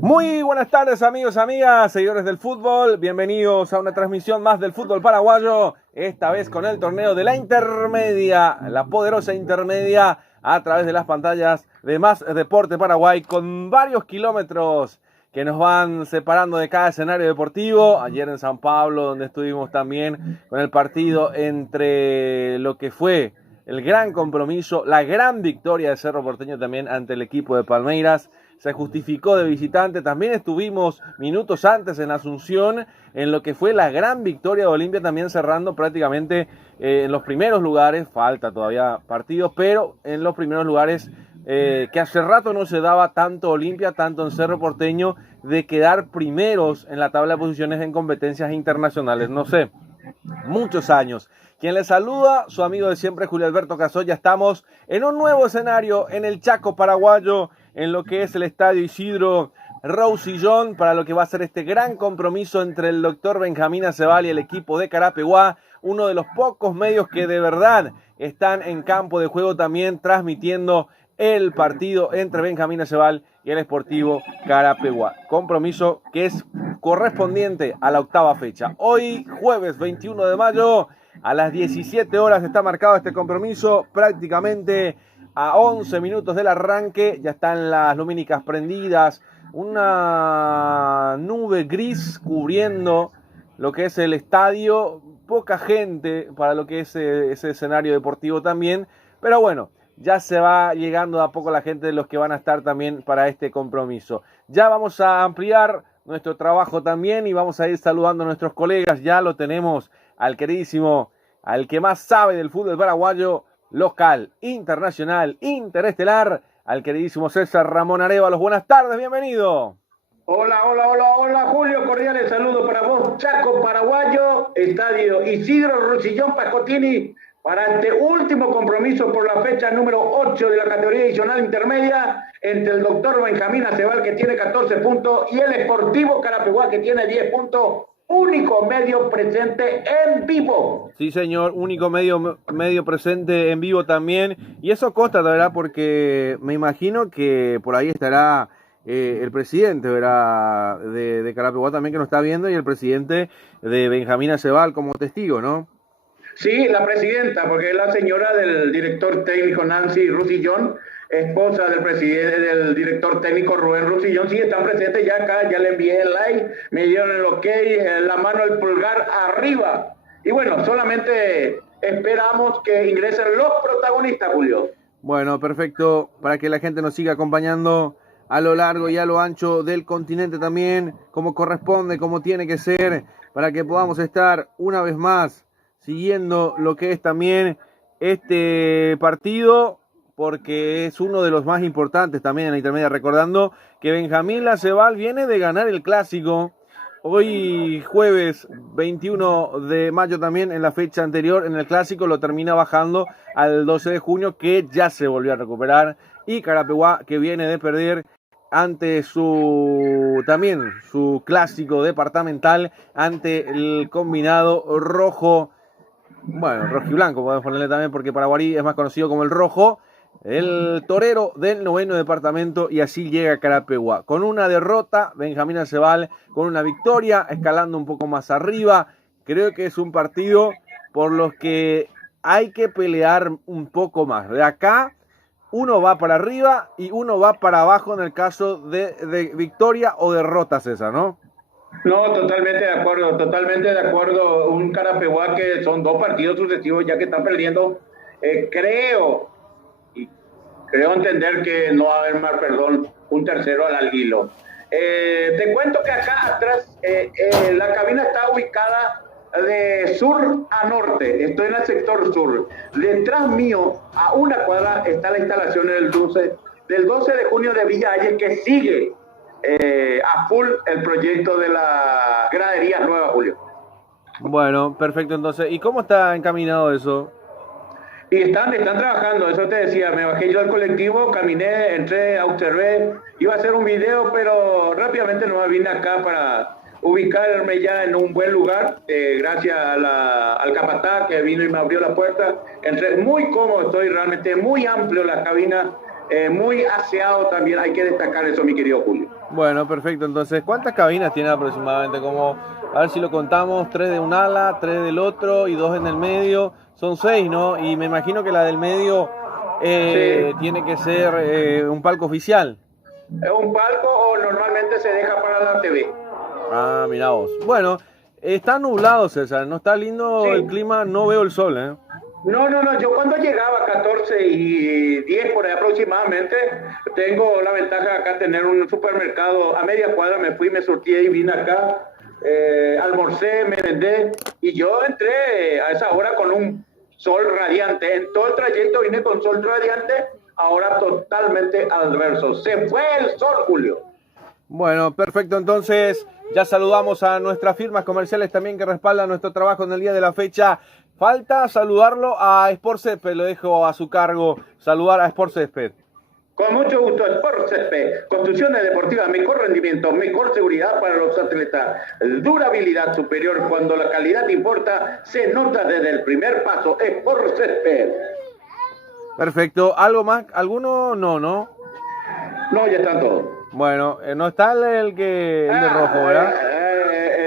Muy buenas tardes, amigos, amigas, seguidores del fútbol. Bienvenidos a una transmisión más del fútbol paraguayo, esta vez con el torneo de la Intermedia, la poderosa Intermedia, a través de las pantallas de Más Deporte Paraguay, con varios kilómetros que nos van separando de cada escenario deportivo. Ayer en San Pablo, donde estuvimos también con el partido entre lo que fue el gran compromiso, la gran victoria de Cerro Porteño también ante el equipo de Palmeiras. Se justificó de visitante. También estuvimos minutos antes en Asunción, en lo que fue la gran victoria de Olimpia, también cerrando prácticamente en los primeros lugares. Falta todavía partidos, pero en los primeros lugares que hace rato no se daba tanto Olimpia, tanto en Cerro Porteño, de quedar primeros en la tabla de posiciones en competencias internacionales. No sé, muchos años. Quien les saluda, su amigo de siempre, Julio Alberto Casoya. Estamos en un nuevo escenario en el Chaco paraguayo, en lo que es el Estadio Isidro Roussillón, para lo que va a ser este gran compromiso entre el doctor Benjamín Acebal y el equipo de Carapeguá, uno de los pocos medios que de verdad están en campo de juego también transmitiendo el partido entre Benjamín Acebal y el Sportivo Carapeguá. Compromiso que es correspondiente a la octava fecha. Hoy, jueves 21 de mayo, a las 17 horas está marcado este compromiso, prácticamente a 11 minutos del arranque. Ya están las lumínicas prendidas, una nube gris cubriendo lo que es el estadio, poca gente para lo que es ese escenario deportivo también, pero bueno, ya se va llegando de a poco la gente de los que van a estar también para este compromiso. Ya vamos a ampliar nuestro trabajo también y vamos a ir saludando a nuestros colegas. Ya lo tenemos al queridísimo, al que más sabe del fútbol paraguayo, local, internacional, interestelar, al queridísimo César Ramón Arévalos. Buenas tardes, bienvenido. Hola, Julio, cordiales saludos para vos, Chaco paraguayo, Estadio Isidro Roussillón Pascotini, para este último compromiso por la fecha número 8 de la categoría adicional intermedia, entre el doctor Benjamín Acebal, que tiene 14 puntos, y el Sportivo Carapeguá, que tiene 10 puntos, único medio presente en vivo. Sí, señor, único medio presente en vivo también, y eso consta, la verdad, porque me imagino que por ahí estará el presidente, ¿verdad?, de Carapeguá también, que nos está viendo, y el presidente de Benjamín Acebal como testigo, ¿no? Sí, la presidenta, porque es la señora del director técnico Nancy Roussillón, esposa del presidente, del director técnico Rubén Roussillón. Sí, están presentes ya acá, ya le envié el like, me dieron el ok, la mano, el pulgar arriba. Y bueno, solamente esperamos que ingresen los protagonistas, Julio. Bueno, perfecto, para que la gente nos siga acompañando a lo largo y a lo ancho del continente también, como corresponde, como tiene que ser, para que podamos estar una vez más siguiendo lo que es también este partido, porque es uno de los más importantes también en la intermedia, recordando que Benjamín Acebal viene de ganar el clásico, hoy jueves 21 de mayo también, en la fecha anterior, en el clásico lo termina bajando al 12 de junio, que ya se volvió a recuperar, y Carapeguá, que viene de perder ante su clásico departamental ante el combinado rojo, bueno, rojiblanco podemos ponerle también, porque Paraguarí es más conocido como el rojo, el torero del 9º departamento, y así llega Carapeguá. Con una derrota, Benjamín Acebal con una victoria, escalando un poco más arriba. Creo que es un partido por los que hay que pelear un poco más. De acá, uno va para arriba y uno va para abajo en el caso de victoria o derrota, César, ¿no? No, totalmente de acuerdo. Un Carapeguá que son 2 partidos sucesivos ya que están perdiendo. Creo entender que no va a haber más, un tercero al hilo. Te cuento que acá atrás la cabina está ubicada de sur a norte. Estoy en el sector sur. Detrás mío, a una cuadra, está la instalación del 12 de junio de Villa Ayes, que sigue a full el proyecto de la gradería nueva, Julio. Bueno, perfecto, entonces. ¿Y cómo está encaminado eso? Y están trabajando, eso te decía, me bajé yo al colectivo, caminé, entré, observé, iba a hacer un video, pero rápidamente no me vine acá ubicarme ya en un buen lugar, gracias al capataz que vino y me abrió la puerta. Entré muy cómodo, estoy realmente muy amplio la cabina, muy aseado también, hay que destacar eso, mi querido Julio. Bueno, perfecto. Entonces, ¿cuántas cabinas tiene aproximadamente? Como, a ver si lo contamos, 3 de un ala, 3 del otro y 2 en el medio. Son 6, ¿no? Y me imagino que la del medio Sí. tiene que ser un palco oficial. Es un palco o normalmente se deja para la TV. Ah, mirá vos. Bueno, está nublado, César. No está lindo Sí. el clima, no veo el sol, ¿eh? No, yo cuando llegaba a 14 y 10 por ahí aproximadamente, tengo la ventaja de acá tener un supermercado a media cuadra, me fui, me surtí y vine acá, almorcé, merendé y yo entré a esa hora con un sol radiante, en todo el trayecto vine con sol radiante, ahora totalmente adverso, se fue el sol, Julio. Bueno, perfecto. Entonces, ya saludamos a nuestras firmas comerciales también que respaldan nuestro trabajo en el día de la fecha. Falta saludarlo a Sport Césped, lo dejo a su cargo, saludar a Sport Césped. Con mucho gusto, Sport Césped, construcciones deportivas, mejor rendimiento, mejor seguridad para los atletas, durabilidad superior cuando la calidad importa, se nota desde el primer paso, Sport Césped. Perfecto. ¿Algo más? ¿Alguno? No, ¿no? No, ya están todos. Bueno, no está el de rojo, ¿verdad?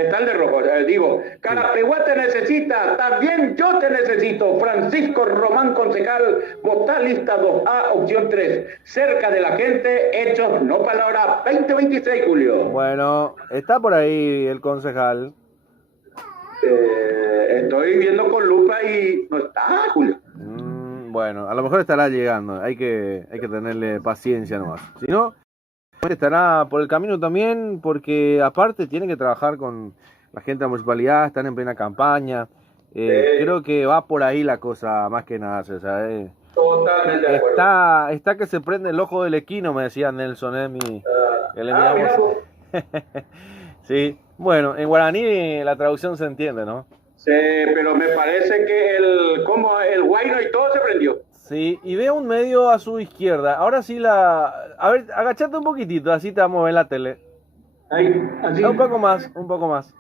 Está el de rojo, digo, Carapeguá te necesita, también yo te necesito, Francisco Román, concejal, votá lista 2A, opción 3, cerca de la gente, hechos, no palabras, 2026, Julio. Bueno, está por ahí el concejal. Estoy viendo con lupa y no está, Julio. Bueno, a lo mejor estará llegando, hay que tenerle paciencia nomás. Si no, estará por el camino también, porque aparte tiene que trabajar con la gente de la municipalidad, están en plena campaña. Creo que va por ahí la cosa, más que nada, César. Totalmente de acuerdo. Está que se prende el ojo del equino, me decía Nelson, que le mira miramos. vos. Sí, bueno, en guaraní la traducción se entiende, ¿no? Sí, pero me parece que el guayno y todo se prendió. Sí, y veo un medio a su izquierda. Ahora sí a ver, agachate un poquitito, así te vamos a ver la tele. Ahí, así. Un poco más.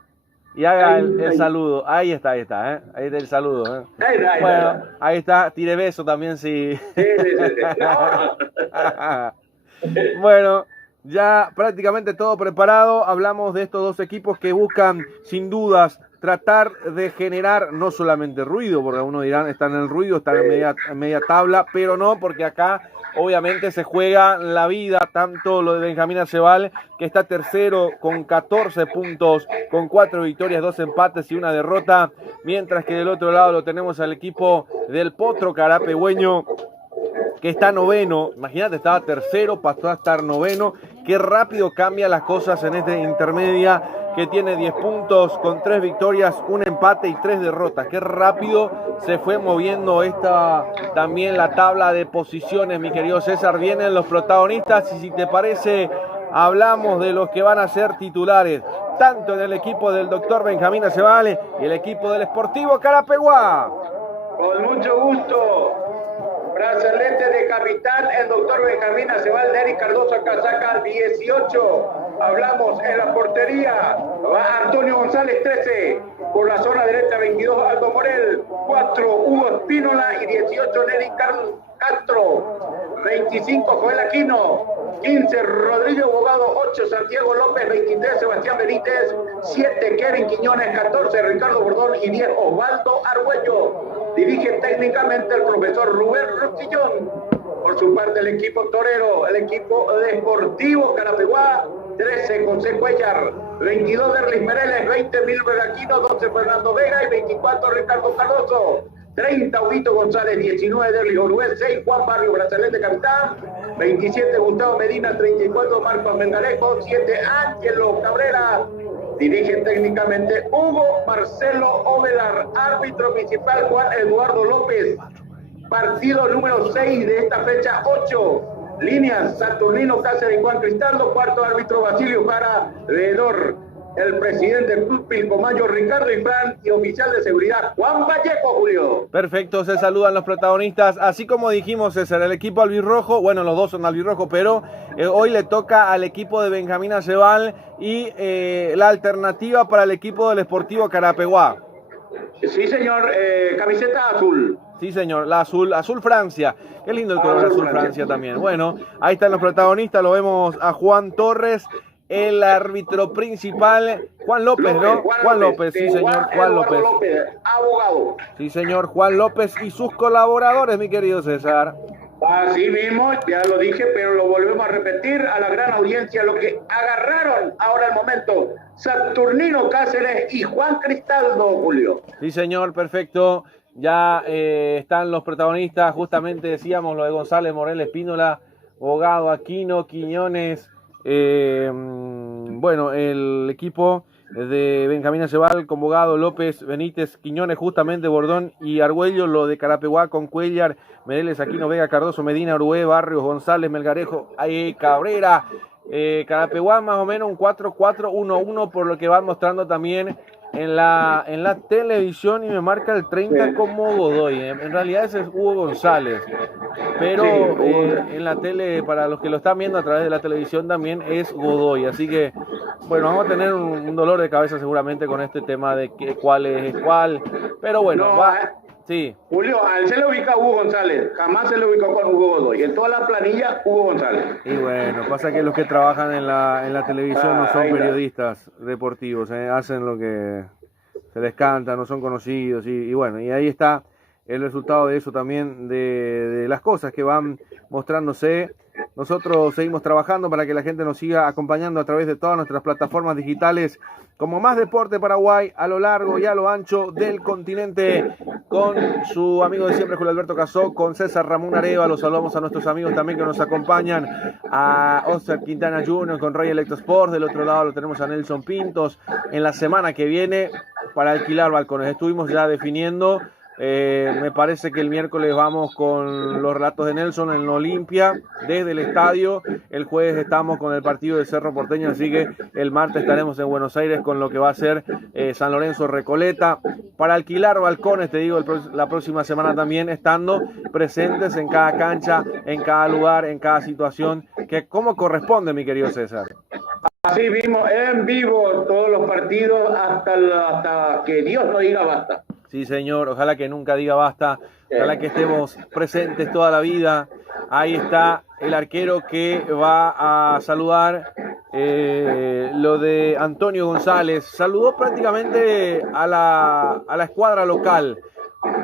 Y haga el Ahí. saludo. Ahí está, ¿eh? Ahí está el saludo, ¿eh? Ahí, Bueno, ahí está, tire beso también, sí. Sí. No. Bueno, ya prácticamente todo preparado. Hablamos de estos dos equipos que buscan, sin dudas, tratar de generar no solamente ruido, porque algunos dirán, están en el ruido, están en media tabla, pero no, porque acá obviamente se juega la vida, tanto lo de Benjamín Aceval, que está tercero con 14 puntos, con 4 victorias, 2 empates y 1 derrota, mientras que del otro lado lo tenemos al equipo del Potro Carapegüeño, que está noveno. Imagínate, estaba tercero, pasó a estar noveno. Qué rápido cambian las cosas en esta intermedia, que tiene 10 puntos con 3 victorias, 1 empate y 3 derrotas. Qué rápido se fue moviendo también la tabla de posiciones, mi querido César. Vienen los protagonistas y si te parece, hablamos de los que van a ser titulares, tanto en el equipo del doctor Benjamín Aceval y el equipo del Sportivo Carapeguá. Con mucho gusto. Brazalete de capitán, el doctor Benjamín Aceval, Neri Cardoso, casaca 18. Hablamos en la portería. Va Antonio González, 13. Por la zona derecha, 22, Aldo Morel. 4, Hugo Espínola. Y 18, Neri Castro. 25, Joel Aquino. 15, Rodrigo Bogado. 8, Santiago López. 23, Sebastián Benítez. 7, Kevin Quiñones. 14, Ricardo Bordón. Y 10, Osvaldo Argüello. Dirige técnicamente el profesor Rubén Rostillón. Por su parte, el equipo torero, el equipo deportivo Carapeguá, 13, José Cuellar, 22, Derlis Mereles, 20, Milber Aquino, 12, Fernando Vega y 24, Ricardo Cardoso, 30, Huguito González, 19, Derlis Orué, 6, Juan Barrio, brazalete capitán, 27, Gustavo Medina, 34, Marcos Mendalejo, 7, Ángelo Cabrera. Dirige técnicamente Hugo Marcelo Ovelar, árbitro principal Juan Eduardo López. Partido número 6 de esta fecha 8. Líneas Saturnino Cáceres y Juan Cristaldo. Cuarto árbitro Basilio Jara Vedor. el presidente del Club Pilcomayo, Ricardo Ifrán, y oficial de seguridad, Juan Vallejo, Julio. Perfecto, se saludan los protagonistas. Así como dijimos, César, el equipo albirrojo, bueno, los dos son albirrojos, pero hoy le toca al equipo de Benjamín Aceval y la alternativa para el equipo del Sportivo Carapeguá. Sí, señor, camiseta azul. Sí, señor, la azul Francia. Qué lindo el color azul Francia también. Bueno, ahí están los protagonistas, lo vemos a Juan Torres, el árbitro principal, Juan López, ¿no? Juan López, sí, señor, Juan López. Abogado. Sí, señor, Juan López y sus colaboradores, mi querido César. Así mismo, ya lo dije, pero lo volvemos a repetir a la gran audiencia, lo que agarraron ahora al momento, Saturnino Cáceres y Juan Cristaldo, Julio. Sí, señor, perfecto. Ya están los protagonistas, justamente decíamos lo de González, Morel, Espínola, Bogado, Aquino, Quiñones, bueno, el equipo de Benjamín Aceval con Bogado, López, Benítez, Quiñones, justamente Bordón y Argüello, lo de Carapeguá con Cuellar, Mereles, Aquino, Vega, Cardoso, Medina, Uruguay, Barrios, González, Melgarejo, Cabrera, Carapeguá más o menos un 4-4-1-1 por lo que van mostrando también en la televisión, y me marca el 30 como Godoy. En realidad ese es Hugo González, pero en la tele, para los que lo están viendo a través de la televisión, también es Godoy. Así que, bueno, vamos a tener un dolor de cabeza seguramente con este tema de cuál es cuál. Pero bueno, sí. Julio, a él se le ubica Hugo González, jamás se le ubicó con Hugo Godoy. En toda la planilla, Hugo González. Y bueno, pasa que los que trabajan en la televisión no son periodistas deportivos, hacen lo que se les canta, no son conocidos, y bueno, y ahí está el resultado de eso también, de las cosas que van mostrándose. Nosotros seguimos trabajando para que la gente nos siga acompañando a través de todas nuestras plataformas digitales, como Más Deporte Paraguay, a lo largo y a lo ancho del continente, con su amigo de siempre, Julio Alberto Casó, con César Ramón Arevalo. Saludamos a nuestros amigos también que nos acompañan, a Oscar Quintana Jr. con Rey Electrosport. Del otro lado lo tenemos a Nelson Pintos. En la semana que viene, para alquilar balcones, estuvimos ya definiendo. Me parece que el miércoles vamos con los relatos de Nelson en Olimpia, desde el estadio. El jueves estamos con el partido de Cerro Porteño, así que el martes estaremos en Buenos Aires con lo que va a ser San Lorenzo Recoleta. Para alquilar balcones, te digo, la próxima semana también, estando presentes en cada cancha, en cada lugar, en cada situación, que como corresponde, mi querido César. Así vimos en vivo todos los partidos hasta que Dios nos diga basta. Sí, señor, ojalá que nunca diga basta, ojalá que estemos presentes toda la vida. Ahí está el arquero que va a saludar lo de Antonio González. Saludó prácticamente a la escuadra local.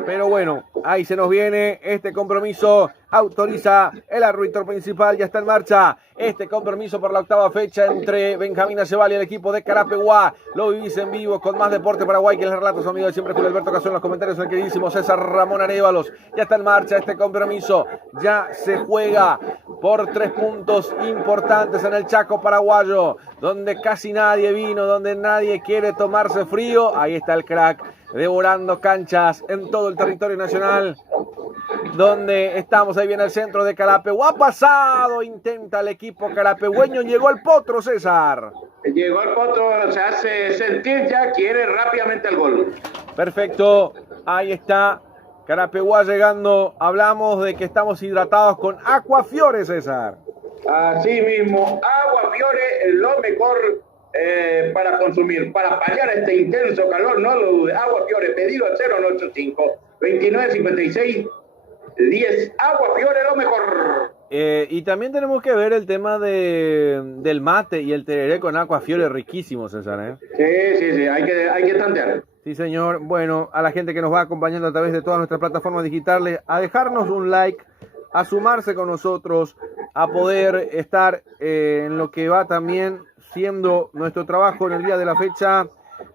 Pero bueno, ahí se nos viene este compromiso. Autoriza el árbitro principal, ya está en marcha este compromiso por la octava fecha entre Benjamín Aceval y el equipo de Carapeguá. Lo vivís en vivo con Más Deporte Paraguay, que les relato su amigo de siempre, Julio Alberto Casó, en los comentarios el queridísimo César Ramón Arévalos. Ya está en marcha este compromiso, ya se juega por 3 puntos importantes en el Chaco paraguayo, donde casi nadie vino, donde nadie quiere tomarse frío. Ahí está el crack devorando canchas en todo el territorio nacional, donde estamos. Ahí viene el centro de Carapeguá, pasado, intenta el equipo carapegüeño, llegó el potro, César. Llegó el potro, se hace sentir, ya quiere rápidamente el gol. Perfecto, ahí está Carapeguá llegando. Hablamos de que estamos hidratados con Aquafiore, César. Así mismo, Aquafiore, lo mejor para consumir, para paliar este intenso calor, no lo dude. Aquafiore, pedido al 0985-2956-10. Aquafiore, lo mejor. Y también tenemos que ver el tema del mate y el tereré con Aquafiore, riquísimo, César. Sí, hay que tantear. Sí, señor. Bueno, a la gente que nos va acompañando a través de todas nuestras plataformas digitales, a dejarnos un like, a sumarse con nosotros, a poder estar en lo que va también siendo nuestro trabajo en el día de la fecha,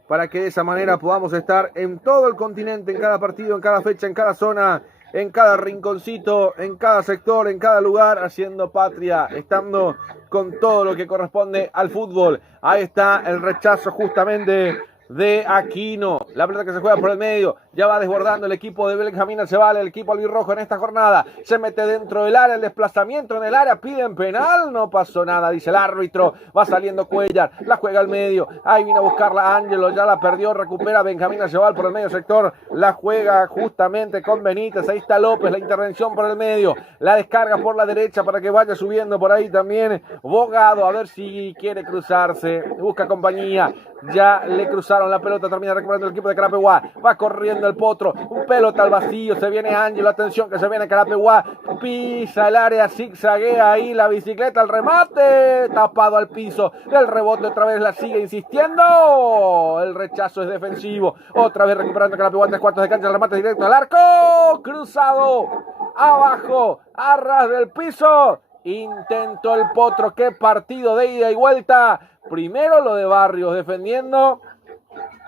para que de esa manera podamos estar en todo el continente, en cada partido, en cada fecha, en cada zona, en cada rinconcito, en cada sector, en cada lugar, haciendo patria, estando con todo lo que corresponde al fútbol. Ahí está el rechazo justamente de Aquino. La pelota que se juega por el medio. Ya va desbordando el equipo de Benjamín Aceval, el equipo albirrojo en esta jornada. Se mete dentro del área, el desplazamiento en el área. Piden penal. No pasó nada, dice el árbitro. Va saliendo Cuellar. La juega al medio. Ahí vino a buscarla Ángelo. Ya la perdió. Recupera Benjamín Aceval por el medio sector. La juega justamente con Benítez. Ahí está López. La intervención por el medio. La descarga por la derecha para que vaya subiendo por ahí también Bogado. A ver si quiere cruzarse. Busca compañía. Ya le cruzaron la pelota, termina recuperando el equipo de Carapeguá. Va corriendo el Potro, un pelota al vacío, se viene Ángelo, atención que se viene Carapeguá. Pisa el área, zigzaguea ahí la bicicleta, el remate, tapado al piso. El rebote otra vez la sigue insistiendo. El rechazo es defensivo. Otra vez recuperando Carapeguá en 3/4 de cancha, el remate directo al arco. Cruzado, abajo, a ras del piso. Intentó el Potro, qué partido de ida y vuelta. Primero lo de Barrios defendiendo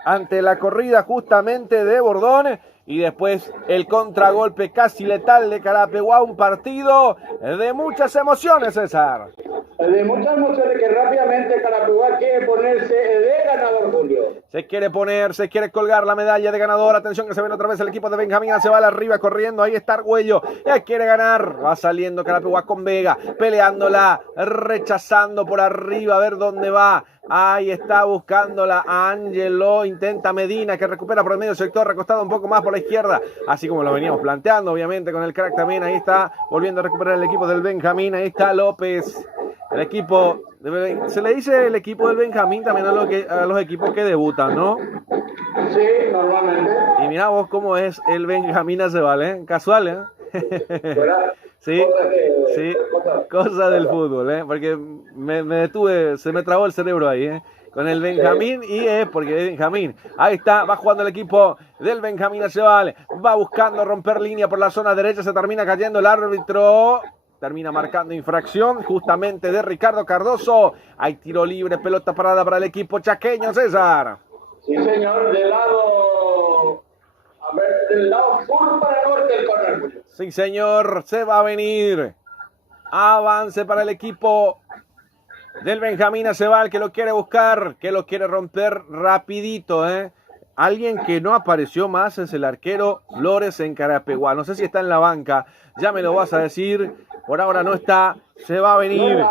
ante la corrida justamente de Bordón y después el contragolpe casi letal de Carapeguá. Un partido de muchas emociones, César. De muchas emociones que rápidamente Carapeguá quiere ponerse de ganador, Julio. Se quiere colgar la medalla de ganador. Atención que se ven otra vez el equipo de Benjamín. Se va arriba corriendo. Ahí está Argüello. Ya quiere ganar. Va saliendo Carapeguá con Vega. Peleándola. Rechazando por arriba. A ver dónde va. Ahí está buscándola Ángelo. Intenta Medina que recupera por el medio sector. Recostado un poco más por la izquierda. Así como lo veníamos planteando. Obviamente con el crack también. Ahí está volviendo a recuperar el equipo del Benjamín. Ahí está López. El equipo, se le dice el equipo del Benjamín también a los equipos que debutan, ¿no? Sí, normalmente. Y mira vos cómo es el Benjamín Aceval, ¿eh? Casual, ¿eh? Sí, sí, cosa del fútbol, ¿eh? Porque me detuve, se me trabó el cerebro ahí, ¿eh? Con el Benjamín y es porque es Benjamín. Ahí está, va jugando el equipo del Benjamín Aceval. Va buscando romper línea por la zona derecha, se termina cayendo el árbitro. Termina marcando infracción justamente de Ricardo Cardoso. Hay tiro libre, pelota parada para el equipo chaqueño, César. Sí, señor, del lado sur para norte del corner. Sí, señor, se va a venir. Avance para el equipo del Benjamín Aceval, que lo quiere buscar, que lo quiere romper rapidito, ¿eh? Alguien que no apareció más es el arquero Flores en Carapeguá. No sé si está en la banca, ya me lo vas a decir. Por ahora no está, se va a venir.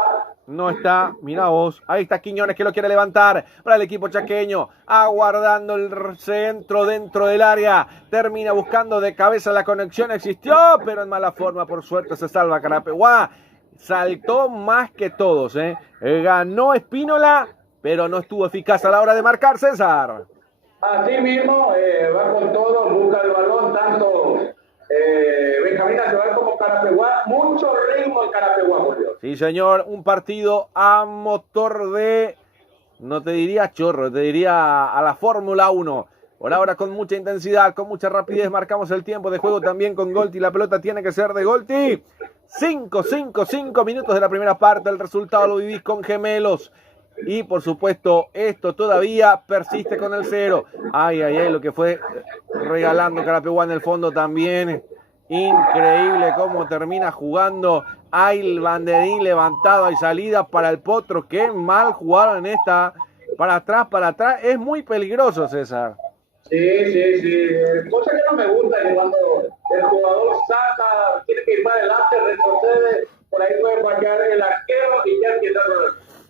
No está, mira vos. Ahí está Quiñones que lo quiere levantar para el equipo chaqueño. Aguardando el centro dentro del área. Termina buscando de cabeza, la conexión existió, pero en mala forma. Por suerte se salva Carapeguá. Saltó más que todos, ¿eh? Ganó Espínola, pero no estuvo eficaz a la hora de marcar, César. Así mismo, va con todo, busca el balón, tanto Benjamín Aceval como Carapeguá. Mucho ritmo en Carapeguá, Julio. Sí, señor, un partido a motor de, no te diría chorro, te diría a la Fórmula 1. Por ahora con mucha intensidad, con mucha rapidez, marcamos el tiempo de juego también con Golti. La pelota tiene que ser de Golti. 5 minutos de la primera parte. El resultado lo vivís con Gemelos. Y por supuesto, esto todavía persiste con el 0. Ay, lo que fue regalando Carapeguá en el fondo también. Increíble cómo termina jugando. Hay el banderín levantado, hay salida para el Potro. Qué mal jugaron en esta. Para atrás. Es muy peligroso, César. Sí. Cosa que no me gusta es cuando el jugador saca, tiene que ir para adelante, retrocede, por ahí puede fallar el arquero y ya empieza a...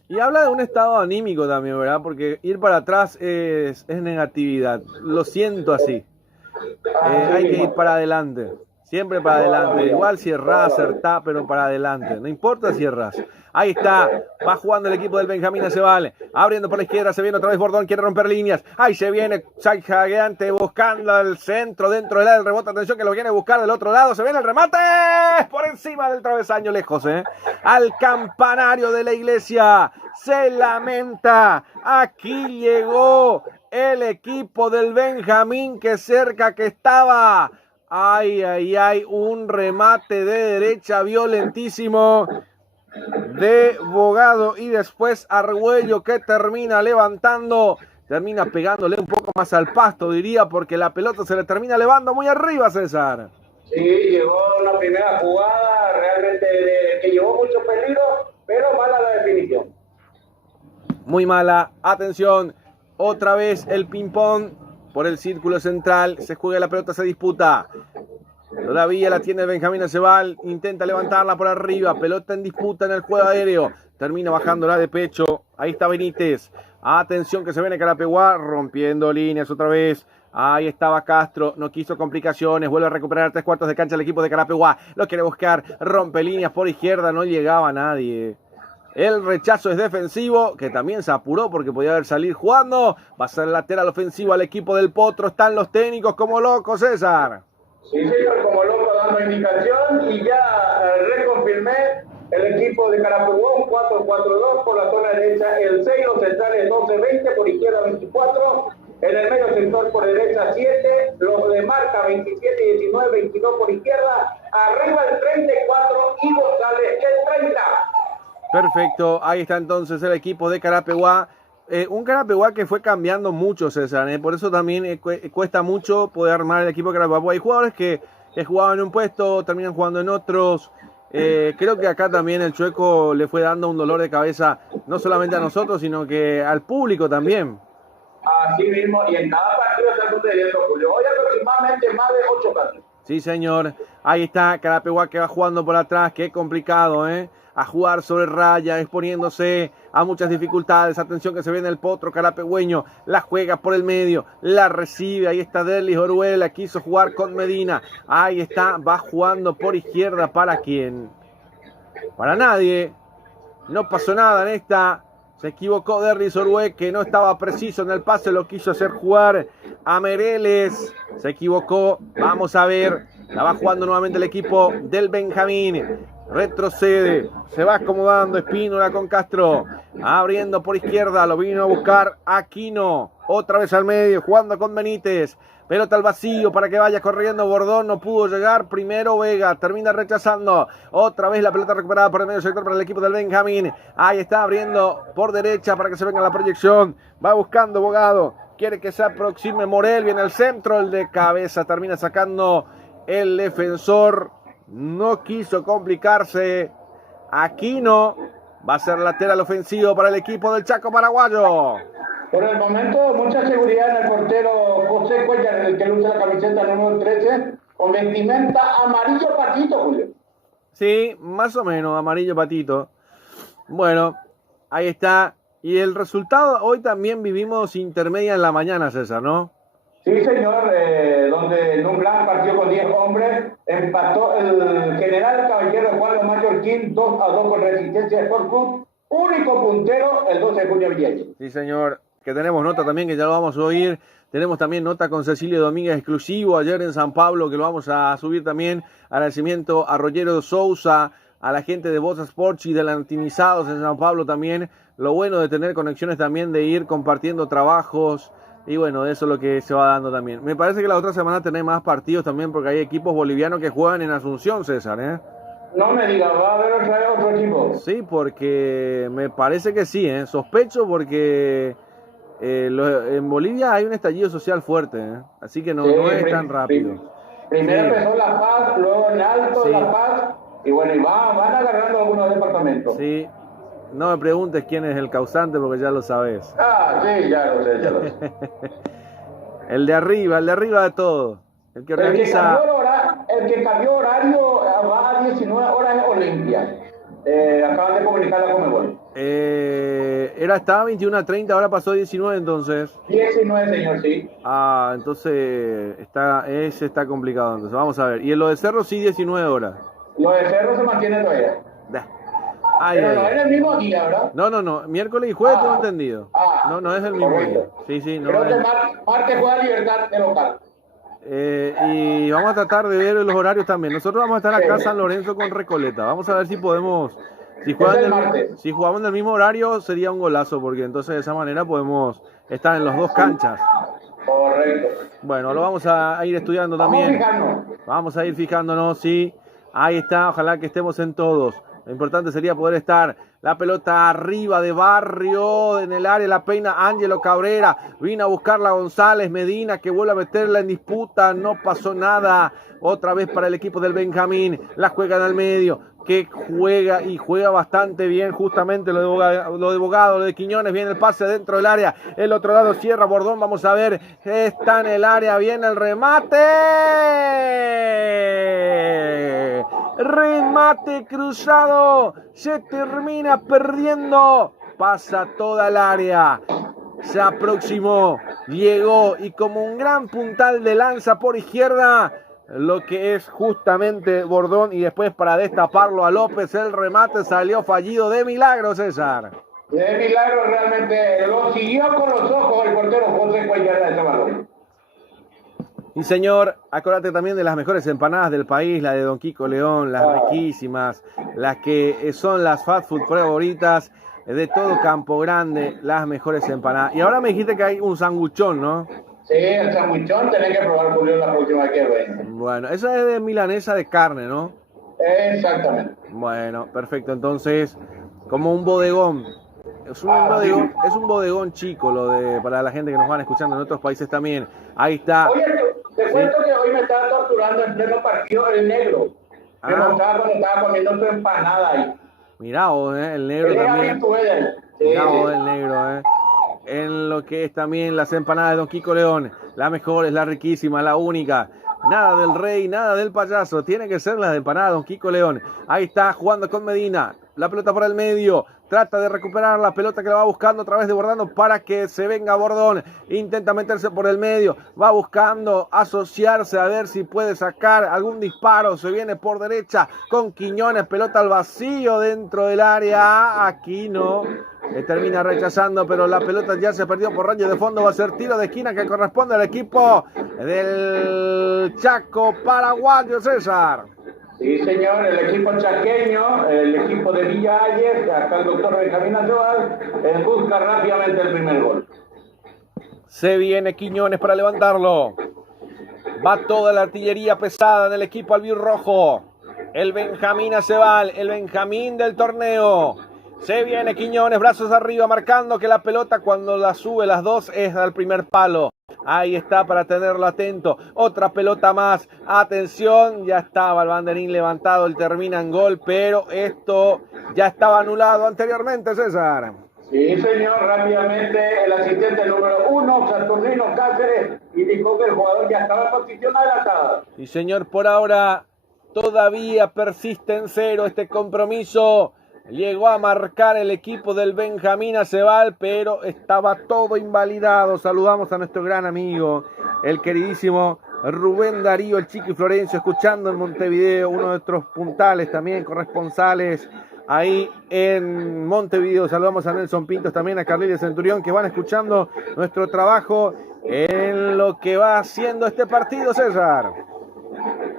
Y habla de un estado anímico también, ¿verdad? Porque ir para atrás es negatividad. Lo siento así. Hay que ir para adelante. Siempre para adelante. Igual si errás, acertá, pero para adelante. No importa si errás. Ahí está. Va jugando el equipo del Benjamín Aceval. Abriendo por la izquierda. Se viene otra vez Bordón. Quiere romper líneas. Ahí se viene Jagueante buscando el centro dentro del área. El rebote. Atención que lo viene a buscar del otro lado. Se viene el remate. Por encima del travesaño lejos. Al campanario de la iglesia. Se lamenta. Aquí llegó el equipo del Benjamín. Que cerca que estaba. Ay, un remate de derecha violentísimo de Bogado y después Argüello que termina levantando, termina pegándole un poco más al pasto, diría, porque la pelota se le termina elevando muy arriba, César. Sí, llegó la primera jugada realmente que llevó mucho peligro, pero mala la definición. Muy mala, atención. Otra vez el ping-pong por el círculo central. Se juega la pelota, se disputa. Todavía la tiene Benjamín Aceval. Intenta levantarla por arriba. Pelota en disputa en el juego aéreo. Termina bajándola de pecho. Ahí está Benítez. Atención que se viene Carapeguá. Rompiendo líneas otra vez. Ahí estaba Castro, no quiso complicaciones, vuelve a recuperar 3/4 de cancha el equipo de Carapeguá, lo quiere buscar, rompe líneas por izquierda, no llegaba nadie. El rechazo es defensivo, que también se apuró porque podía haber salir jugando, va a ser lateral ofensivo al equipo del Potro, están los técnicos como locos, César. Sí, señor, como loco dando indicación y ya reconfirmé el equipo de Carapeguá, un 4-4-2 por la zona derecha, el 6, los centrales 12-20, por izquierda 24. En el medio sector por derecha 7, los de marca 27, 19, 22 por izquierda, arriba el 34 y González el 30. Perfecto, ahí está entonces el equipo de Carapeguá. Un Carapeguá que fue cambiando mucho, César, por eso también cuesta mucho poder armar el equipo de Carapeguá. Hay jugadores que jugaban en un puesto, terminan jugando en otros. Creo que acá también el Chueco le fue dando un dolor de cabeza, no solamente a nosotros, sino que al público también. Así mismo, y en cada partido está sucediendo, Julio. Hoy aproximadamente más de 8 casos. Sí, señor. Ahí está Carapeguá que va jugando por atrás. Qué complicado, a jugar sobre raya, exponiéndose a muchas dificultades. Atención que se viene el Potro carapegüeño. La juega por el medio, la recibe. Ahí está Derlis Oruela. Quiso jugar con Medina. Ahí está, va jugando por izquierda. ¿Para quién? Para nadie. No pasó nada en esta. Se equivocó Derlis Orué, que no estaba preciso en el pase, lo quiso hacer jugar a Mereles. Se equivocó, vamos a ver. La va jugando nuevamente el equipo del Benjamín. Retrocede, se va acomodando Espínola con Castro. Abriendo por izquierda, lo vino a buscar Aquino. Otra vez al medio, jugando con Benítez. Pelota al vacío para que vaya corriendo Bordón, no pudo llegar, primero Vega, termina rechazando, otra vez la pelota recuperada por el medio sector para el equipo del Benjamín, ahí está abriendo por derecha para que se venga la proyección, va buscando Bogado, quiere que se aproxime Morel, viene al centro, el de cabeza, termina sacando el defensor, no quiso complicarse, Aquino, va a ser lateral ofensivo para el equipo del Chaco paraguayo. Por el momento, mucha seguridad en el portero José Cuellar, el que luce la camiseta número 13, con vestimenta amarillo patito, Julio. Sí, más o menos, amarillo patito. Bueno, ahí está. Y el resultado, hoy también vivimos intermedia en la mañana, César, ¿no? Sí, señor, donde en un gran partido con 10 hombres, empató el general caballero Juan Los Mallorquín 2-2 con Resistencia Sport Club, único puntero el 12 de junio Villelle. Sí, señor. Que tenemos nota también, que ya lo vamos a oír. Tenemos también nota con Cecilio Domínguez exclusivo ayer en San Pablo, que lo vamos a subir también. Agradecimiento a Rogelio Sousa, a la gente de Bosa Sports y de Lantinizados en San Pablo también. Lo bueno de tener conexiones también, de ir compartiendo trabajos. Y bueno, eso es lo que se va dando también. Me parece que la otra semana tenés más partidos también, porque hay equipos bolivianos que juegan en Asunción, César, No me diga, ¿va a haber otro equipo? Sí, porque me parece que sí, Sospecho porque... en Bolivia hay un estallido social fuerte, así que no es tan rápido. Primero empezó La Paz, luego en Alto, La Paz, y bueno, y van agarrando algunos departamentos. Sí, no me preguntes quién es el causante porque ya lo sabes. Sí, ya lo sé. el de arriba de todo, el que organiza... El que cambió horario va a 19 horas en Olimpia. Acaban de comunicar la Conmebol. Estaba 21:30, ahora pasó 19 entonces. 19, señor, sí. Entonces ese está complicado, entonces vamos a ver. Y en lo de Cerro sí 19 horas. Lo de Cerro se mantiene todavía. Pero no es el mismo día, ¿verdad? No, miércoles y jueves tengo entendido. No es el mismo día. Sí, no. Creo que martes juega Libertad de local. Y vamos a tratar de ver los horarios también. Nosotros vamos a estar acá en San Lorenzo con Recoleta. Vamos a ver si podemos... Si jugamos en el mismo horario sería un golazo, porque entonces de esa manera podemos estar en las dos canchas. Correcto. Bueno, lo vamos a ir estudiando también. Vamos a ir fijándonos, sí. Ahí está, ojalá que estemos en todos. Lo importante sería poder estar. La pelota arriba de Barrio, en el área la peina Ángelo Cabrera. Vino a buscarla González Medina, que vuelve a meterla en disputa. No pasó nada. Otra vez para el equipo del Benjamín. La juegan al medio. que juega y juega bastante bien, justamente lo de Bogado, lo de Quiñones, viene el pase dentro del área, el otro lado cierra Bordón, vamos a ver, está en el área, viene el remate cruzado, se termina perdiendo, pasa toda el área, se aproximó, llegó y como un gran puntal de lanza por izquierda, lo que es justamente Bordón, y después para destaparlo a López, el remate salió fallido de milagro, César. De milagro realmente, lo siguió con los ojos el portero José Cuellar de ese balón. Y señor, acuérdate también de las mejores empanadas del país, la de Don Quico León, las riquísimas, las que son las fast food favoritas de todo Campo Grande, las mejores empanadas. Y ahora me dijiste que hay un sanguchón, ¿no? Sí, el sanguichón tenés que probar, Julio, la próxima que venga. Bueno, esa es de milanesa de carne, ¿no? Exactamente. Bueno, perfecto. Entonces, como un bodegón. Es un bodegón chico, para la gente que nos van escuchando en otros países también. Ahí está. Oye, te cuento que hoy me estaba torturando en pleno partido el negro. Me mostraba cuando estaba comiendo tu empanada ahí. Mirá vos, el negro también. Mirá vos, el negro, en lo que es también las empanadas de Don Quico León, la mejor, es la riquísima, la única, nada del rey, nada del payaso, tiene que ser las de empanadas de Don Quico León. Ahí está jugando con Medina, la pelota por el medio, trata de recuperar la pelota que la va buscando a través de Bordón para que se venga Bordón, intenta meterse por el medio, va buscando asociarse a ver si puede sacar algún disparo, se viene por derecha con Quiñones, pelota al vacío dentro del área, aquí no, termina rechazando, pero la pelota ya se perdió por rango de fondo, va a ser tiro de esquina que corresponde al equipo del Chaco paraguayo, César. Sí, señor, el equipo chaqueño, el equipo de Villa Ayes, acá el doctor Benjamín Aceval, busca rápidamente el primer gol. Se viene Quiñones para levantarlo. Va toda la artillería pesada del equipo albirrojo. El Benjamín Aceval, el Benjamín del torneo. Se viene Quiñones, brazos arriba, marcando que la pelota cuando la sube las dos es al primer palo. Ahí está para tenerlo atento. Otra pelota más. Atención, ya estaba el banderín levantado, el termina en gol, pero esto ya estaba anulado anteriormente, César. Sí, señor, rápidamente el asistente número 1, Saturnino Cáceres, indicó que el jugador ya estaba en posición adelantada. Sí, señor, por ahora todavía persiste en cero este compromiso. Llegó a marcar el equipo del Benjamín Aceval, pero estaba todo invalidado. Saludamos a nuestro gran amigo, el queridísimo Rubén Darío, el Chiqui Florencio, escuchando en Montevideo, uno de nuestros puntales también, corresponsales ahí en Montevideo. Saludamos a Nelson Pintos, también a Carlitos Centurión, que van escuchando nuestro trabajo en lo que va haciendo este partido, César.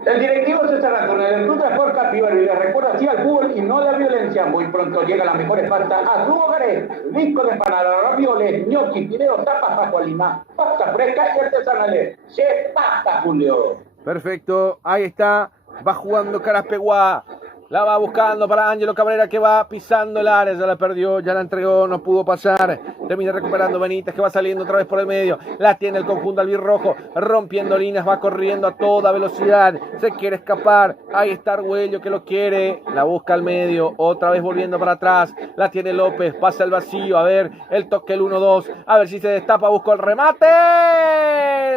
El directivo César Antonio del Club de Sport Capivari le recuerda así al fútbol y no la violencia. Muy pronto llega las mejores pastas a su hogares. Disco de empanada, ravioles, ñoquis, fideos, tapas pascualina, pasta fresca y artesanales. Se pasta, Julio. Perfecto, ahí está. Va jugando Caraspeguá. La va buscando para Ángelo Cabrera, que va pisando el área, ya la perdió, ya la entregó, no pudo pasar. Termina recuperando Benítez, que va saliendo otra vez por el medio. La tiene el conjunto albirrojo, rompiendo líneas, va corriendo a toda velocidad. Se quiere escapar, ahí está Argüello que lo quiere. La busca al medio, otra vez volviendo para atrás. La tiene López, pasa el vacío, a ver, el toque el 1-2. A ver si se destapa, buscó el remate.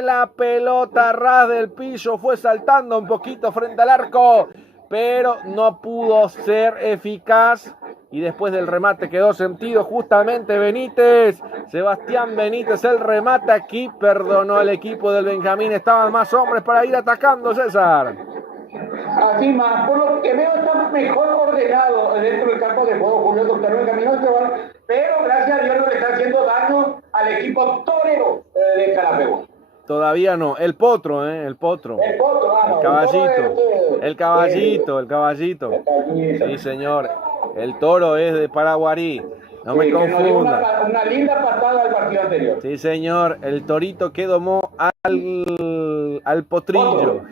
La pelota a ras del piso, fue saltando un poquito frente al arco, pero no pudo ser eficaz y después del remate quedó sentido justamente Benítez, Sebastián Benítez, el remate aquí perdonó al equipo del Benjamín, estaban más hombres para ir atacando, César. Así más, por lo que veo está mejor ordenado dentro del campo de juego Julio Doctor Benjamín Aceval, pero gracias a Dios no le está haciendo daño al equipo torero de Carapeguá. Todavía no, el potro, el potro. El potro, el caballito, el caballito. Sí, señor. El toro es de Paraguarí. No me confunda. Una linda patada al partido anterior. Sí, señor. El torito que domó al potrillo.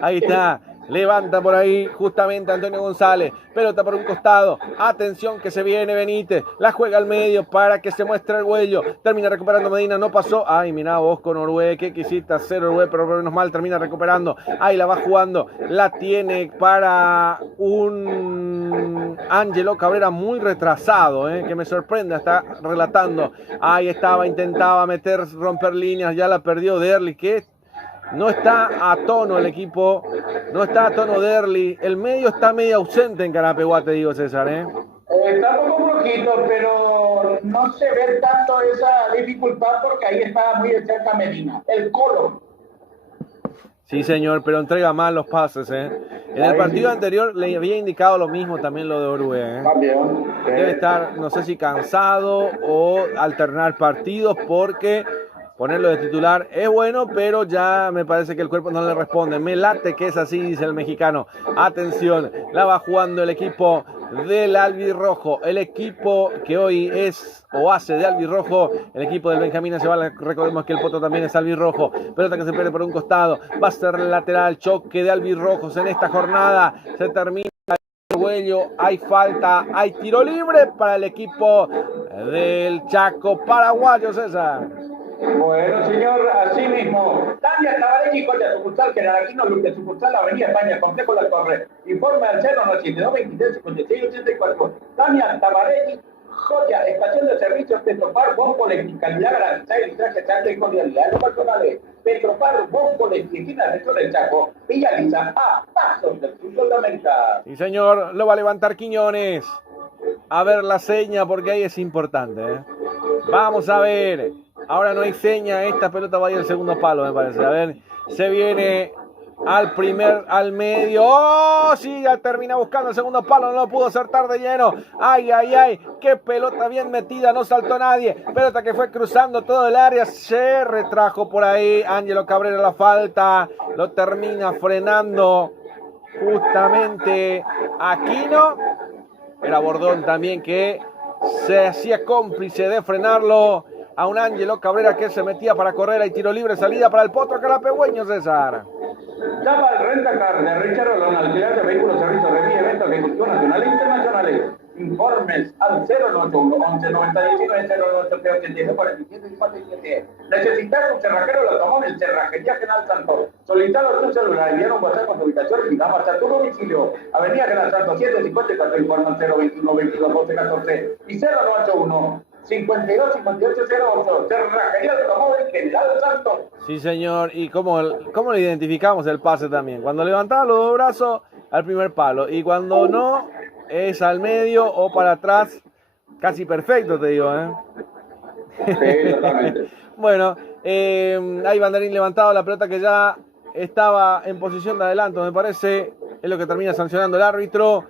Ahí está. Levanta por ahí justamente Antonio González. Pelota por un costado. Atención que se viene Benítez. La juega al medio para que se muestre el Güello. Termina recuperando Medina. No pasó. Ay, mirá vos con Orue. ¿Qué quisiste hacer Orue? Pero menos mal termina recuperando. Ahí la va jugando. La tiene para un Ángelo Cabrera muy retrasado. Que me sorprende. Está relatando. Ahí estaba. Intentaba romper líneas. Ya la perdió Derli. Que no está a tono el equipo, no está a tono Derli. El medio está medio ausente en Carapeguá, te digo, César. Está un poco flojito, pero no se ve tanto esa dificultad porque ahí está muy de cerca Medina, el Colo. Sí, señor, pero entrega mal los pases. En el partido anterior le había indicado lo mismo también lo de Orue. También. Debe estar, no sé si cansado o alternar partidos porque ponerlo de titular es bueno, pero ya me parece que el cuerpo no le responde. Me late que es así, dice el mexicano. Atención, la va jugando el equipo del albirrojo. El equipo que hoy es o hace de albirrojo. El equipo del Benjamín Aceval. Recordemos que el Potro también es albirrojo. Pelota que se pierde por un costado. Va a ser lateral. Choque de albirrojos en esta jornada. Se termina el Güello. Hay falta. Hay tiro libre para el equipo del Chaco paraguayo, César. Bueno, señor, así mismo. Tania Tabarelli, con la sucursal General Aquino, de sucursal Avenida España, Complejo La Torre. Informe al 092 23 56 84. Tania Tabarelli, joya, estación de servicios Petropar, Bompolex, calidad garantizada y traje salto y cordialidad. Los personales, Petropar, Bompolex, esquina de Sol del Chaco, Villa Lisa, a pasos del sur de América. Sí, señor, lo va a levantar Quiñones. A ver la seña, porque ahí es importante. Vamos a ver. Ahora no hay seña, esta pelota va a ir al segundo palo, me parece. A ver, se viene al medio. ¡Oh! Sí, ya termina buscando el segundo palo, no lo pudo acertar de lleno. ¡Ay, ay, ay! ¡Qué pelota bien metida! No saltó nadie. Pelota que fue cruzando todo el área. Se retrajo por ahí. Ángelo Cabrera la falta. Lo termina frenando justamente Aquino. Era Bordón también que se hacía cómplice de frenarlo. A un Ángelo Cabrera que se metía para correr. Hay tiro libre, salida para el Potro Carapegüeño, César. Llama al Rentacar de Richard Rolón, alquiler de vehículos, servicios, revía, eventos, ejecutivos nacionales e internacionales. Informes al 091 11 90 19 08 89 47 57. Necesitas un cerrajero, lo tomó en el Cerrajería General Santos. Solicitalo tu celular, enviar un WhatsApp con tu ubicación y llegamos hasta tu domicilio. Avenida General Santos 754, informe 021 22 12 14 y 091 52 58 08. Cerrajería del Automóvil General Santos. Sí, señor. ¿Y cómo le identificamos el pase también? Cuando levantaba los dos brazos al primer palo y cuando no es al medio o para atrás, casi perfecto, te digo. Sí, totalmente. Bueno, hay banderín levantado, la pelota que ya estaba en posición de adelanto, me parece, es lo que termina sancionando el árbitro.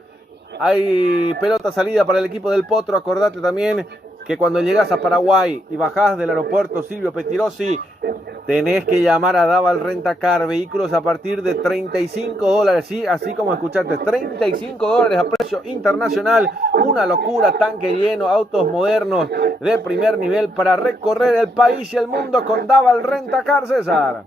Hay pelota salida para el equipo del Potro. Acordate también que cuando llegas a Paraguay y bajás del aeropuerto Silvio Pettirossi, tenés que llamar a Daval Rentacar, vehículos a partir de $35, ¿sí? Así como escuchaste, $35 a precio internacional, una locura, tanque lleno, autos modernos de primer nivel para recorrer el país y el mundo con Daval Rentacar, César.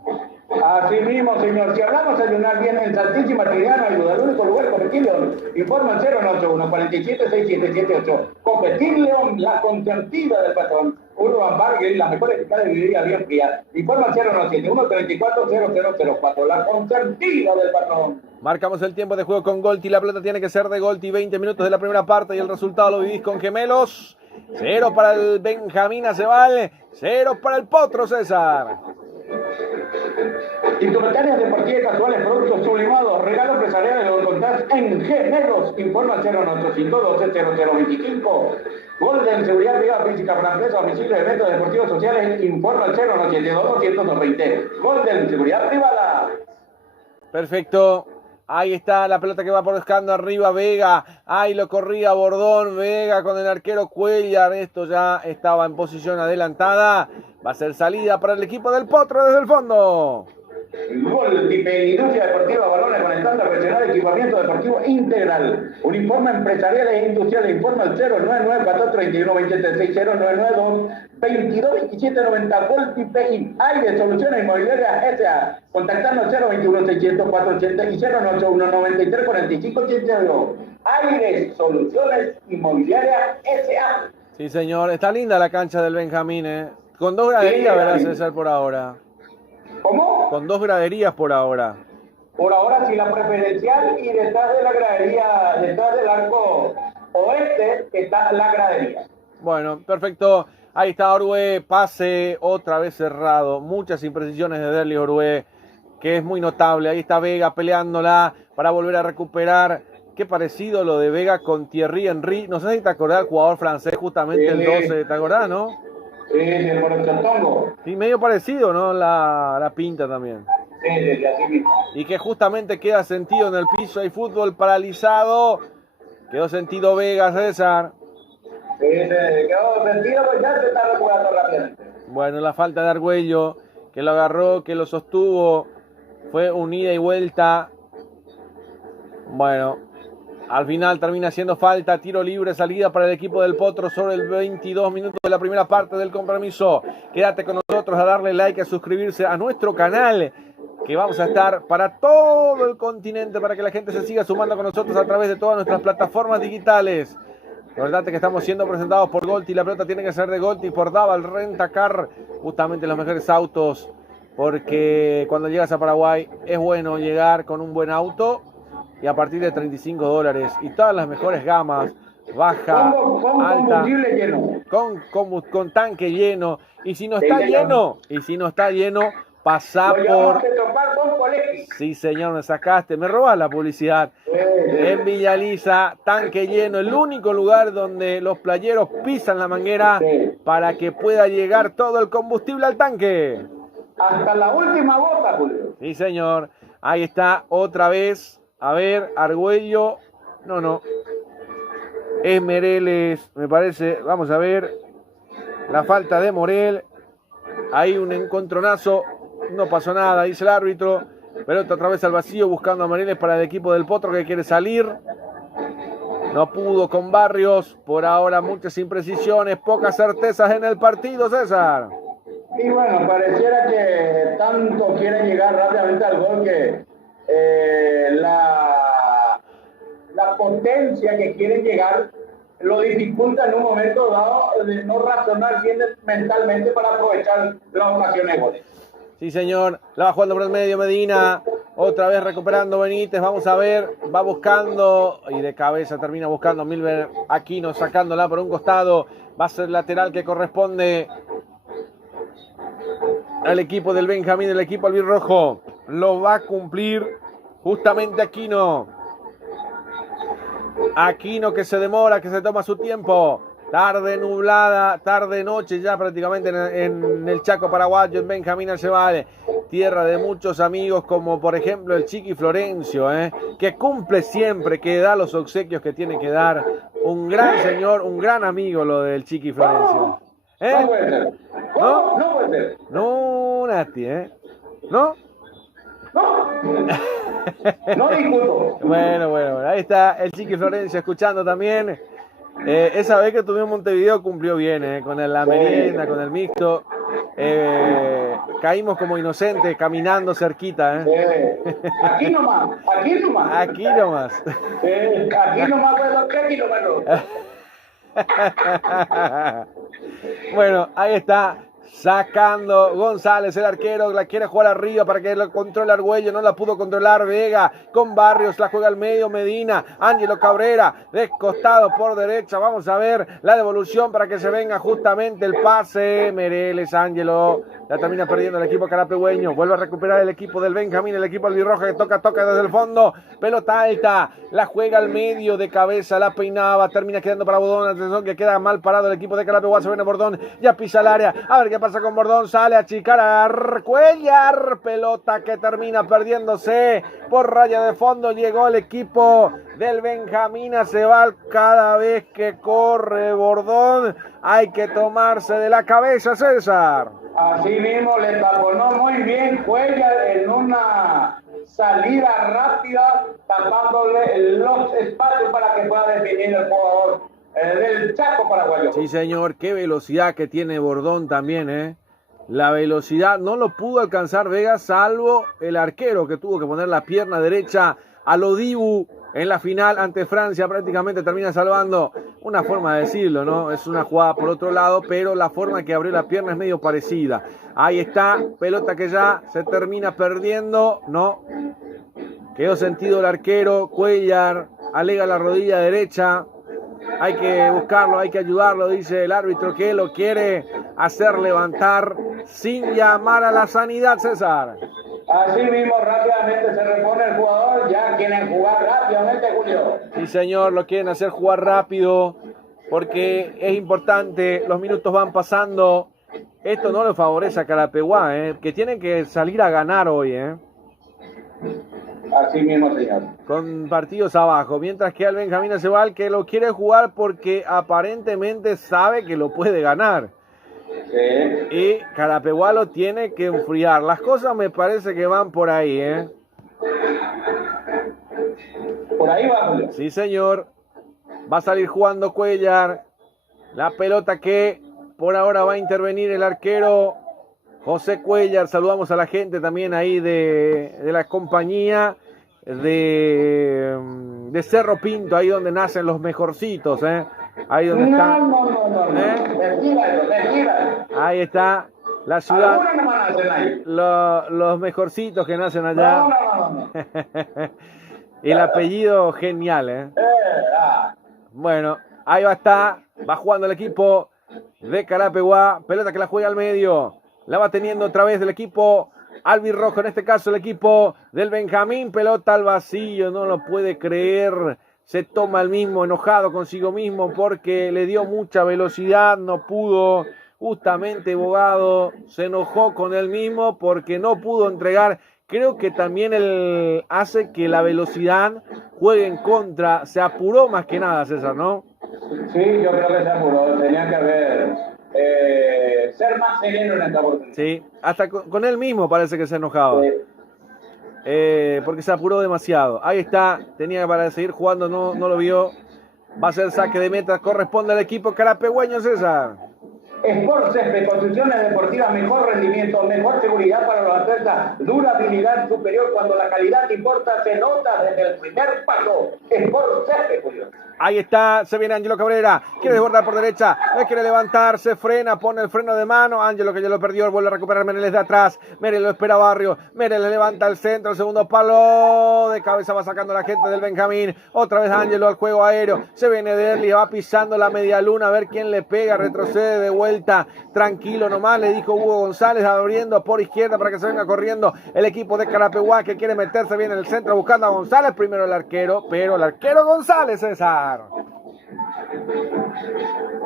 Así mismo, señor. Si hablamos de ayunar bien en Santísima Trinidad, ayuda al único lugar competido. Informa al 081 47 6778. Competir León, la consentida del patrón. Urban Barger, la mejor eficaz de vivir bien fría. Informa al 091 34 0004. La consentida del patrón. Marcamos el tiempo de juego con Golti. La pelota tiene que ser de Golti. 20 minutos de la primera parte y el resultado lo vivís con Gemelos. 0 para el Benjamín Aceval, 0 para el Potro, César. Indumentarias deportivas casuales, productos sublimados, regalos empresariales, lo encontrás en Gemelos. Informa 085120025. Golden Seguridad Privada Física para empresas, domicilio, eventos deportivos sociales. Informa al 072200220. Golden Seguridad Privada. Perfecto. Ahí está la pelota que va buscando arriba Vega. Ahí lo corría Bordón. Vega con el arquero Cuellar. Esto ya estaba en posición adelantada. Va a ser salida para el equipo del Potro desde el fondo. Goltipe, industria deportiva, balones con estándar profesional, equipamiento deportivo integral. Uniforme empresarial e industrial. Informa al 099-431-27602-992-222790. Goltipe y Aire Soluciones Inmobiliarias S.A. Contactarnos 021-600-480 y 091-93-4582. Aire Soluciones Inmobiliarias S.A. Sí, señor. Está linda la cancha del Benjamín, ¿eh? Con 2 graderías, Sí, ¿verdad, César, por ahora? ¿Cómo? Con 2 graderías por ahora. Por ahora sí, la preferencial, y detrás de la gradería, detrás del arco oeste, está la gradería. Bueno, perfecto. Ahí está Orue, pase otra vez cerrado. Muchas imprecisiones de Derlis Orue, que es muy notable. Ahí está Vega peleándola para volver a recuperar. Qué parecido lo de Vega con Thierry Henry. No sé si te acordás del jugador francés, justamente el 12. ¿Te acordás, no? Sí, el Morochotongo. Sí, medio parecido, ¿no? La pinta también. Sí, así mismo. Y que justamente queda sentido en el piso. Hay fútbol paralizado. Quedó sentido Vega, César. Sí, quedó sentido, pues ya se está recuperando rápidamente. Bueno, la falta de Argüello, que lo agarró, que lo sostuvo. Fue un ida y vuelta. Bueno, al final termina siendo falta. Tiro libre, salida para el equipo del Potro sobre el 22 minutos de la primera parte del compromiso. Quédate con nosotros a darle like, a suscribirse a nuestro canal, que vamos a estar para todo el continente, para que la gente se siga sumando con nosotros a través de todas nuestras plataformas digitales. Recordate que estamos siendo presentados por Golti. La pelota tiene que ser de Golti, por Daval Rentacar, justamente los mejores autos, porque cuando llegas a Paraguay es bueno llegar con un buen auto, y a partir de $35 y todas las mejores gamas, baja, con alta, combustible lleno. con tanque lleno. Y si no está lleno, pasá por... Sí, señor, me sacaste, me robás la publicidad. En Villaliza, tanque lleno, el único lugar donde los playeros pisan la manguera para que pueda llegar todo el combustible al tanque. Hasta la última gota, Julio. Sí, señor. Ahí está otra vez. A ver, Argüello. No. Es Mereles, me parece. Vamos a ver. La falta de Morel. Ahí un encontronazo. No pasó nada, dice el árbitro. Pelota otra vez al vacío buscando a Mereles para el equipo del Potro, que quiere salir. No pudo con Barrios. Por ahora muchas imprecisiones, pocas certezas en el partido, César. Y bueno, pareciera que tanto quieren llegar rápidamente al gol que la potencia que quieren llegar lo dificulta en un momento dado de no razonar bien mentalmente para aprovechar las ocasiones de goles. Sí, señor. La va jugando por el medio Medina. Otra vez recuperando Benítez. Vamos a ver. Va buscando. Y de cabeza termina buscando Milber Aquino, sacándola por un costado. Va a ser lateral que corresponde al equipo del Benjamín, el equipo albirrojo. Lo va a cumplir justamente Aquino. Aquino, que se demora, que se toma su tiempo. Tarde nublada, tarde noche ya prácticamente en el Chaco paraguayo, en Benjamín Arcebal, tierra de muchos amigos, como por ejemplo el Chiqui Florencio, que cumple siempre, que da los obsequios que tiene que dar. Un gran señor, un gran amigo lo del Chiqui Florencio. No puede ser. ¿No? No puede ser. No, Nati, ¿no? No. No discuto. Bueno, ahí está el Chiqui Florencio escuchando también. Esa vez que estuvimos en Montevideo cumplió bien, con la merienda, con el mixto. Caímos como inocentes caminando cerquita. Aquí nomás. Aquí nomás, Bueno, 3 kilómetros. Bueno, ahí está. Sacando González, el arquero, la quiere jugar arriba para que lo controle Argüello, no la pudo controlar Vega, con Barrios, la juega al medio Medina, Ángelo Cabrera, descostado por derecha, vamos a ver la devolución para que se venga justamente el pase, Mereles, Ángelo, ya termina perdiendo el equipo carapegüeño, vuelve a recuperar el equipo del Benjamín, el equipo albirroja que toca desde el fondo, pelota alta, la juega al medio de cabeza, la peinaba, termina quedando para Bordón, atención que queda mal parado el equipo de Carapeguá, se viene Bordón, ya pisa el área, a ver qué pasa con Bordón, sale a chicar a Arcuellar, pelota que termina perdiéndose por raya de fondo, llegó el equipo del Benjamín Acebal, cada vez que corre Bordón hay que tomarse de la cabeza, César. Así mismo le taponó muy bien Cuellar en una salida rápida, tapándole los espacios para que pueda definir el jugador del Chaco paraguayo. Sí, señor, qué velocidad que tiene Bordón también, ¿eh? La velocidad no lo pudo alcanzar Vega, salvo el arquero que tuvo que poner la pierna derecha a lo Dibu en la final ante Francia. Prácticamente termina salvando, una forma de decirlo, ¿no? Es una jugada por otro lado, pero la forma que abrió la pierna es medio parecida. Ahí está, pelota que ya se termina perdiendo, ¿no? Quedó sentido el arquero, Cuellar alega la rodilla derecha. Hay que buscarlo, hay que ayudarlo, dice el árbitro, que lo quiere hacer levantar sin llamar a la sanidad, César. Así mismo rápidamente se repone el jugador, ya quieren jugar rápidamente, Julio. Sí, señor, lo quieren hacer jugar rápido porque es importante, los minutos van pasando. Esto no le favorece a Carapeguá, que tienen que salir a ganar hoy, Así mismo, señor. Con partidos abajo, mientras que el Benjamín Acebal, que lo quiere jugar porque aparentemente sabe que lo puede ganar. Sí. Y Carapeguá lo tiene que enfriar. Las cosas me parece que van por ahí, Por ahí va, Julio. Sí, señor. Va a salir jugando Cuellar. La pelota que por ahora va a intervenir el arquero José Cuellar. Saludamos a la gente también ahí de la compañía de Cerro Pinto, ahí donde nacen los mejorcitos, ahí donde está. No. Mentira. Ahí está la ciudad. Los mejorcitos que nacen allá. No. El apellido genial, Bueno, ahí va jugando el equipo de Carapeguá. Pelota que la juega al medio. La va teniendo otra vez el equipo albirrojo, en este caso el equipo del Benjamín. Pelota al vacío, no lo puede creer. Se toma el mismo, enojado consigo mismo porque le dio mucha velocidad, no pudo. Justamente Bogado se enojó con él mismo porque no pudo entregar. Creo que también él hace que la velocidad juegue en contra. Se apuró más que nada, César, ¿no? Sí, yo creo que se apuró. Tenía que haber ser más sereno en esta oportunidad. Sí, hasta con él mismo parece que se enojaba. Sí. Porque se apuró demasiado. Ahí está, tenía para seguir jugando, no lo vio. Va a ser saque de meta, corresponde al equipo carapegueño, César. Sport Césped, construcciones deportivas, mejor rendimiento, mejor seguridad para los atletas, durabilidad superior cuando la calidad importa, se nota desde el primer paso. Sport Césped, Julio. Ahí está, se viene Ángelo Cabrera, quiere desbordar por derecha, le quiere levantar, se frena, pone el freno de mano, Ángelo que ya lo perdió, vuelve a recuperar Meneles de atrás, Meneles lo espera Barrio, Meneles levanta el centro, el segundo palo, de cabeza va sacando la gente del Benjamín, otra vez Ángelo al juego aéreo, se viene Derli, va pisando la media luna, a ver quién le pega, retrocede de vuelta, tranquilo nomás, le dijo Hugo González, abriendo por izquierda para que se venga corriendo el equipo de Carapeguá que quiere meterse bien en el centro buscando a González, primero el arquero, pero el arquero González, César.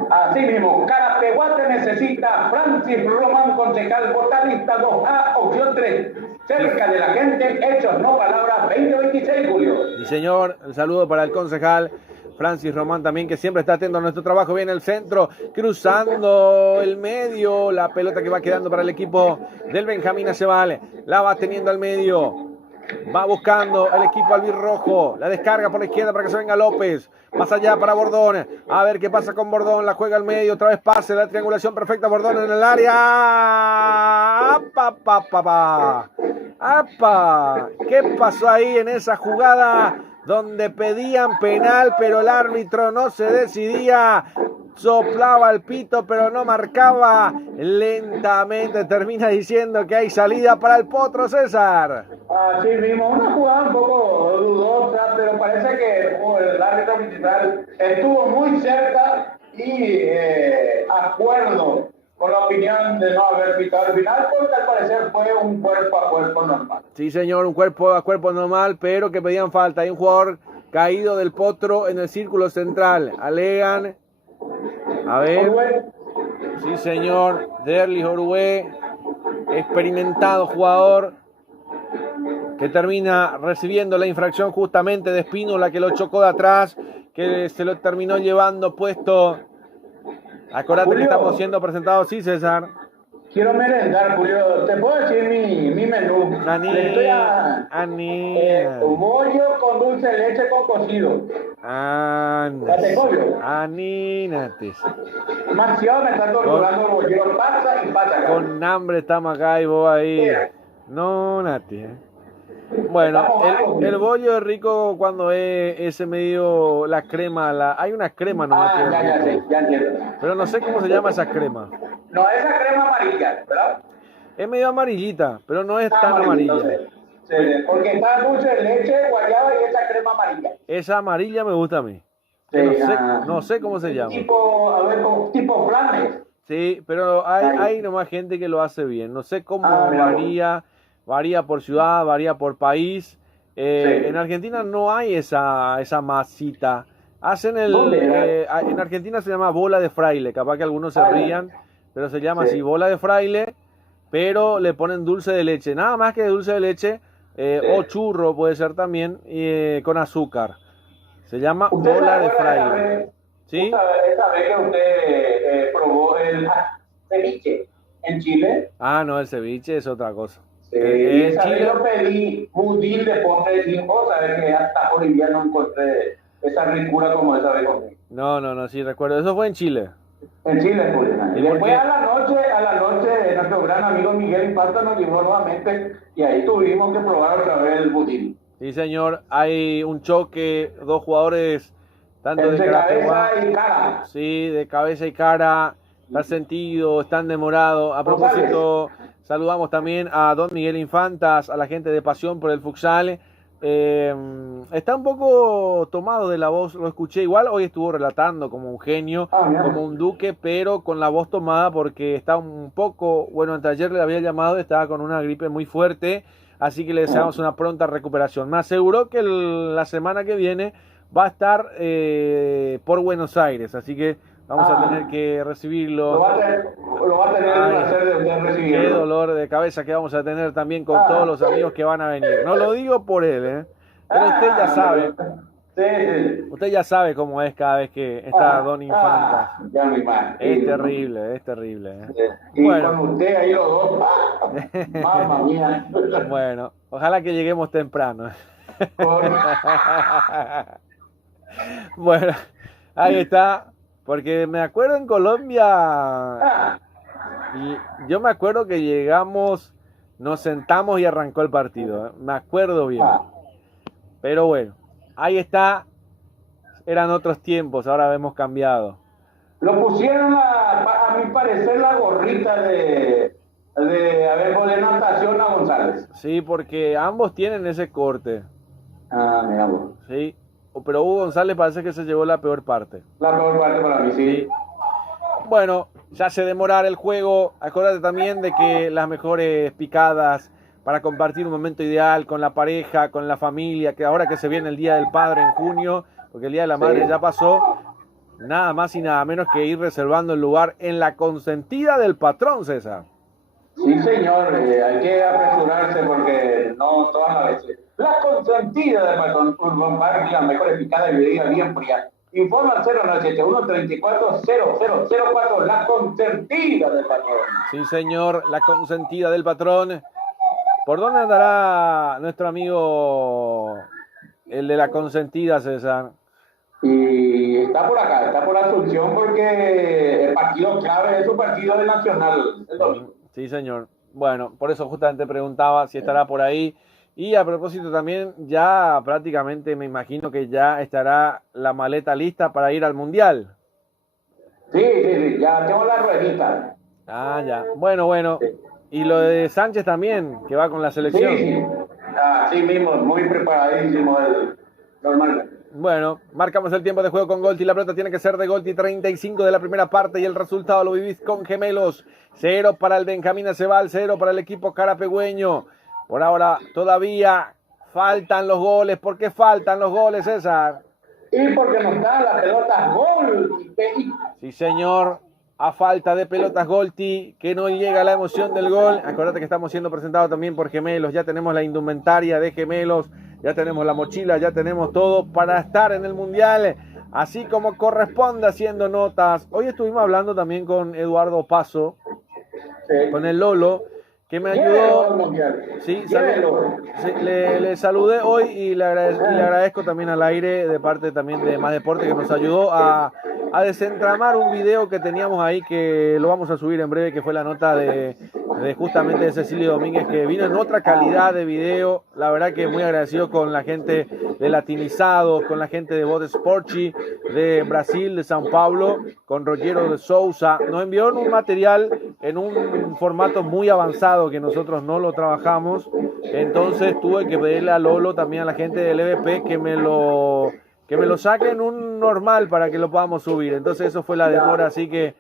Así mismo, Carapeguá te necesita. Francis Román, concejal botanista 2A, opción 3. Cerca de la gente, hechos, no palabras, 2026, Julio. Sí, señor, el saludo para el concejal Francis Román también, que siempre está atento a nuestro trabajo. Viene el centro, cruzando el medio, la pelota que va quedando para el equipo del Benjamín Acebal. La va teniendo al medio. Va buscando el equipo albirrojo. La descarga por la izquierda para que se venga López. Más allá para Bordón. A ver qué pasa con Bordón. La juega al medio. Otra vez pase. La triangulación perfecta. Bordón en el área. ¡Apa! ¿Qué pasó ahí en esa jugada donde pedían penal, pero el árbitro no se decidía? Soplaba el pito, pero no marcaba. Lentamente termina diciendo que hay salida para el Potro, César. Así mismo, una jugada un poco dudosa, pero parece que el árbitro principal estuvo muy cerca y acuerdo con la opinión de no haber pitado el final, porque al parecer fue un cuerpo a cuerpo normal. Sí, señor, un cuerpo a cuerpo normal, pero que pedían falta. Hay un jugador caído del Potro en el círculo central. Alegan. A ver. Orué. Sí, señor. Derlis Orué, experimentado jugador, que termina recibiendo la infracción justamente de Espínola, que lo chocó de atrás, que se lo terminó llevando puesto. Acordate que estamos siendo presentados, sí, César. quiero merendar, Julio. ¿Te puedo decir mi menú? Le estoy a bollo con dulce de leche con cocido. Anínates. Demasiado me está torturando el bollero. Pasa y pasa. Con hambre estamos acá y vos ahí. Mira. No, Nati. Bueno, el bollo es rico cuando es ese medio, la crema, hay una crema nomás que es ya sé, ya entiendo. pero no sé cómo se llama esa crema. No, esa crema amarilla, ¿verdad? Es medio amarillita, pero no es tan amarilla. Sí, porque está dulce de leche, guayaba y esa crema amarilla. Esa amarilla me gusta a mí. Sí, no sé cómo se llama. Tipo flanes. Sí, pero hay nomás gente que lo hace bien. No sé cómo varía por ciudad, varía por país. Sí. En Argentina no hay esa masita. Hacen en Argentina se llama bola de fraile, capaz que algunos se rían, pero se llama así, bola de fraile, pero le ponen dulce de leche, nada más que dulce de leche, o churro puede ser también, con azúcar. Se llama bola de fraile. ¿Sí? Esa vez que usted probó el ceviche en Chile. No, el ceviche es otra cosa. En Chile yo pedí budín de postre y sabes que hasta hoy día no encontré esa ricura como esa vez comí. No, sí recuerdo. Eso fue en Chile. En Chile, Julián. Y después a la noche, nuestro gran amigo Miguel Infanta nos llevó nuevamente y ahí tuvimos que probar otra vez el budín. Sí, señor. Hay un choque, dos jugadores, tanto de cabeza y cara. Sí, de cabeza y cara. Está sentido, están demorados. A propósito, saludamos también a don Miguel Infantas, a la gente de Pasión por el Futsal. Está un poco tomado de la voz, lo escuché igual, hoy estuvo relatando como un genio, como un duque, pero con la voz tomada porque está un poco, bueno, antes ayer le había llamado, estaba con una gripe muy fuerte, así que le deseamos una pronta recuperación. Me aseguró que la semana que viene va a estar por Buenos Aires, así que vamos a tener que recibirlo. Lo va a tener el placer de usted recibirlo. Qué dolor de cabeza que vamos a tener también con todos los amigos que van a venir. No lo digo por él, pero usted ya sabe. Sí. Usted ya sabe cómo es cada vez que está Don Infanta. Ya me imagino. Es terrible. Y bueno, con usted ahí los dos. Mamma mía. Bueno, ojalá que lleguemos temprano. Bueno, ahí está. Porque me acuerdo en Colombia, y yo me acuerdo que llegamos, nos sentamos y arrancó el partido, me acuerdo bien. Pero bueno, ahí está, eran otros tiempos, ahora hemos cambiado. Lo pusieron a mi parecer la gorrita de natación a González. Sí, porque ambos tienen ese corte. Mira vos. Sí. Pero Hugo González parece que se llevó la peor parte. La peor parte para mí, sí. Bueno, ya hace demorar el juego. Acuérdate también de que las mejores picadas para compartir un momento ideal con la pareja, con la familia, que ahora que se viene el Día del Padre en junio, porque el Día de la Madre ya pasó, nada más y nada menos que ir reservando el lugar en la consentida del patrón, César. Sí, señor, hay que apresurarse porque no todas las veces. La consentida del patrón Urban Bar, la mejor picada y bebida bien fría. Informa al 0971-34-0004, la consentida del patrón. Sí, señor, la consentida del patrón. ¿Por dónde andará nuestro amigo, el de la consentida, César? Y está por acá, está por Asunción porque el partido clave es su partido de Nacional el domingo. Sí, señor. Bueno, por eso justamente preguntaba si estará por ahí. Y a propósito también, ya prácticamente me imagino que ya estará la maleta lista para ir al Mundial. Sí, ya tengo la ruedita. Ya. Bueno. Sí. Y lo de Sánchez también, que va con la selección. Sí. Sí mismo, muy preparadísimo normalmente. Bueno, marcamos el tiempo de juego con Golti. La pelota tiene que ser de Golti, 35 de la primera parte. Y el resultado lo vivís con Gemelos. 0 para el Benjamín Acebal, 0 para el equipo carapegüeño. Por ahora todavía faltan los goles. ¿Por qué faltan los goles, César? Y porque nos dan las pelotas Golti. Sí, señor. A falta de pelotas Golti, que no llega la emoción del gol. Acuérdate que estamos siendo presentados también por Gemelos. Ya tenemos la indumentaria de Gemelos. Ya tenemos la mochila, ya tenemos todo para estar en el Mundial, así como corresponde, haciendo notas. Hoy estuvimos hablando también con Eduardo Paso, con el Lolo, que me ayudó. Sí, le saludé hoy y le agradezco también al aire de parte también de Más Deporte, que nos ayudó a desentramar un video que teníamos ahí, que lo vamos a subir en breve, que fue la nota de justamente de Cecilio Domínguez, que vino en otra calidad de video. La verdad que muy agradecido con la gente de Latinizados, con la gente de Voz Sporchi de Brasil, de São Paulo, con Rogero de Souza. Nos envió un material en un formato muy avanzado que nosotros no lo trabajamos, entonces tuve que pedirle a Lolo, también a la gente del EVP, que me lo saquen un normal para que lo podamos subir. Entonces eso fue la demora, así que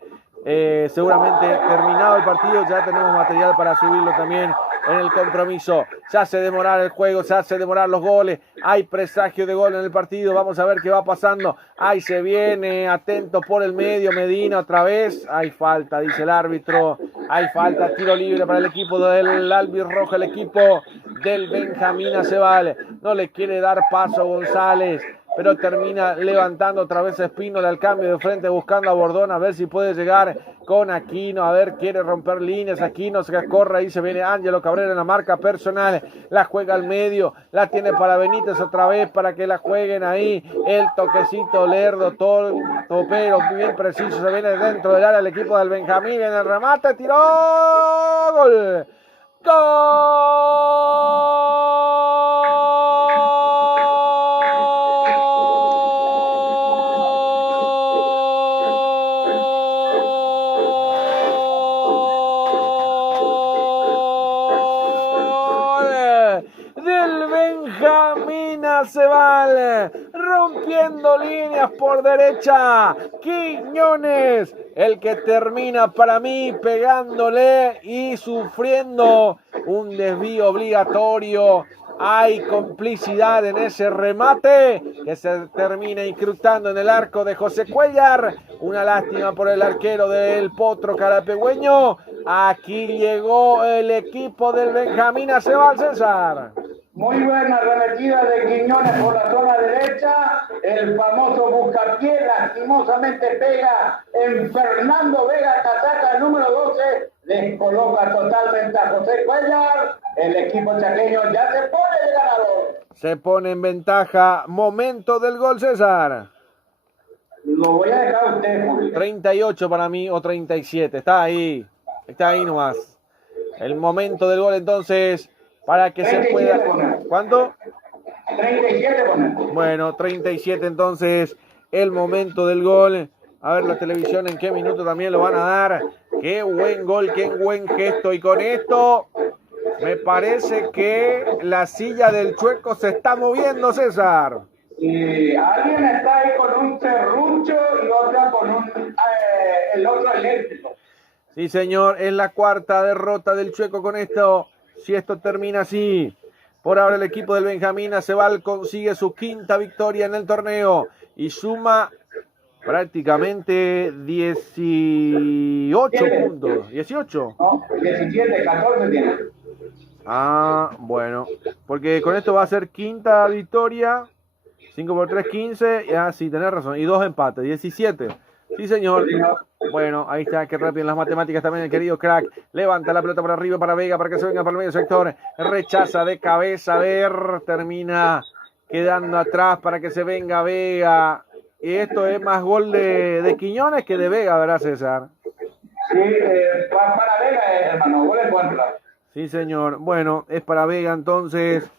seguramente terminado el partido ya tenemos material para subirlo también en el compromiso. Se hace demorar el juego, se hace demorar los goles, hay presagio de gol en el partido, vamos a ver qué va pasando. Ahí se viene, atento por el medio, Medina otra vez, hay falta, dice el árbitro, hay falta, tiro libre para el equipo del albirrojo, el equipo del Benjamín Aceval, no le quiere dar paso a González, pero termina levantando otra vez Espínola al cambio de frente, buscando a Bordón, a ver si puede llegar con Aquino, a ver, quiere romper líneas, Aquino se corre, ahí se viene Ángelo Cabrera en la marca personal, la juega al medio, la tiene para Benítez otra vez, para que la jueguen ahí, el toquecito lerdo, topero, bien preciso, se viene dentro del área el equipo del Benjamín, en el remate, tiró, gol, Benjamín Aceval, rompiendo líneas por derecha, Quiñones, el que termina para mí pegándole y sufriendo un desvío obligatorio. Hay complicidad en ese remate que se termina incrustando en el arco de José Cuellar. Una lástima por el arquero del Potro Carapegüeño. Aquí llegó el equipo del Benjamín Aceval, César. Muy buena arremetida de Quiñones por la zona derecha. El famoso buscapié lastimosamente pega en Fernando Vega, casaca número 12. Descoloca totalmente a José Cuellar. El equipo chaqueño ya se pone de ganador. Se pone en ventaja. Momento del gol, César. Lo voy a dejar a usted, Julio. 38 para mí o 37. Está ahí nomás. El momento del gol entonces, para que se pueda... ¿Cuánto? 37 poner. Bueno, 37 entonces, el momento del gol. A ver la televisión en qué minuto también lo van a dar. Qué buen gol, qué buen gesto. Y con esto me parece que la silla del Chueco se está moviendo, César. Y alguien está ahí con un serrucho y otra con el otro eléctrico. Sí, señor, es la cuarta derrota del Chueco con esto. Si esto termina así, por ahora el equipo del Benjamín Aceval consigue su quinta victoria en el torneo y suma prácticamente 18 puntos. 18. No, 17, 14 tiene. Ah, bueno, porque con esto va a ser quinta victoria, 5 por 3, 15, ah, sí, tenés razón, y 2 empates, 17. Sí, señor. Bueno, ahí está, qué rápido en las matemáticas también el querido crack. Levanta la pelota para arriba para Vega, para que se venga para el medio sector. Rechaza de cabeza, a ver, termina quedando atrás para que se venga Vega. Y esto es más gol de Quiñones que de Vega, ¿verdad, César? Sí, para Vega, hermano, gol en contra. Sí, señor. Bueno, es para Vega entonces.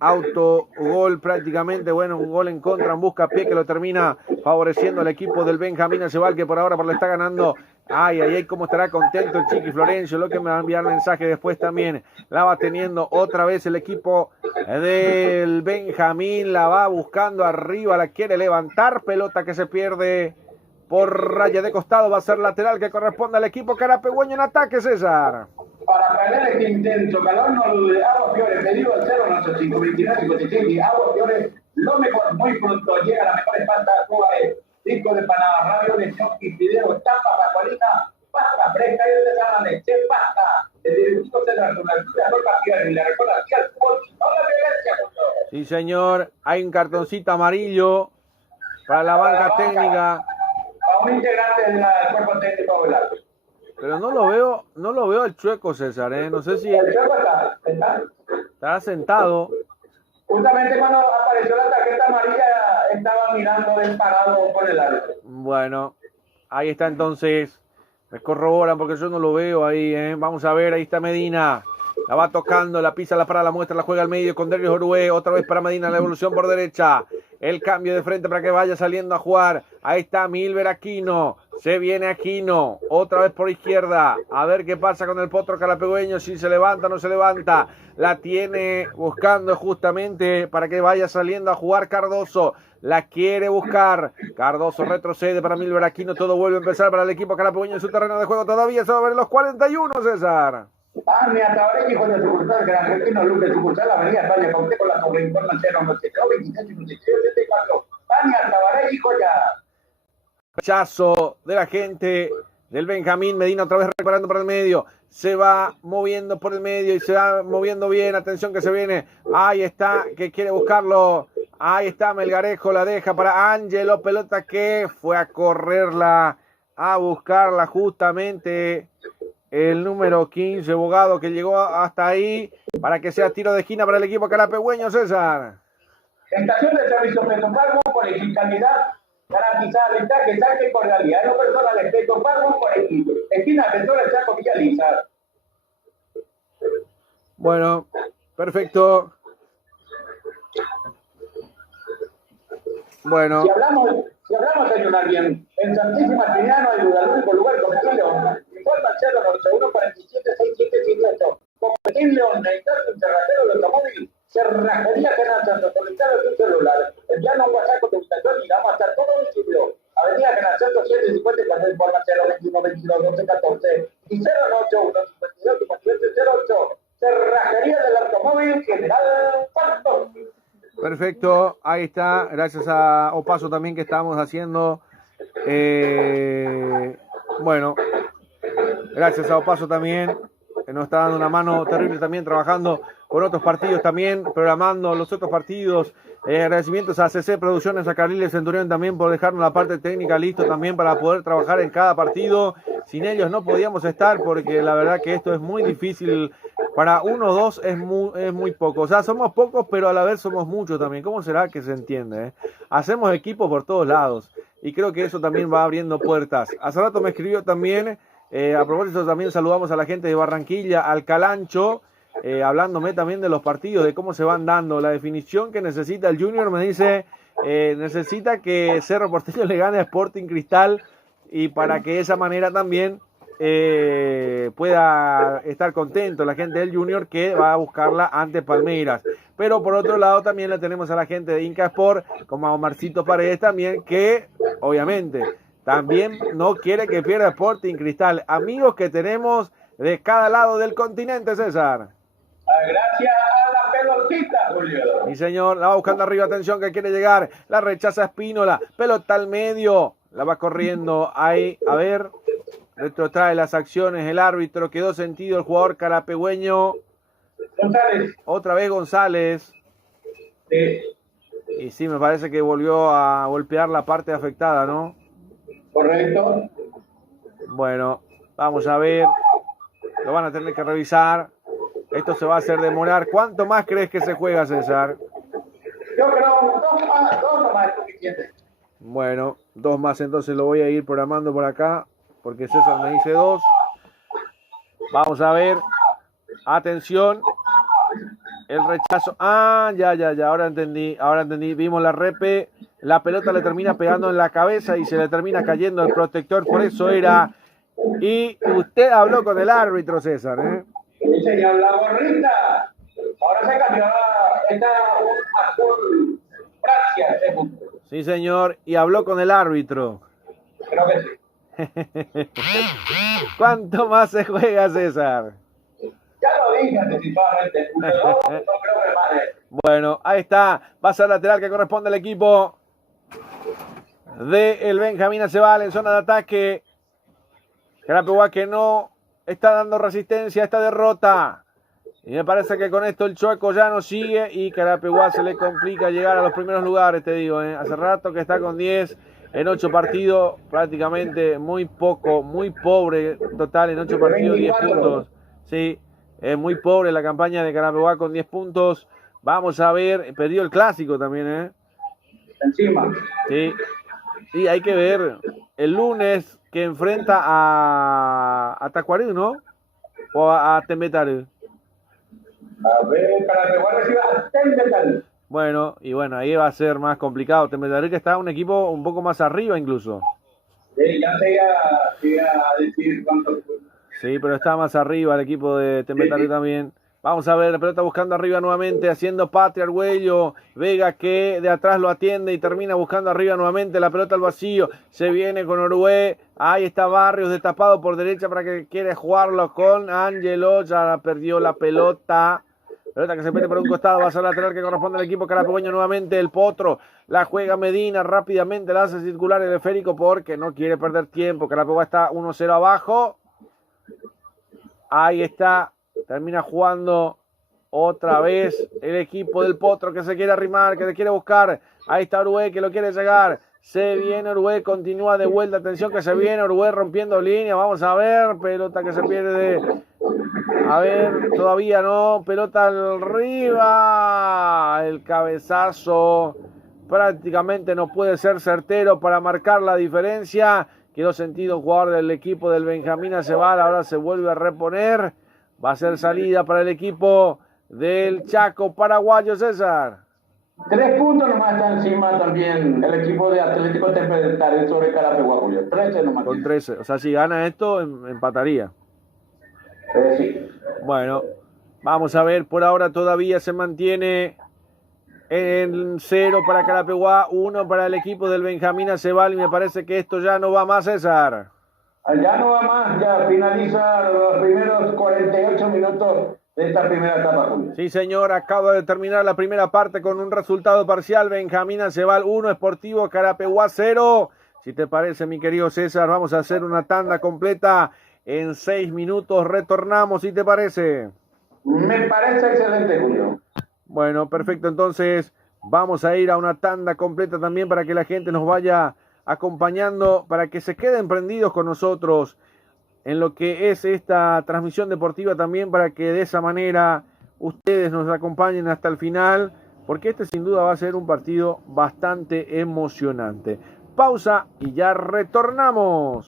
Autogol prácticamente, bueno, un gol en contra, un buscapié que lo termina favoreciendo al equipo del Benjamín Aceval, que por ahora le está ganando. Ay, cómo estará contento el Chiqui Florencio, lo que me va a enviar mensaje después también. La va teniendo otra vez el equipo del Benjamín, la va buscando arriba, la quiere levantar, pelota que se pierde por raya de costado, va a ser lateral que corresponde al equipo carapegüeño en ataque, César. Para perder este intenso calor, Agua Fiore, pedido al 0852956 Agua Fiore, lo mejor, muy pronto llega la mejor pasta Suárez, disco de panada, radio de Choqui, Fideo, tapa, pascualita, pasta fresca y de San Leche, pasta, el directivo central con la altura de Agua Fiore, y le recuerda aquí al fútbol, no la violencia, sí, señor, hay un cartoncito amarillo para la banca técnica. A un integrante del cuerpo técnico del árbitro. Pero no lo veo al Chueco, César, ¿eh? No sé si El Chueco está sentado. Justamente cuando apareció la tarjeta amarilla estaba mirando disparado por el árbitro. Bueno, ahí está entonces. Me corroboran porque yo no lo veo ahí, ¿eh? Vamos a ver, ahí está Medina. La va tocando, la pisa, la para, la muestra, la juega al medio con Derrius Orué. Otra vez para Medina, la evolución por derecha. El cambio de frente para que vaya saliendo a jugar. Ahí está Milber Aquino. Se viene Aquino. Otra vez por izquierda. A ver qué pasa con el potro carapegüeño. Si se levanta o no se levanta. La tiene buscando justamente para que vaya saliendo a jugar Cardoso. La quiere buscar. Cardoso retrocede para Milber Aquino. Todo vuelve a empezar para el equipo carapegüeño en su terreno de juego. Todavía se va a ver los 41, César. Mi Atabaré, hijo de sucursal, Gran Argentino Luque, sucursal, Avenida España, conté con la sobreinformación 083, 27, 57, 74. Mi Atabaré, hijo ya. Rechazo de la gente del Benjamín. Medina otra vez recuperando por el medio. Se va moviendo por el medio y se va moviendo bien. Atención que se viene. Ahí está, que quiere buscarlo. Ahí está Melgarejo, la deja para Ángelo. Pelota que fue a correrla, a buscarla justamente el número 15, Bogado, que llegó hasta ahí para que sea tiro de esquina para el equipo carapegüeño, César. Estación de servicio Petopargo por equidad, garantizar ventaja, saque y cordialidad. No personas de Petopargo por equipo. Esquina Defensora del Chaco Villaliza. Bueno, perfecto. Bueno. Si hablamos de ayunar bien, en Santísima Trinidad no hay duda, el único lugar competible. Informa al 091 47 6778. Competible, necesitas un cerrajero de automóvil. Cerrajería General Santos, solicitado tu celular. Enviando un WhatsApp con tu ubicación y vamos a estar todo domicilio. Avenida General Santos 150, cuando informa 021 22 12 14 y 081 52 57 08. Cerrajería del automóvil General Santos. Perfecto, ahí está, gracias a Opaso también que estamos haciendo, bueno, gracias a Opaso también, que nos está dando una mano terrible también, trabajando con otros partidos también, programando los otros partidos. Agradecimientos a CC Producciones, a Carliles Centurión también por dejarnos la parte técnica listo también para poder trabajar en cada partido. Sin ellos no podíamos estar porque la verdad que esto es muy difícil. Para 1 o 2 es muy poco. O sea, somos pocos, pero a la vez somos muchos también. ¿Cómo será que se entiende? Hacemos equipo por todos lados. Y creo que eso también va abriendo puertas. Hace rato me escribió también, a propósito también saludamos a la gente de Barranquilla, al Calancho, hablándome también de los partidos, de cómo se van dando. La definición que necesita el Junior, me dice, necesita que Cerro Porteño le gane a Sporting Cristal y para que de esa manera también pueda estar contento la gente del Junior, que va a buscarla ante Palmeiras. Pero por otro lado también le tenemos a la gente de Inca Sport, como a Omarcito Paredes también, que obviamente también no quiere que pierda Sporting Cristal. Amigos que tenemos de cada lado del continente, César. Gracias a la pelotita, Julio. Mi señor, la va buscando arriba, atención que quiere llegar, la rechaza Espínola, pelota al medio, la va corriendo ahí, a ver, retrotrae las acciones el árbitro, quedó sentido el jugador carapegüeño. González. Otra vez González. Sí. Y sí, me parece que volvió a golpear la parte afectada, ¿no? Correcto. Bueno, vamos a ver, lo van a tener que revisar. Esto se va a hacer demorar. ¿Cuánto más crees que se juega, César? Yo creo dos más es suficiente. Bueno, 2 más, entonces lo voy a ir programando por acá, porque César me dice 2. Vamos a ver. Atención. El rechazo. Ya. Ahora entendí. Vimos la repe. La pelota le termina pegando en la cabeza y se le termina cayendo el protector. Por eso era. Y usted habló con el árbitro, César, ¿eh? Sí, señor, la gorrita. Ahora se cambió. Esta un azul. Gracias. Sí, señor. Y habló con el árbitro. Creo que sí. ¿Cuánto más se juega, César? Ya lo dije anticipadamente. No creo que más de... Bueno, ahí está. Va a ser lateral que corresponde al equipo de el Benjamín Acebal en zona de ataque. Carapeguá que no está dando resistencia a esta derrota. Y me parece que con esto el Chueco ya no sigue y Carapeguá se le complica llegar a los primeros lugares, te digo. Hace rato que está con 10 En 8 partidos, prácticamente muy poco, muy pobre total. En 8 partidos, 10 puntos. Sí, es muy pobre la campaña de Carapeguá con 10 puntos. Vamos a ver, perdió el clásico también, ¿eh? Encima. Sí, y hay que ver el lunes que enfrenta a Tacuarembó, ¿no? O a Tembetaru. A ver, Carapeguá recibe a Tembetal. Bueno, y bueno, ahí va a ser más complicado. Tembetaru que está un equipo un poco más arriba incluso. Ya te iba a decir cuánto fue. Sí, pero está más arriba el equipo de Tembetaru también. Vamos a ver, la pelota buscando arriba nuevamente, haciendo patria Argüello. Vega que de atrás lo atiende y termina buscando arriba nuevamente la pelota al vacío. Se viene con Orué. Ahí está Barrios destapado por derecha para que quiere jugarlo con Ángelo. Ya perdió la pelota. Pelota que se mete por un costado, va a ser lateral que corresponde al equipo carapegueño nuevamente. El Potro la juega Medina rápidamente, la hace circular el esférico porque no quiere perder tiempo. Carapeguá está 1-0 abajo. Ahí está, termina jugando otra vez el equipo del Potro que se quiere arrimar, que se quiere buscar. Ahí está Uruguay que lo quiere llegar. Se viene Uruguay, continúa de vuelta. Atención que se viene Uruguay rompiendo línea. Vamos a ver, pelota que se pierde. A ver, todavía no. Pelota arriba. El cabezazo prácticamente no puede ser certero para marcar la diferencia. Quedó sentido jugador del equipo del Benjamín Aceval. Ahora se vuelve a reponer. Va a ser salida para el equipo del Chaco paraguayo, César. 3 puntos nomás está encima también el equipo de Atlético Temperley sobre Carapeguá, Julio. 13 nomás. Con 13. O sea, si gana esto, empataría. Sí. Bueno, vamos a ver. Por ahora todavía se mantiene en 0 para Carapeguá, 1 para el equipo del Benjamín Aceval. Y me parece que esto ya no va más, César. Ya no va más, ya finaliza los primeros 48 minutos de esta primera etapa, Julio. Sí, señor, acaba de terminar la primera parte con un resultado parcial. Benjamín Aceval 1, Sportivo Carapeguá 0. Si te parece, mi querido César, vamos a hacer una tanda completa. En 6 minutos retornamos, si te parece. Me parece excelente, Julio. Bueno, perfecto, entonces vamos a ir a una tanda completa también para que la gente nos vaya acompañando, para que se queden prendidos con nosotros en lo que es esta transmisión deportiva también, para que de esa manera ustedes nos acompañen hasta el final, porque este sin duda va a ser un partido bastante emocionante. Pausa y ya retornamos.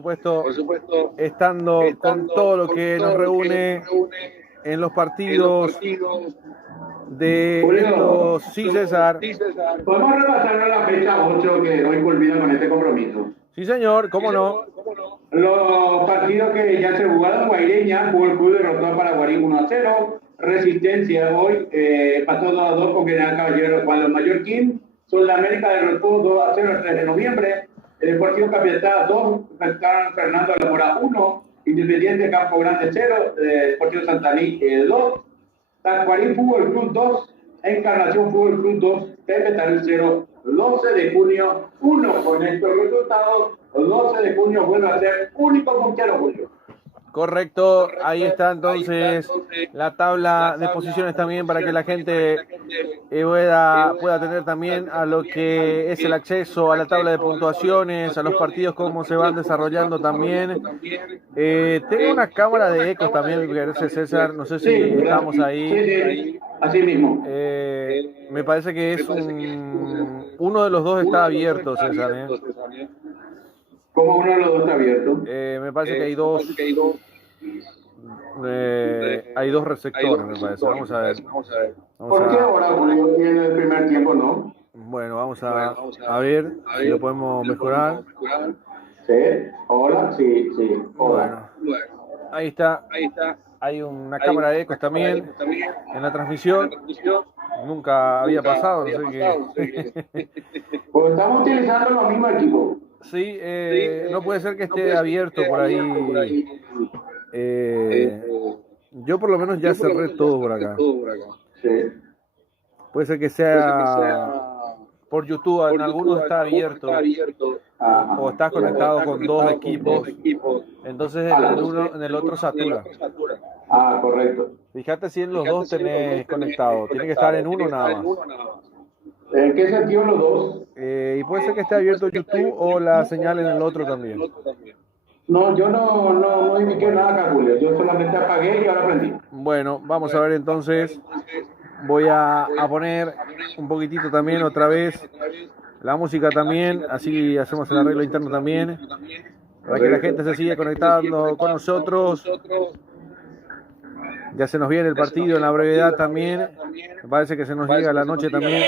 supuesto, estando con todo lo que nos reúne en los partidos de estos. Sí, César. Podemos repasar la fecha 8 que hoy culmina con este compromiso. Sí, señor, cómo no. Los partidos que ya se jugaron: Guaireña, Fútbol Club derrotó a Paraguarí 1-0. Resistencia hoy pasó 2-2 con General Caballero Juan Los Mallorquín. Sudamérica derrotó 2-0 el 3 de noviembre. El Deportivo Capiatá 2, Fernando de la Mora 1. Independiente Campo Grande 0. Deportivo Santaní 2. Tacuarí Fútbol Club 2. Encarnación Fútbol Club 2. Pepe Taril 0. 12 de junio 1. Con estos resultados, 12 de junio vuelve a ser único puntero, Julio. Correcto, ahí está entonces la tabla de posiciones también para que la gente pueda tener también a lo que es el acceso a la tabla de puntuaciones, a los partidos, cómo se van desarrollando también. Tengo una cámara de ecos también, gracias César, no sé si estamos ahí. Sí, así mismo. Me parece que es uno de los dos está abierto, César. ¿Cómo uno de los dos está abierto? Me parece que hay dos. Hay dos receptores, me parece. Vamos a ver. ¿Por qué ahora, Julio, y en el primer tiempo no? Bueno, vamos a ver si lo podemos mejorar. Sí, hola, sí. Hola. Bueno, ahí está. Hay una cámara de ecos también en la transmisión. Nunca había pasado, no sé qué. Pues estamos utilizando los mismos equipos. Sí, no puede ser que esté abierto por ahí. Yo por lo menos ya cerré todo por acá. Sí. Puede ser que sea por YouTube, en algunos está abierto. O estás conectado con dos equipos. Entonces en el otro satura. Correcto. Fíjate si en los dos tenés conectado. Tiene que estar en uno nada más. ¿En qué sentido los dos? Y puede ser que esté abierto YouTube o la señal en el otro también. No, yo no indiqué nada acá, Julio. Yo solamente apagué y ahora prendí. Bueno, vamos a ver entonces. Voy a poner un poquitito también otra vez la música también, así hacemos el arreglo interno también, para que la gente se siga conectando con nosotros. Ya se nos viene el partido en la brevedad también. Me parece que se nos llega la noche también.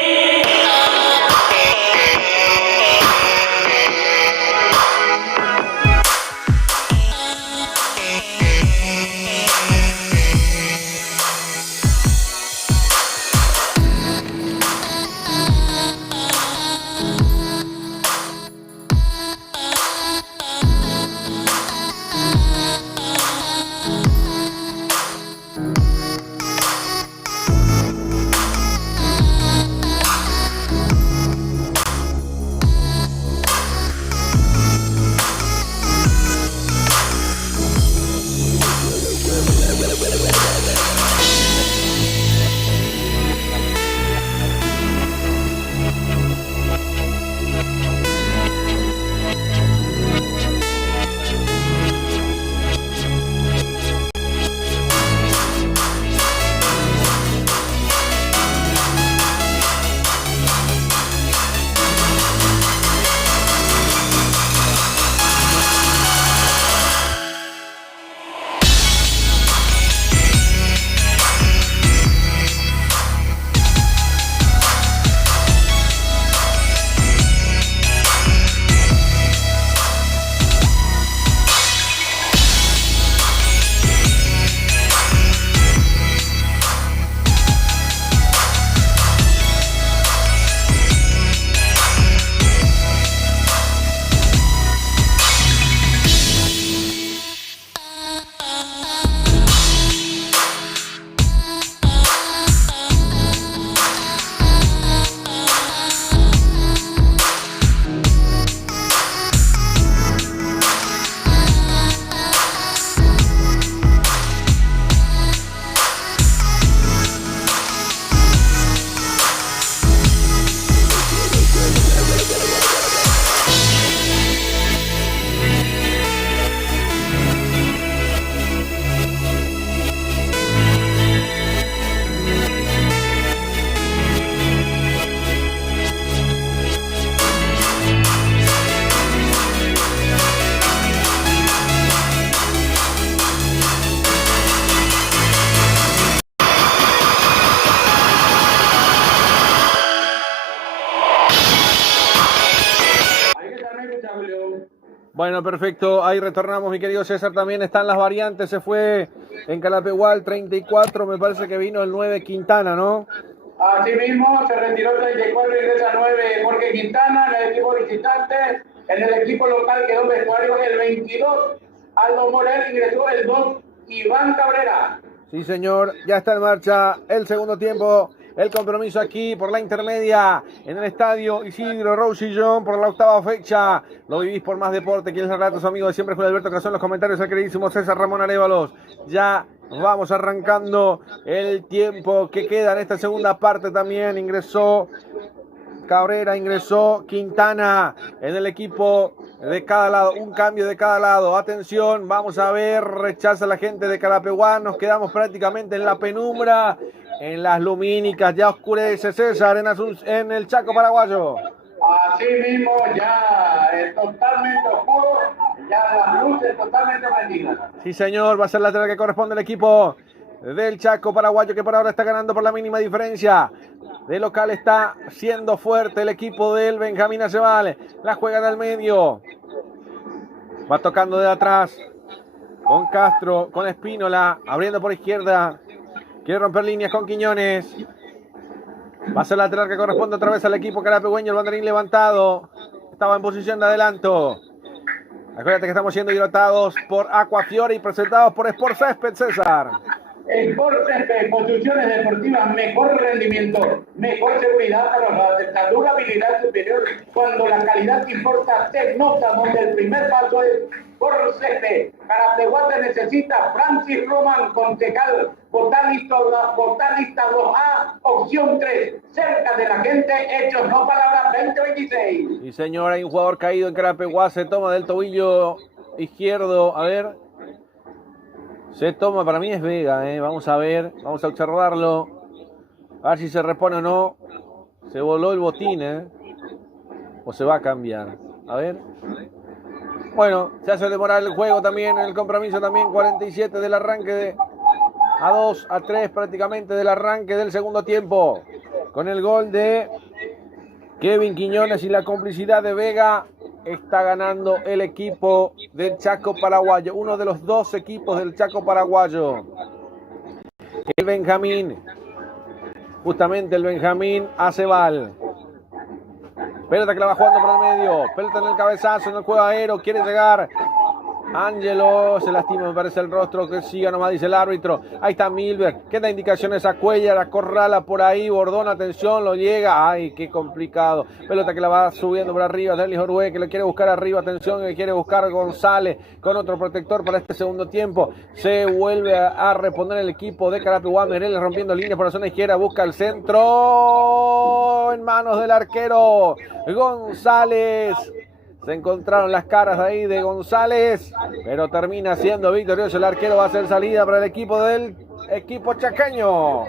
Bueno, perfecto. Ahí retornamos, mi querido César. También están las variantes. Se fue en Calapegual 34. Me parece que vino el 9 Quintana, ¿no? Así mismo, se retiró 34, ingresa 9 Jorge Quintana en el equipo visitante. En el equipo local quedó vestuario el 22 Aldo Morel, ingresó el 2 Iván Cabrera. Sí, señor. Ya está en marcha el segundo tiempo. El compromiso aquí por la intermedia en el estadio Isidro Roussillon por la octava fecha. Lo vivís por Más Deporte. Quien les relata a su amigo de siempre, Julio Alberto Cazón. Los comentarios al queridísimo César Ramón Arévalos. Ya vamos arrancando el tiempo que queda en esta segunda parte también. Ingresó Cabrera, ingresó Quintana en el equipo de cada lado, un cambio de cada lado. Atención, vamos a ver, rechaza la gente de Calapeguá. Nos quedamos prácticamente en la penumbra, en las lumínicas. Ya oscurece, César, en el Chaco paraguayo. Así mismo, ya es totalmente oscuro, ya las luces totalmente prendidas. Sí, señor, va a ser la lateral que corresponde al equipo del Chaco paraguayo, que por ahora está ganando por la mínima diferencia. De local está siendo fuerte el equipo del Benjamín Aceval. La juegan al medio. Va tocando de atrás con Castro, con Espínola, abriendo por izquierda. Quiere romper líneas con Quiñones. Va a ser la lateral que corresponde otra vez al equipo carapegueño. El banderín levantado. Estaba en posición de adelanto. Acuérdate que estamos siendo hidratados por Aquafiore y presentados por Sport Césped, César. Sport Césped, construcciones deportivas, mejor rendimiento, mejor seguridad para la durabilidad superior. Cuando la calidad que importa se nota, donde el primer paso es Sport Césped. Carapeguá te necesita. Francis Roman, concejal, botanista 2A, opción 3, cerca de la gente, hechos no palabras, 2026. Sí, señor, hay un jugador caído en Carapeguá, se toma del tobillo izquierdo, a ver. Se toma, para mí es Vega, vamos a ver, vamos a observarlo. A ver si se repone o no. Se voló el botín, o se va a cambiar. A ver. Bueno, se hace demorar el juego también, el compromiso también, 47 del arranque a 2, a 3 prácticamente del arranque del segundo tiempo. Con el gol de Kevin Quiñones y la complicidad de Vega, está ganando el equipo del Chaco paraguayo, uno de los dos equipos del Chaco paraguayo. El Benjamín, justamente el Benjamín Aceval. Pelota que la va jugando por el medio, pelota en el cabezazo, en el juego aéreo, quiere llegar Ángelo, se lastima, me parece el rostro, que siga nomás, dice el árbitro. Ahí está Milberg, que da indicaciones a Cuellar, a Corrala por ahí, Bordón, atención, lo llega. Ay, qué complicado. Pelota que la va subiendo por arriba, Derlis Orue, que le quiere buscar arriba, atención, que quiere buscar González con otro protector para este segundo tiempo. Se vuelve a reponer el equipo de Carapeguá, Mereles rompiendo líneas por la zona izquierda, busca el centro en manos del arquero González. Se encontraron las caras ahí de González, pero termina siendo victorioso el arquero. Va a ser salida para el equipo del equipo chaqueño.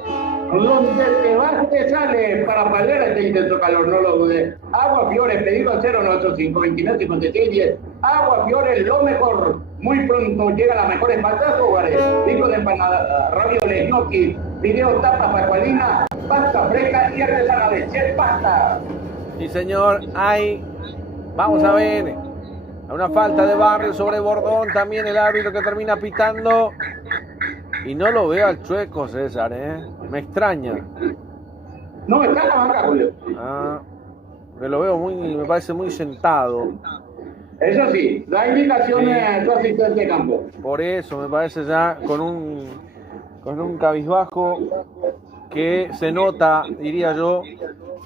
Donde te vas te sale para paliar este intenso calor, no lo dudes. Aquafiore, pedido al 098-529-5610. Aquafiore, lo mejor. Muy pronto llega la mejor empanadas hogares. Pico de empanada, ravioles, gnocchi, video tapas, pascualina, pasta fresca y artesana de Chef Pasta. Sí, señor, hay... Vamos a ver, una falta de Barrio sobre Bordón, también el árbitro que termina pitando. Y no lo veo al Chueco, César, me extraña. No, está en la banca, Julio. Que lo veo me parece muy sentado. Eso sí, da indicaciones a su asistente de campo. Por eso me parece ya con un cabizbajo que se nota, diría yo.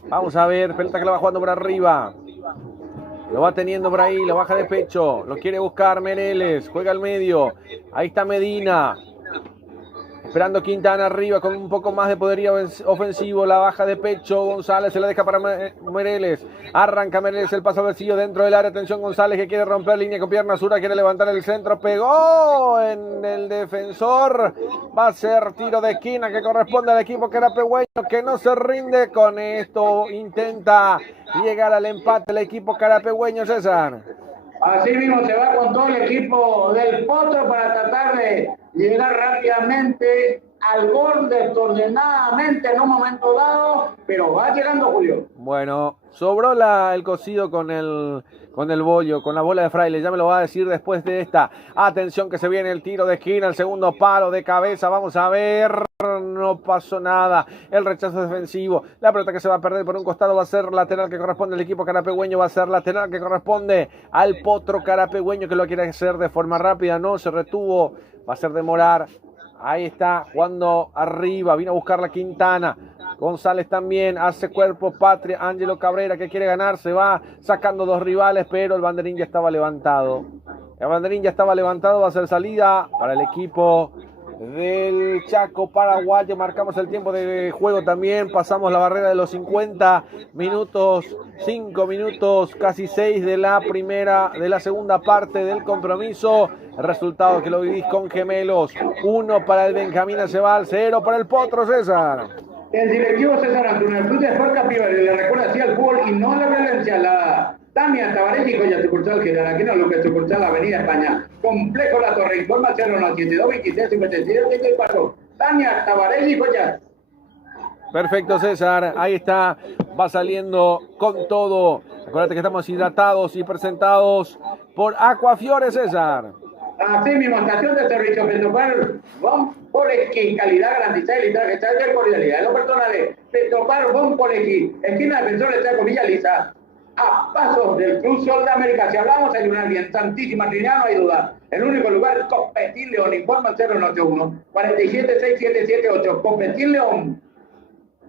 Vamos a ver, pelota que la va jugando por arriba. Lo va teniendo por ahí, lo baja de pecho, lo quiere buscar Mereles, juega al medio, ahí está Medina, esperando Quintana arriba con un poco más de poderío ofensivo, la baja de pecho, González se la deja para Mereles, arranca Mereles el paso vencido dentro del área, atención González que quiere romper línea con pierna zurda, quiere levantar el centro, pegó en el defensor, va a ser tiro de esquina que corresponde al equipo carapegueño que no se rinde, con esto intenta llegar al empate el equipo carapegueño, César. Así mismo se va con todo el equipo del Potro para tratar de llegar rápidamente al gol desordenadamente en un momento dado, pero va llegando Julio. Bueno, sobró el cocido con con el bollo, con la bola de Fraile, ya me lo va a decir después de esta. Atención que se viene el tiro de esquina, el segundo palo de cabeza, vamos a ver, no pasó nada, el rechazo defensivo, la pelota que se va a perder por un costado va a ser lateral que corresponde al equipo carapegüeño, va a ser lateral que corresponde al potro carapegüeño que lo quiere hacer de forma rápida, no se retuvo, va a ser demorar. Ahí está, jugando arriba, vino a buscar la Quintana. González también, hace cuerpo Patria, Ángelo Cabrera que quiere ganar, se va sacando dos rivales, pero el banderín ya estaba levantado. El banderín ya estaba levantado, va a ser salida para el equipo del Chaco paraguayo. Marcamos el tiempo de juego también, pasamos la barrera de los 50 minutos, 5 minutos, casi 6 de la segunda parte del compromiso. El resultado que lo vivís con gemelos, 1 para el Benjamín Aceval, 0 para el Potro, César. El directivo César Antonio, el Club de Sport Capivari, le recuerda así al fútbol y no a la violencia. La Tania Tabarelli, Coya Sucursal General Aquino, López Sucursal Avenida España. Complejo La Torre, informa 092 26 57 84. Tania Tabarelli, Coya. Perfecto, César, ahí está, va saliendo con todo. Acuérdate que estamos hidratados y presentados por Aquafiore, César. Así mismo, estación de servicio Petropar Bon Poleski, calidad garantizada y litraje, y cordialidad. En lo personal de Petropar Bon Poleski, esquina Defensores Chaco Villa Lisa, a pasos del Cruz Sol de América. Si hablamos de ayunar bien, Santísima Trinidad, no hay duda. El único lugar, Copetín León, informa 081 476778, Copetín León.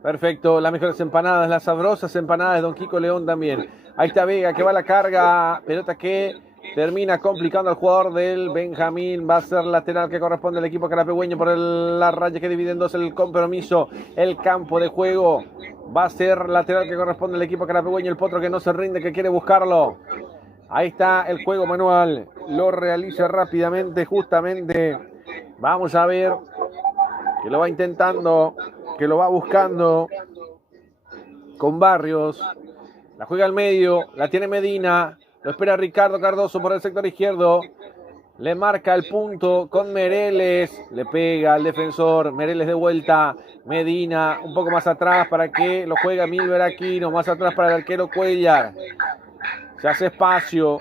Perfecto, las mejores empanadas, las sabrosas empanadas de Don Kiko León también. Ahí está Vega que va a la carga, pelota que termina complicando al jugador del Benjamín. Va a ser lateral que corresponde al equipo carapegüeño por la raya que divide en dos el compromiso, el campo de juego. Va a ser lateral que corresponde al equipo carapegüeño. El Potro que no se rinde, que quiere buscarlo. Ahí está el juego manual. Lo realiza rápidamente, justamente. Vamos a ver que lo va intentando, que lo va buscando con Barrios. La juega al medio, la tiene Medina. Lo espera Ricardo Cardoso por el sector izquierdo. Le marca el punto con Mereles. Le pega al defensor. Mereles de vuelta. Medina un poco más atrás para que lo juega Milber Aquino. Más atrás para el arquero Cuellar. Se hace espacio.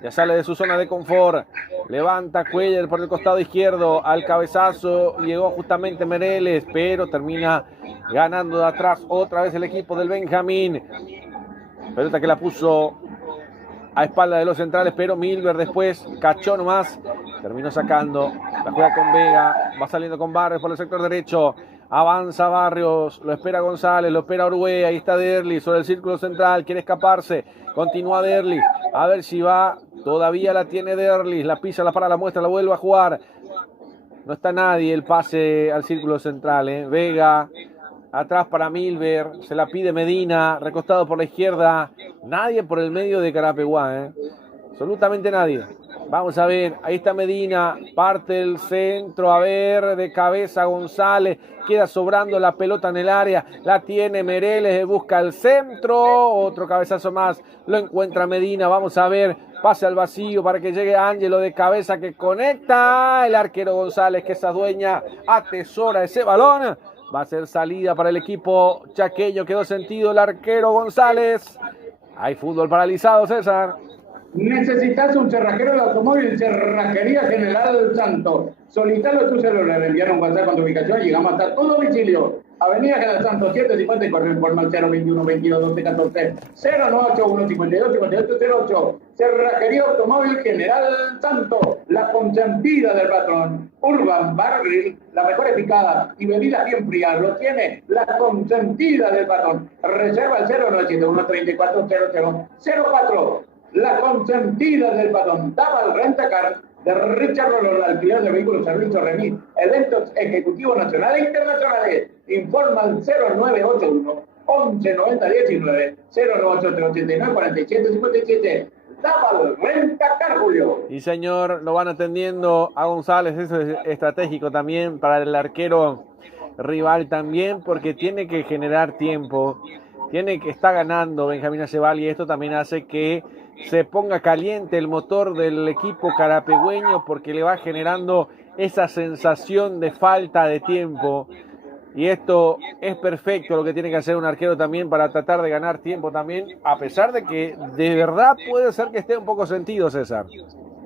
Ya sale de su zona de confort. Levanta Cuellar por el costado izquierdo. Al cabezazo llegó justamente Mereles. Pero termina ganando de atrás otra vez el equipo del Benjamín. Pelota que la puso a espalda de los centrales, pero Milber después cachó nomás, terminó sacando, la juega con Vega, va saliendo con Barrios por el sector derecho, avanza Barrios, lo espera González, lo espera Orué, ahí está Derli sobre el círculo central, quiere escaparse, continúa Derli, a ver si va, todavía la tiene Derli, la pisa, la para, la muestra, la vuelve a jugar, no está nadie, el pase al círculo central, Vega, atrás para Milber, se la pide Medina, recostado por la izquierda, nadie por el medio de Carapeguá, absolutamente nadie. Vamos a ver, ahí está Medina, parte el centro, a ver, de cabeza González, queda sobrando la pelota en el área, la tiene Mereles, busca el centro, otro cabezazo más, lo encuentra Medina, vamos a ver, pase al vacío para que llegue Ángelo de cabeza que conecta, el arquero González que esa dueña atesora ese balón. Va a ser salida para el equipo chaqueño. Quedó sentido el arquero González. Hay fútbol paralizado, César. ¿Necesitas un cerrajero de automóvil? Cerrajería General Santos. Solicítalo a tu celular. Enviar un WhatsApp con tu ubicación. Llegamos hasta tu domicilio. Avenida General Santos 750 y correo informal 021 22 12 14 0981 52 58 08. Cerrajería Automóvil General Santos. La consentida del patrón. Urban Bar Grill, la mejor picada y bebidas bien frías. Lo tiene la consentida del patrón. Reserva el 0971 34 0004. La consentida del patrón. Tabal Rentacar de Richard Rolón, alquiler de vehículos, servicio remis, eventos ejecutivos nacionales e internacionales. Informa al 0981 11 90 19 09889 47 57. Tabal Rentacar, Julio. Y señor, lo van atendiendo a González, eso es estratégico también para el arquero rival también, porque tiene que generar tiempo, tiene que estar ganando Benjamín Aceval y esto también hace que se ponga caliente el motor del equipo carapegüeño porque le va generando esa sensación de falta de tiempo. Y esto es perfecto lo que tiene que hacer un arquero también para tratar de ganar tiempo también, a pesar de que de verdad puede ser que esté un poco sentido, César.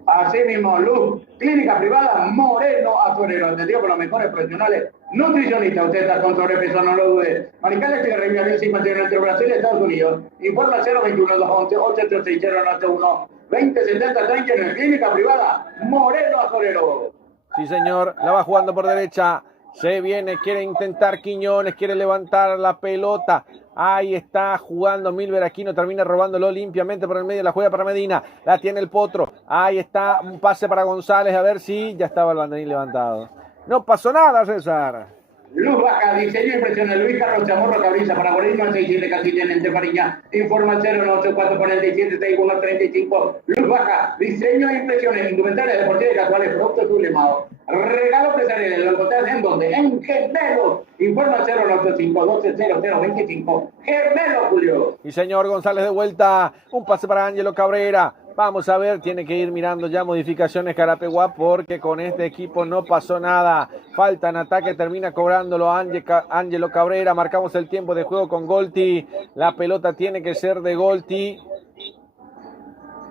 Así mismo, Luz, clínica privada Moreno Azorero, atendido por los mejores profesionales nutricionistas. Usted está con sobrepeso, no lo dude. Maricales de Rivia 1051 entre Brasil y Estados Unidos. Informa 021-211-886-091 2070-30 en la clínica privada Moreno Azorero. Sí, señor, la va jugando por derecha. Se viene, quiere intentar Quiñones, quiere levantar la pelota. Ahí está jugando Milver Aquino, termina robándolo limpiamente por el medio, la juega para Medina, la tiene el Potro. Ahí está, un pase para González, a ver si ya estaba el banderín levantado. No pasó nada, César. Luz baja, diseño impresión Luis Carlos Chamorro Cabrisa para Borisma 67 Castillo en Fariña. Informa 09447-135. Luz baja, diseño e impresiones, indumentarias deportivas y casuales, productos sublimados. Regalo empresarial, ¿lo encontrás en dónde? En Gemelos. Informa 095-120025. Gemelos, Julio. Y señor González de vuelta, un pase para Ángelo Cabrera. Vamos a ver, tiene que ir mirando ya modificaciones Carapeguá porque con este equipo no pasó nada. Falta en ataque, termina cobrándolo Ángelo Cabrera. Marcamos el tiempo de juego con Golti. La pelota tiene que ser de Golti.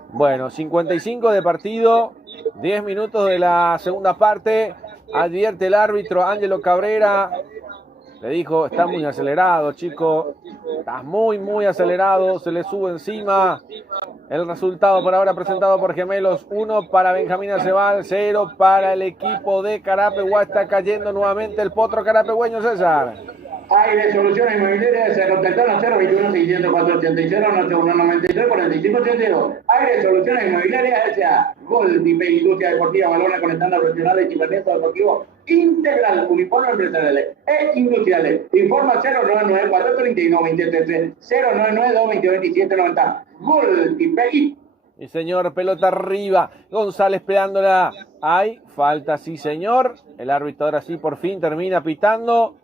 Bueno, 55 de partido, 10 minutos de la segunda parte. Advierte el árbitro Ángelo Cabrera. Le dijo, está muy acelerado, chico. Estás muy acelerado. Se le sube encima. El resultado por ahora presentado por Gemelos. 1 para Benjamín Acebal, 0 para el equipo de Carapeguá. Está cayendo nuevamente el potro carapegüeño, César. Aire Soluciones Inmobiliarias, se contactaron 021-604-86-091-93-45-82. Aire Soluciones Inmobiliarias, S.A. Goldipe Industria Deportiva Valona con estándar profesional de cibernético deportivo integral, uniforme empresariales e industriales. Informa 099-431-23, 099-220-2790. Goldipe. Y señor, pelota arriba. González pegándola. Hay falta, sí, señor. El árbitro ahora sí por fin termina pitando.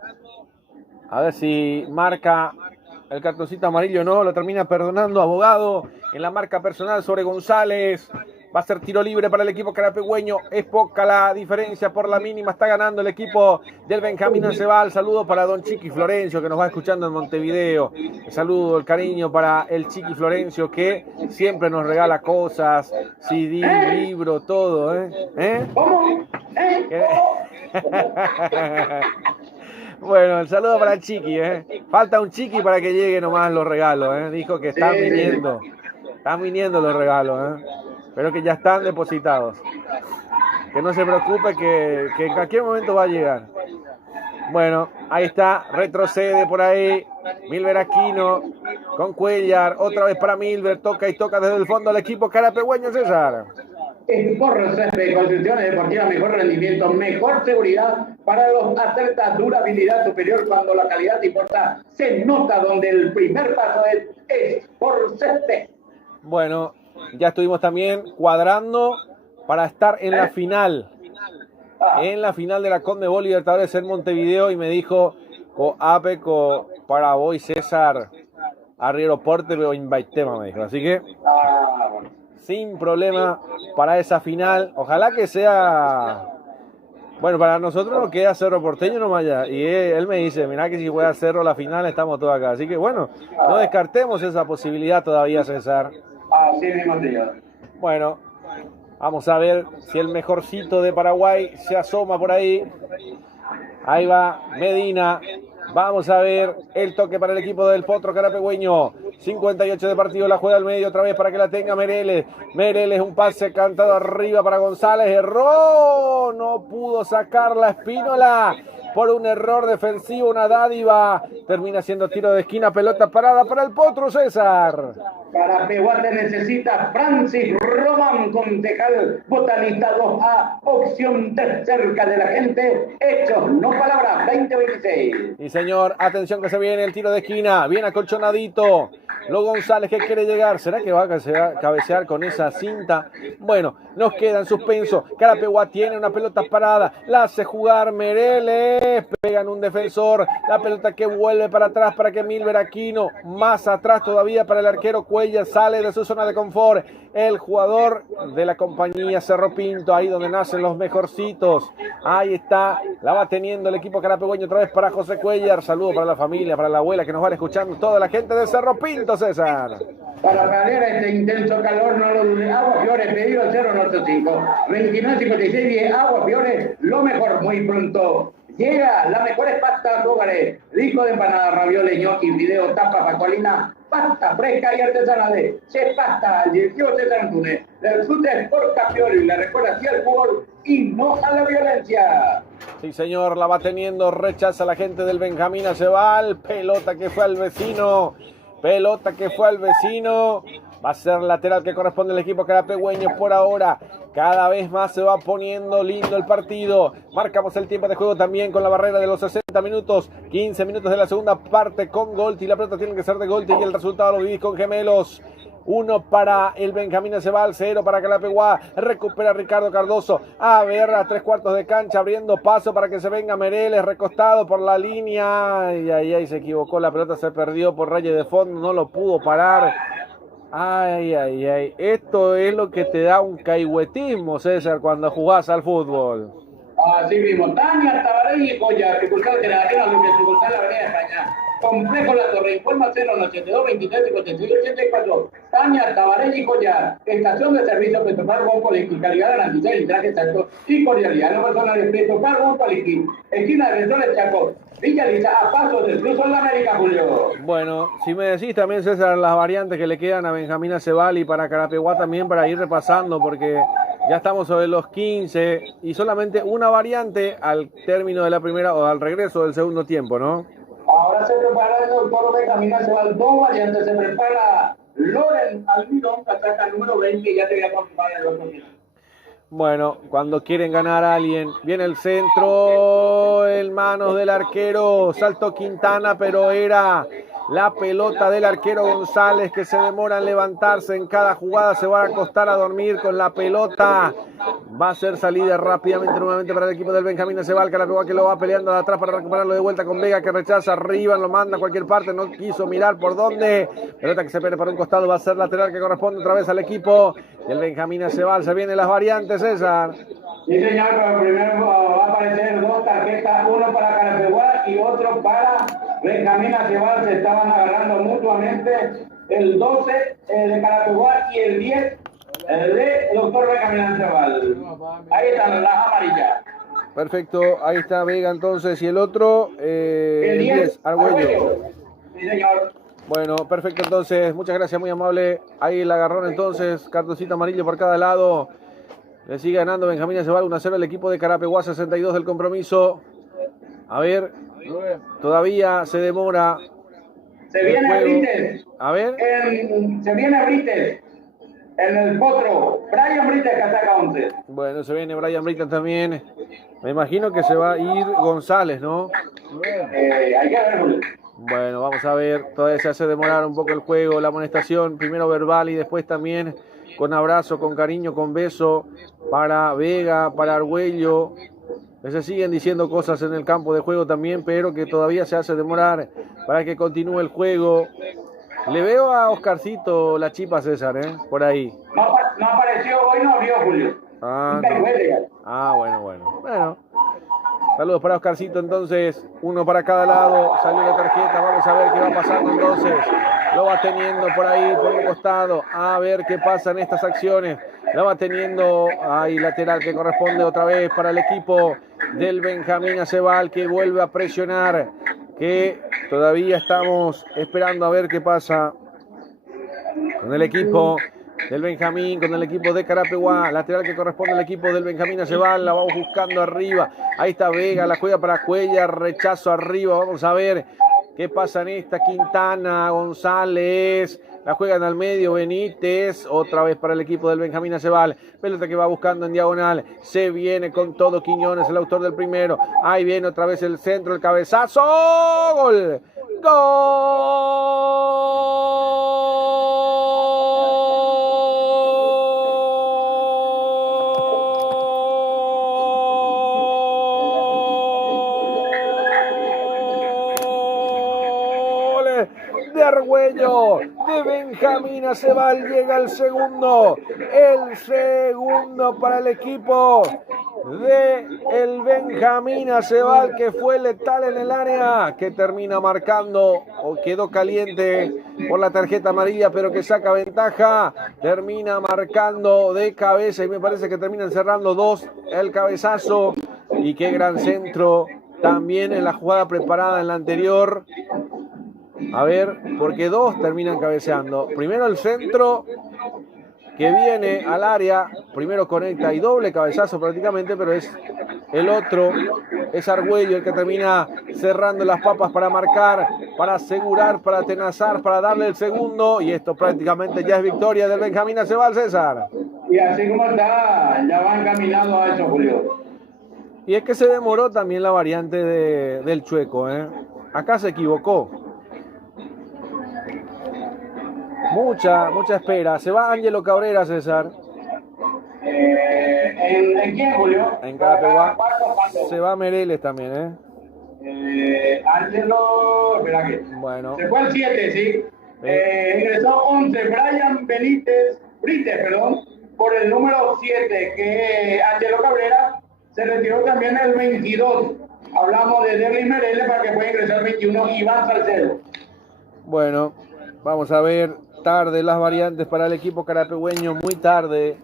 A ver si marca el cartoncito amarillo o no. Lo termina perdonando Abogado en la marca personal sobre González. Va a ser tiro libre para el equipo carapegüeño. Es poca la diferencia, por la mínima está ganando el equipo del Benjamín Acebal. Saludo para don Chiqui Florencio que nos va escuchando en Montevideo. Saludo, el cariño para el Chiqui Florencio que siempre nos regala cosas, CD, libro, todo. ¿Cómo? Bueno, el saludo para el Chiqui, Falta un Chiqui para que lleguen nomás los regalos, Dijo que están viniendo. Están viniendo los regalos, Pero que ya están depositados. Que no se preocupe que en cualquier momento va a llegar. Bueno, ahí está, retrocede por ahí. Milver Aquino con Cuellar. Otra vez para Milver, toca y toca desde el fondo al equipo carapegüeño, César. Sport Césped, construcciones deportivas, mejor rendimiento, mejor seguridad para los atletas, durabilidad superior cuando la calidad importa. Se nota donde el primer paso es Sport Césped. Bueno, ya estuvimos también cuadrando para estar en la final. En la final de la Conmebol Libertadores en Montevideo y me dijo, Apeco para vos y César, Arrieroporte veo invitema, me dijo. Así que sin problema para esa final. Ojalá que sea... Bueno, para nosotros nos queda Cerro Porteño nomás ya. Y él me dice, mirá que si juega Cerro la final estamos todos acá. Así que bueno, no descartemos esa posibilidad todavía, César. Así mismo, tío. Bueno, vamos a ver si el mejorcito de Paraguay se asoma por ahí. Ahí va Medina. Vamos a ver el toque para el equipo del potro carapegüeño. 58 de partido, la juega al medio otra vez para que la tenga Mereles. Mereles, un pase cantado arriba para González. Erró, no pudo sacar la Espínola por un error defensivo, una dádiva. Termina siendo tiro de esquina, pelota parada para el potro, César. Carapeguá te necesita Francis Román, concejal botanista 2A, opción de cerca de la gente, hechos, no palabras, 2026. Y señor, atención que se viene el tiro de esquina, bien acolchonadito. Lo González que quiere llegar, ¿será que va a cabecear con esa cinta? Bueno, nos queda en suspenso. Carapeguá tiene una pelota parada, la hace jugar Mereles. pegan un defensor, la pelota que vuelve para atrás para que Milber Aquino, más atrás todavía para el arquero Cuellar, sale de su zona de confort, el jugador de la compañía Cerro Pinto, ahí donde nacen los mejorcitos, ahí está, la va teniendo el equipo carapegüeño otra vez para José Cuellar, saludo para la familia, para la abuela que nos van escuchando, toda la gente de Cerro Pinto, César. Para paliar este intenso calor, no lo dudes. Agua Fiore, pedido 085 2956 Agua Fiore, lo mejor, muy pronto. Llega la mejores pastas hogares, rico de empanadas, ravioles, gnocchi, video, tapa, pacolina, pasta fresca y artesanal de Chef Pasta, el 18 de San Antunes. El Fruta Sport Capioli, le recuerda así al fútbol y no a la violencia. Sí, señor, la va teniendo, rechaza la gente del Benjamín Aceval, pelota que fue al vecino. Pelota que fue al vecino. Va a ser lateral que corresponde al equipo carapegüeño por ahora. Cada vez más se va poniendo lindo el partido. Marcamos el tiempo de juego también con la barrera de los 60 minutos. 15 minutos de la segunda parte con Golti. La pelota tiene que ser de Golti y el resultado lo vivís con Gemelos. 1 para el Benjamín Aceval, 0 para Carapeguá. Recupera Ricardo Cardoso. A ver, a 3/4 de cancha, abriendo paso para que se venga Mereles, recostado por la línea. Ay, se equivocó, la pelota se perdió por raya de fondo, no lo pudo parar. Ay. Esto es lo que te da un caigüetismo, César, cuando jugás al fútbol. Así mismo, Tania Tabarelli y Coya, dificultad generación a lo que dificultad la Avenida España. Complejo La Torre, informa 082 23 56 84. Tania Tabarelli y Coya, estación de servicio Petrofar Bonpoliqui, calidad garantizada y traje exacto y cordialidad. No personal de Petrofar Bonpoliqui, esquina de Defensores Chaco, Villa Lisa, a pasos del Cruz de la América, Julio. Bueno, si me decís también, César, las variantes que le quedan a Benjamín Aceval y para Carapeguá también para ir repasando, porque ya estamos sobre los 15 y solamente una variante al término de la primera o al regreso del segundo tiempo, ¿no? Ahora se prepara el doctor Benjamín Aceval, dos variantes, se prepara Loren Almirón, casaca número 20, y ya te voy a confirmar el otro día. Bueno, cuando quieren ganar a alguien, viene el centro, en manos del arquero, saltó Quintana, pero era la pelota del arquero González que se demora en levantarse en cada jugada, se va a acostar a dormir con la pelota, va a ser salida rápidamente nuevamente para el equipo del Benjamín Aceval, Carapeguá que lo va peleando de atrás para recuperarlo de vuelta con Vega que rechaza arriba, lo manda a cualquier parte, no quiso mirar por dónde, pelota que se pone para un costado, va a ser lateral que corresponde otra vez al equipo del Benjamín Aceval, se vienen las variantes, César. Sí, señor, pero primero va a aparecer dos tarjetas, uno para Carapeguá y otro para Benjamín Aceval. Se estaban agarrando mutuamente el 12 de Carapeguá y el 10 de doctor Benjamín Aceval. Ahí están las amarillas. Perfecto, ahí está Vega entonces y el otro, el 10, Argüello. Sí, señor. Bueno, perfecto entonces, muchas gracias, muy amable. Ahí el agarrón entonces, cartoncito amarillo por cada lado. Le sigue ganando Benjamín Aceval 1-0 el equipo de Carapeguá, 62 del compromiso. A ver, todavía se demora. Se viene Brites. A ver. Se viene Brites. En el potro. Brian Brites, casaca 11. Bueno, se viene Brian Brites también. Me imagino que se va a ir González, ¿no? Hay que ver. Bueno, vamos a ver. Todavía se hace demorar un poco el juego, la amonestación. Primero verbal y después también con abrazo, con cariño, con beso para Vega, para Argüello. Se siguen diciendo cosas en el campo de juego también, pero que todavía se hace demorar para que continúe el juego. Le veo a Oscarcito la chipa, César, por ahí. No apareció hoy, no abrió, Julio. Bueno. Saludos para Oscarcito, entonces, uno para cada lado, salió la tarjeta, vamos a ver qué va pasando entonces. Lo va teniendo por ahí, por un costado, a ver qué pasa en estas acciones. La va teniendo ahí lateral que corresponde otra vez para el equipo del Benjamín Aceval que vuelve a presionar, que todavía estamos esperando a ver qué pasa con el equipo del Benjamín, con el equipo de Carapeguá, lateral que corresponde al equipo del Benjamín Aceval, la vamos buscando arriba, ahí está Vega, la juega para Cuellar, rechazo arriba, vamos a ver qué pasa en esta, Quintana, González, la juegan al medio, Benítez, otra vez para el equipo del Benjamín Aceval, pelota que va buscando en diagonal, se viene con todo Quiñones, el autor del primero, ahí viene otra vez el centro, el cabezazo, ¡gol! Arguello de Benjamín Acebal. Llega el segundo para el equipo de el Benjamín Acebal, que fue letal en el área, que termina marcando o quedó caliente por la tarjeta amarilla, pero que saca ventaja, termina marcando de cabeza y me parece que terminan cerrando 2 el cabezazo. Y qué gran centro también en la jugada preparada en la anterior. A ver, porque 2 terminan cabeceando. Primero el centro que viene al área, primero conecta y doble cabezazo prácticamente, pero es el otro, es Arguello el que termina cerrando las papas para marcar, para asegurar, para atenazar, para darle el segundo, y esto prácticamente ya es victoria del Benjamín Acebal, César. Y así como está, ya van caminando a eso, Julio. Y es que se demoró también la variante del Chueco, ¿eh? Acá se equivocó. Mucha espera. Se va Ángelo Cabrera, César. ¿En quién, Julio? En Carapeguá. Se va Mereles también, Ángelo, espera que. Bueno. Se fue el 7, ¿sí? Ingresó 11, Brian Brites, por el número 7, que Ángelo Cabrera se retiró también el 22. Hablamos de Derly Mereles para que pueda ingresar el 21, Iván Salcedo. Bueno, vamos a ver. Tarde las variantes para el equipo carapegüeño, muy tarde.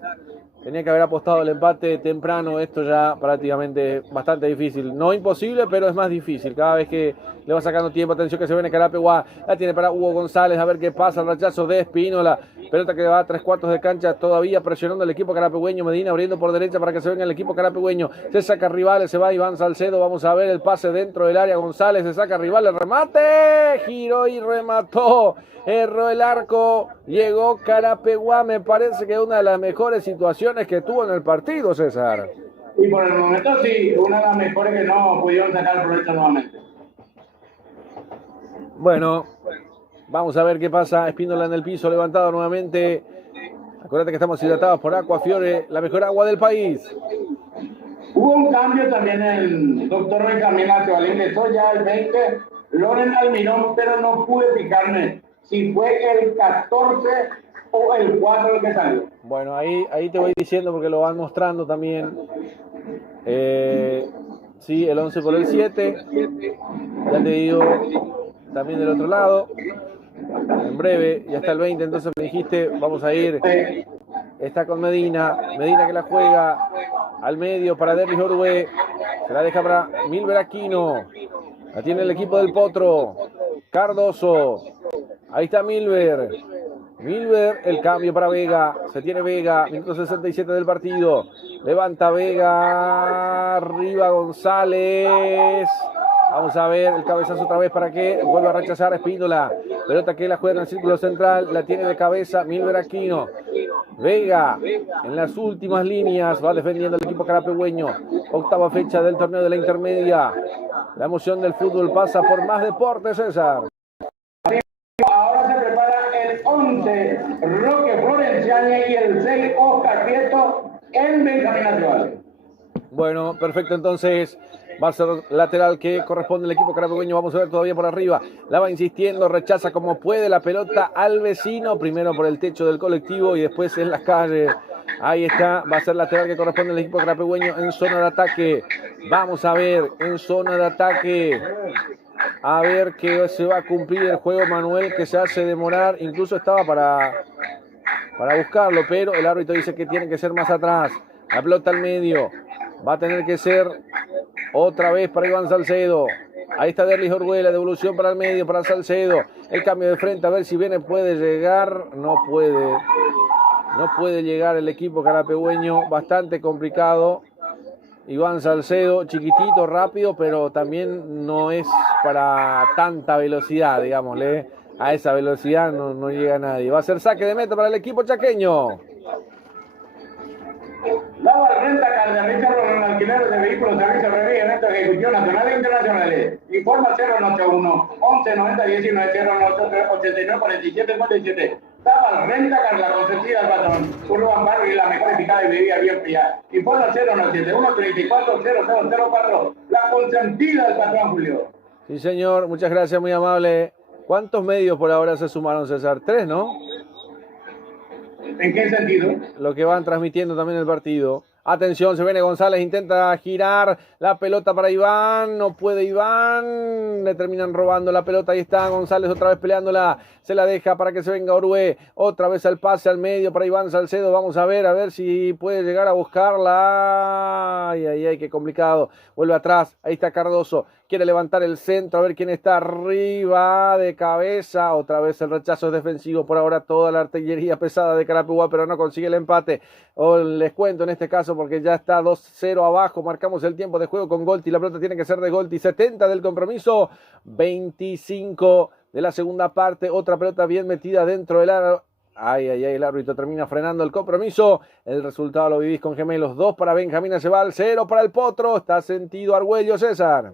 Tenía que haber apostado el empate temprano. Esto ya prácticamente bastante difícil. No imposible, pero es más difícil. Cada vez que le va sacando tiempo, atención que se viene Carapeguá. La tiene para Hugo González. A ver qué pasa. El rechazo de Espínola. Pelota que va a 3/4 de cancha. Todavía presionando el equipo carapegüeño. Medina abriendo por derecha para que se venga el equipo carapegüeño. Se saca Rivales. Se va Iván Salcedo. Vamos a ver el pase dentro del área. González se saca Rivales. Remate. Giró y remató. Erró el arco, llegó Carapeguá, me parece que una de las mejores situaciones que tuvo en el partido, César. Y por el momento sí, una de las mejores que no pudieron sacar provecho nuevamente. Bueno, vamos a ver qué pasa. Espínola en el piso, levantado nuevamente. Acuérdate que estamos hidratados por Aquafiore, la mejor agua del país. Hubo un cambio también en el doctor Benjamín Acebal, ingresó ya el 20, Loren Almirón, pero no pude fijarme si fue el 14 o el 4 el que salió. Bueno, ahí te voy diciendo porque lo van mostrando también. Sí, el 11 por el 7. Ya te digo, también del otro lado. En breve, ya está el 20, entonces me dijiste, vamos a ir. Está con Medina que la juega al medio para Derlis Orue. Se la deja para Milber Aquino. La tiene el equipo del Potro. Cardoso. Ahí está Milber, el cambio para Vega, se tiene Vega, minuto 67 del partido, levanta Vega, arriba González, vamos a ver el cabezazo otra vez para que vuelva a rechazar Espínola, pelota que la juega en el círculo central, la tiene de cabeza Milber Aquino, Vega en las últimas líneas, va defendiendo el equipo carapegüeño, octava fecha del torneo de la intermedia, la emoción del fútbol pasa por más deporte, César. Ahora se prepara el 11, Roque Florenciani, y el 6, Oscar Prieto, en Benjamín Acebal. Bueno, perfecto, entonces va a ser lateral que corresponde al equipo carapegüeño. Vamos a ver todavía por arriba, la va insistiendo, rechaza como puede la pelota al vecino, primero por el techo del colectivo y después en las calles. Ahí está, va a ser lateral que corresponde al equipo carapegüeño en zona de ataque. Vamos a ver, en zona de ataque. A ver que se va a cumplir el juego, Manuel, que se hace demorar. Incluso estaba para buscarlo, pero el árbitro dice que tiene que ser más atrás. La pelota al medio. Va a tener que ser otra vez para Iván Salcedo. Ahí está Derlis Orue, la devolución para el medio, para Salcedo. El cambio de frente, a ver si viene, puede llegar. No puede llegar el equipo carapegüeño. Bastante complicado. Iván Salcedo, chiquitito, rápido, pero también no es para tanta velocidad, digámosle. A esa velocidad no llega nadie. Va a ser saque de meta para el equipo chaqueño. Lava Renta Car de Richard Rolón, alquileres de vehículos, servicio, revía, eventos de ejecución nacional e internacionales. Informa 091 11 90 19 093 89 47 57. Lava Renta Car, la consentida del patrón. Urban Barrio, la mejor picada y bebida bien fría. Informa 091 34 0004. La consentida del patrón, Julio. Sí, señor, muchas gracias, muy amable. ¿Cuántos medios por ahora se sumaron, César? 3, ¿no? ¿En qué sentido? Lo que van transmitiendo también el partido. Atención, se viene González, intenta girar la pelota para Iván, no puede Iván, le terminan robando la pelota, ahí está González otra vez peleándola, se la deja para que se venga Orué, otra vez al pase al medio para Iván Salcedo, vamos a ver si puede llegar a buscarla, ay, qué complicado, vuelve atrás, ahí está Cardoso, quiere levantar el centro, a ver quién está arriba de cabeza, otra vez el rechazo defensivo, por ahora toda la artillería pesada de Carapicuá, pero no consigue el empate, o les cuento en este caso porque ya está 2-0 abajo, marcamos el tiempo de juego con Golti, la pelota tiene que ser de Golti, 70 del compromiso, 25 de la segunda parte, otra pelota bien metida dentro del aro, el árbitro termina frenando el compromiso, el resultado lo vivís con Gemelos, 2 para Benjamín Aceval, 0 para el Potro, está sentido Argüello, César.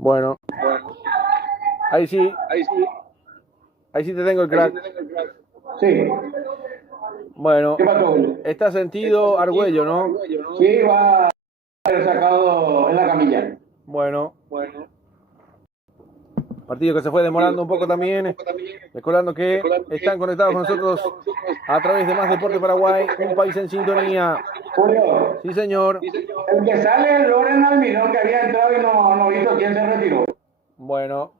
Bueno, ahí sí te tengo el crack. Sí. Bueno, ¿Qué pasó? está sentido Argüello, ¿no? Sí, va a ser sacado en la camilla. Bueno. Partido que se fue demorando un poco también. Recordando que están conectados con nosotros a través de Más Deporte Paraguay, un país en sintonía. Julio. Sí, señor. El que sale es Loren Almirón, que había entrado y no visto quién se retiró. Bueno.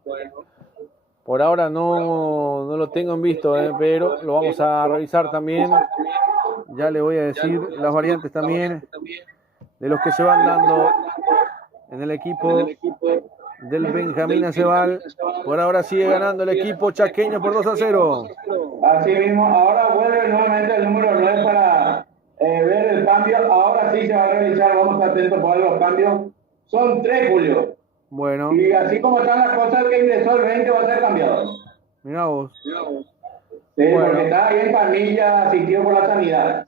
Por ahora no lo tengo en visto, pero lo vamos a revisar también. Ya le voy a decir las variantes también de los que se van dando en el equipo del Benjamín Aceval. Por ahora sigue ganando el equipo chaqueño por 2-0. Así mismo, ahora vuelve nuevamente el número 9 para ver el cambio. Ahora sí se va a revisar, vamos a estar atentos para los cambios. Son 3, Julio. Bueno. Y así como están las cosas, el que ingresó el 20 va a ser cambiado. Mirá vos. Sí, Bueno. porque está ahí en camilla, asistido por la sanidad.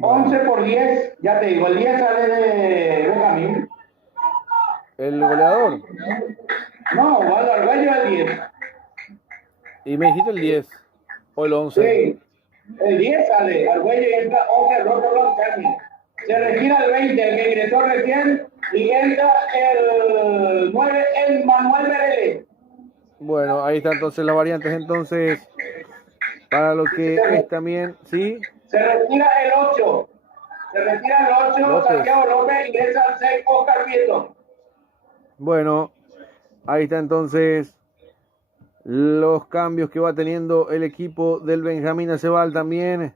11 por 10, ya te digo, el 10 sale de Benjamín. ¿El goleador? No, va al Argüello el 10. Y me dijiste el 10 o el 11. Sí, el 10 sale, Argüello y entra 11, Rotterdam Terni. Se retira el 20, el que ingresó recién, y entra el 9, el Manuel Merele. Bueno, ahí están entonces las variantes entonces para lo que es también, ¿sí? Se retira el 8. Se retira el 8, López. Santiago López, ingresa al 6, Oscar Prieto. Bueno, ahí está entonces los cambios que va teniendo el equipo del Benjamín Aceval también.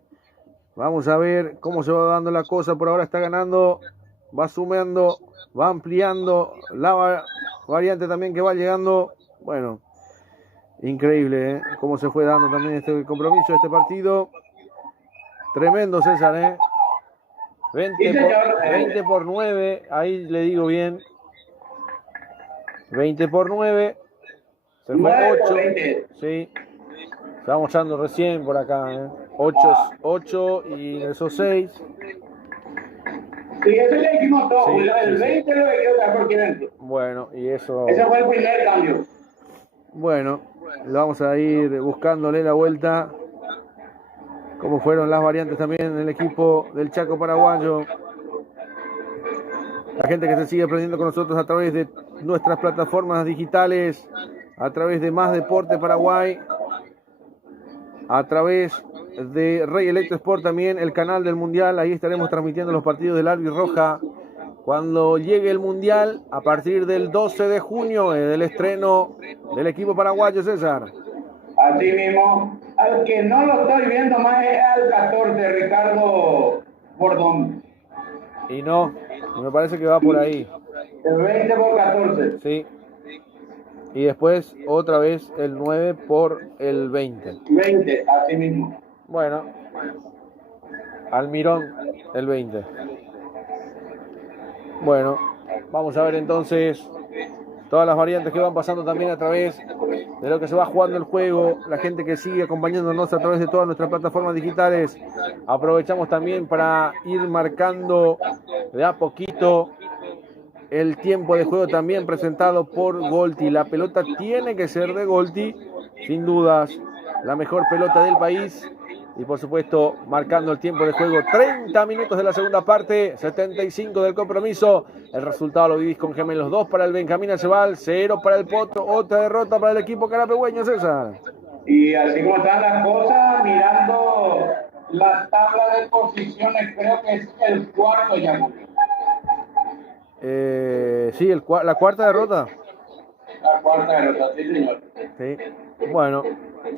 Vamos a ver cómo se va dando la cosa. Por ahora está ganando, va sumando, va ampliando la variante también que va llegando. Bueno, increíble, cómo se fue dando también este compromiso, este partido. Tremendo, César, 20 por 9, ahí le digo bien. 20 por 9. Se fue 8. Sí. Estamos mostrando recién por acá, 8 y esos 6. Sí, eso le dijimos todo. Sí, el 20 lo que quedó por 500. Bueno, y eso. Ese fue el primer cambio. Bueno, lo vamos a ir buscándole la vuelta. Cómo fueron las variantes también en el equipo del Chaco paraguayo. La gente que se sigue aprendiendo con nosotros a través de nuestras plataformas digitales, a través de Más Deporte Paraguay, a través de Rey Electro Sport también, el canal del Mundial. Ahí estaremos transmitiendo los partidos del Albirroja cuando llegue el Mundial a partir del 12 de junio, del estreno del equipo paraguayo, César. Así mismo, al que no lo estoy viendo más es al 14, Ricardo Bordón. Y no, me parece que va por ahí. El 20 por 14. Sí. Y después otra vez el 9 por el 20. 20, así mismo. Bueno, Almirón el 20. Bueno, vamos a ver entonces todas las variantes que van pasando también a través de lo que se va jugando el juego, la gente que sigue acompañándonos a través de todas nuestras plataformas digitales. Aprovechamos también para ir marcando de a poquito el tiempo de juego también presentado por Golti. La pelota tiene que ser de Golti sin dudas, la mejor pelota del país. Y por supuesto, marcando el tiempo de juego, 30 minutos de la segunda parte, 75 del compromiso. El resultado lo vivís con gemelos: 2 para el Benjamín Aceval, 0 para el Potro. Otra derrota para el equipo carapegüeño, César. Y así como están las cosas, mirando la tabla de posiciones, creo que es el cuarto ya. Sí, la cuarta derrota. La cuarta derrota, sí, señor. Sí. Bueno,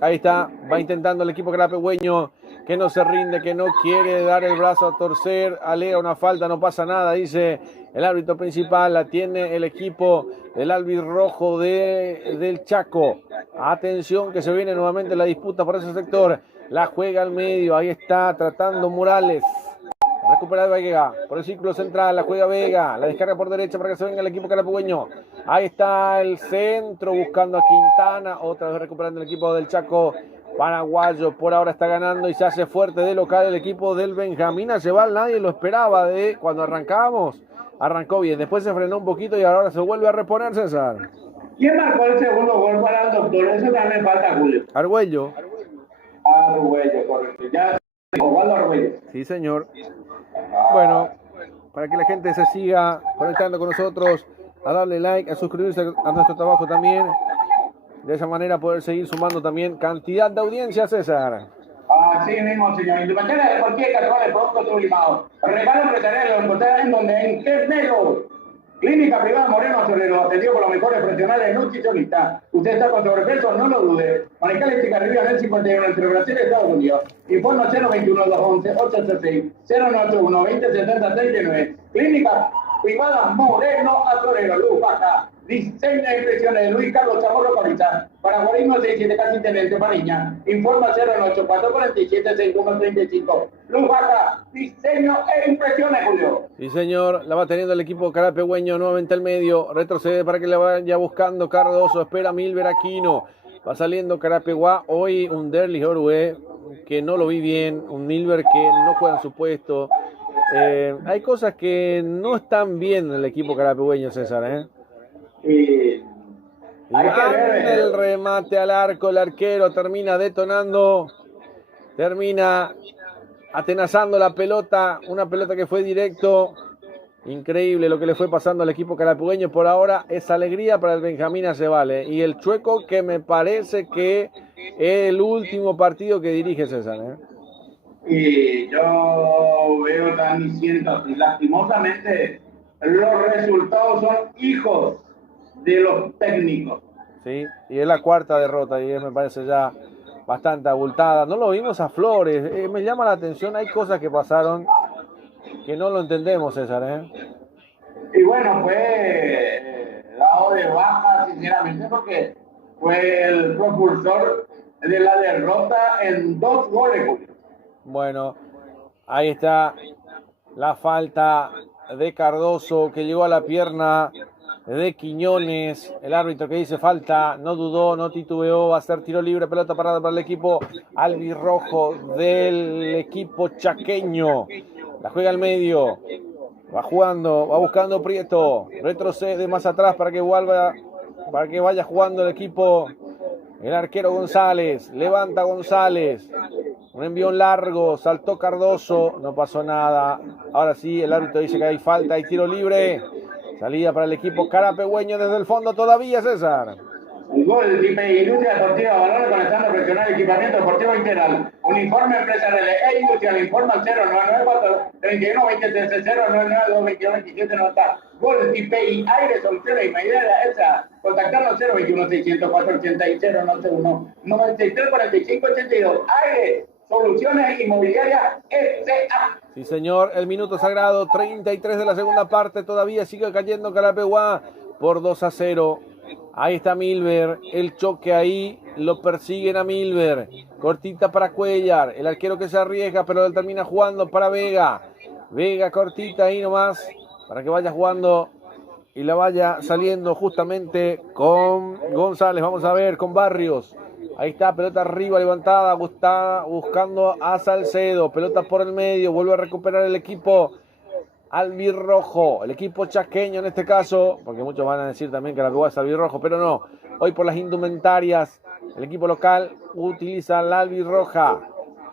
ahí está, va intentando el equipo carapegüeño, que no se rinde, que no quiere dar el brazo a torcer, alega una falta, no pasa nada, dice el árbitro principal, la tiene el equipo del albirrojo del Chaco. Atención que se viene nuevamente la disputa por ese sector, la juega al medio, ahí está tratando Morales. Recupera Vega por el círculo central, la juega Vega, la descarga por derecha para que se venga el equipo carapegüeño. Ahí está el centro buscando a Quintana, otra vez recuperando el equipo del Chaco paraguayo. Por ahora está ganando y se hace fuerte de local el equipo del Benjamín Aceval. Nadie lo esperaba de cuando arrancábamos. Arrancó bien, después se frenó un poquito y ahora se vuelve a reponer, César. ¿Quién marcó el segundo gol para el doctor? Eso también falta, Julio. Argüello. Argüello, correcto. Ya, Osvaldo Argüello. Sí, señor. Bueno, para que la gente se siga conectando con nosotros, a darle like, a suscribirse a nuestro trabajo también. De esa manera poder seguir sumando también cantidad de audiencia, César. Así mismo, señor. Indumentaria deportiva y casual de productos sublimados. Regalo empresarial lo encontrarás en donde en Gemelo. Clínica privada Moreno Solero, atendido por los mejores profesionales nutricionistas. Usted está con sobrepeso, no lo dude. Mariscal y Cigarrillo en el 51 entre Brasil y Estados Unidos. Informa 021-211-866, 091-2070-39. Clínica privada Moreno Solero, Luz Baja. Diseño e impresiones de Luis Carlos Chamorro Paliza. Para Guarismo 67 casi Tenente Pariña. Informa 084-47-6135. Luz Baja. Diseño e impresiones, Julio. Sí, señor. La va teniendo el equipo carapegüeño nuevamente al medio. Retrocede para que le vaya buscando Cardoso. Espera Milber Aquino. Va saliendo Carapeguá. Hoy un Derlis Orue que no lo vi bien. Un Milber que no juega en su puesto. Hay cosas que no están bien en el equipo carapegüeño, César, Y el remate al arco, el arquero termina detonando, termina atenazando la pelota, una pelota que fue directo. Increíble lo que le fue pasando al equipo carapegüeño. Por ahora es alegría para el Benjamín Aceval, y el Chueco, que me parece que es el último partido que dirige César. Y yo veo también, siento así, lastimosamente los resultados son hijos de los técnicos. Sí, y es la cuarta derrota y me parece ya bastante abultada. No lo vimos a Flores, me llama la atención, hay cosas que pasaron que no lo entendemos, César. Y bueno, fue dado de baja, sinceramente, porque fue el propulsor de la derrota en 2 goles. Bueno, ahí está la falta de Cardoso que llegó a la pierna de Quiñones. El árbitro que dice falta, no dudó, no titubeó, va a ser tiro libre, pelota parada para el equipo albirrojo del equipo chaqueño. La juega al medio, va jugando, va buscando Prieto, retrocede más atrás para que vaya jugando el equipo. El arquero González, levanta González, un envión largo, saltó Cardoso, no pasó nada. Ahora sí, el árbitro dice que hay falta, hay tiro libre. Salida para el equipo carapegüeño desde el fondo todavía, César. Un gol de Industria Deportiva Valores con estándar profesional, equipamiento deportivo integral. Uniforme empresarial e industrial. Informa al 099-31-27-099-221-27-90. Gol IPI, aire, soluciones inmobiliarias, esa. Contactarnos 021-604-86-091. 93-45-82. Aire, soluciones inmobiliarias, SA. Sí, señor, el minuto sagrado, 33 de la segunda parte, todavía sigue cayendo Carapeguá por 2-0. Ahí está Milber, el choque ahí, lo persiguen a Milber. Cortita para Cuellar, el arquero que se arriesga, pero él termina jugando para Vega. Vega cortita ahí nomás, para que vaya jugando y la vaya saliendo justamente con González. Vamos a ver, con Barrios. Ahí está, pelota arriba levantada, buscando a Salcedo. Pelota por el medio, vuelve a recuperar el equipo albirrojo, el equipo chaqueño en este caso, porque muchos van a decir también que la Carapeguá es albirrojo, pero no. Hoy por las indumentarias El equipo local utiliza la albirroja.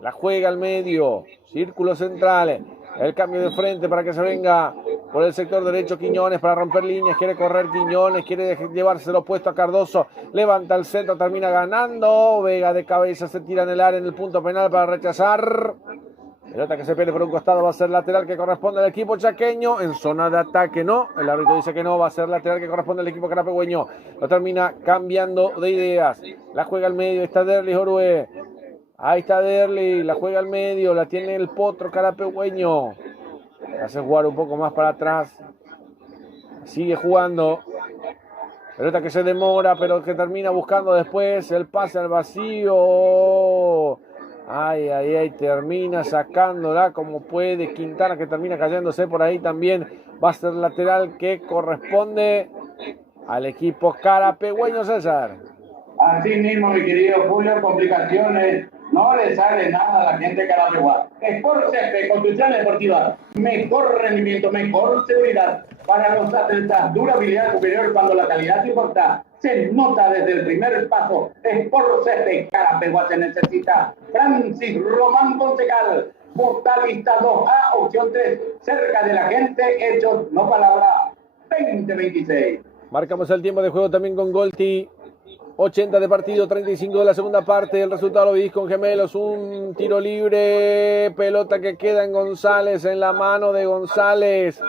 La juega al medio. Círculo central. El cambio de frente para que se venga por el sector derecho Quiñones para romper líneas. Quiere correr Quiñones. Quiere llevárselo puesto a Cardoso. Levanta el centro. Termina ganando. Vega de cabeza se tira en el área en el punto penal para rechazar. Pelota que se pierde por un costado, va a ser lateral que corresponde al equipo chaqueño. En zona de ataque no, el árbitro dice que no, va a ser lateral que corresponde al equipo carapegüeño. Lo termina cambiando de ideas. La juega al medio, está Derlis Orue. Ahí está Derlis, la juega al medio, la tiene el potro carapegüeño. Hace jugar un poco más para atrás. Sigue jugando. Pelota que se demora, pero que termina buscando después el pase al vacío. Ay, termina sacándola como puede. Quintana que termina cayéndose por ahí también. Va a ser lateral que corresponde al equipo carapegüeño, César. Así mismo, mi querido Julio, complicaciones. No le sale nada a la gente de Carapegua. Sport Césped, construcción deportiva. Mejor rendimiento, mejor seguridad para los atletas. Durabilidad superior cuando la calidad importa. Se nota desde el primer paso. Sport Césped, Carapegua se necesita. Francis Román Fonsecal, Portalista 2A, opción 3. Cerca de la gente, hechos, no palabra. 20-26. Marcamos el tiempo de juego también con Golti. 80 de partido, 35 de la segunda parte. El resultado lo vivís con Gemelos. Un tiro libre. Pelota que queda en González, en la mano de González.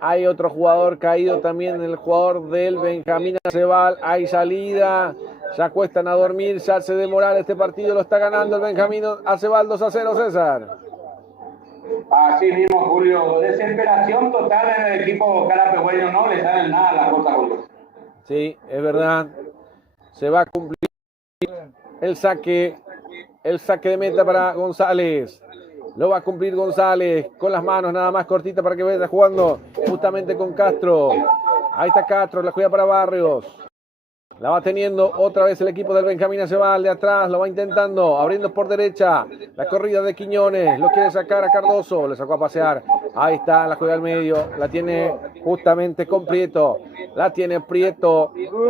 Hay otro jugador caído también, el jugador del Benjamín Acebal. Hay salida. Se acuestan a dormir. Se hace demorar este partido. Lo está ganando el Benjamín Acebal 2-0, César. Así mismo, Julio. Desesperación total en el equipo carapegüeño. No le salen nada a las cosas, Julio. Sí, es verdad. Se va a cumplir el saque de meta para González. Lo va a cumplir González con las manos nada más cortita para que vaya jugando justamente con Castro. Ahí está Castro, la juega para Barrios. La va teniendo otra vez el equipo del Benjamín Acebal de atrás, lo va intentando, abriendo por derecha, la corrida de Quiñones, lo quiere sacar a Cardoso, le sacó a pasear, ahí está, la juega al medio, la tiene justamente con Prieto,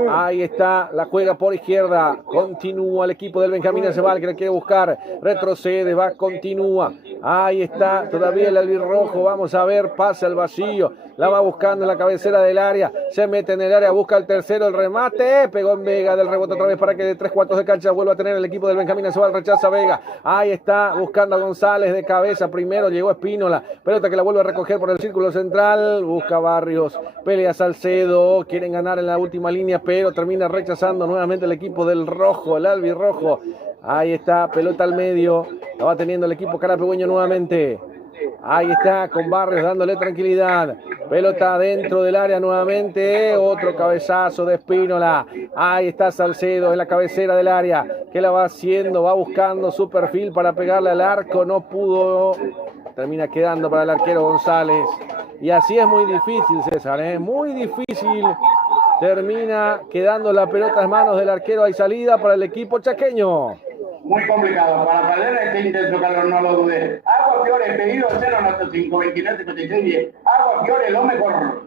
ahí está, la juega por izquierda, continúa el equipo del Benjamín Acebal que la quiere buscar, retrocede, continúa, ahí está, todavía el albirrojo, vamos a ver, pasa al vacío, la va buscando en la cabecera del área, se mete en el área, busca el tercero, el remate, pegó en Vega, del rebote otra vez para que de 3/4 de cancha vuelva a tener el equipo del Benjamín Acebal, rechaza Vega, ahí está, buscando a González de cabeza, primero llegó Espínola, pelota que la vuelve a recoger por el círculo central, busca Barrios, pelea Salcedo, quieren ganar en la última línea, pero termina rechazando nuevamente el equipo del rojo, el albirrojo, ahí está, pelota al medio, la va teniendo el equipo carapegüeño nuevamente. Ahí está con Barrios dándole tranquilidad. Pelota dentro del área nuevamente. Otro cabezazo de Espínola. Ahí está Salcedo en la cabecera del área. ¿Qué la va haciendo? Va buscando su perfil para pegarle al arco. No pudo. Termina quedando para el arquero González. Y así es muy difícil, César. Muy difícil. Termina quedando la pelota en manos del arquero. Hay salida para el equipo chaqueño. Muy complicado. Para perder este intenso calor, no lo dudé. Agua Fiore, pedido 095295610. Agua Fiore, lo mejor.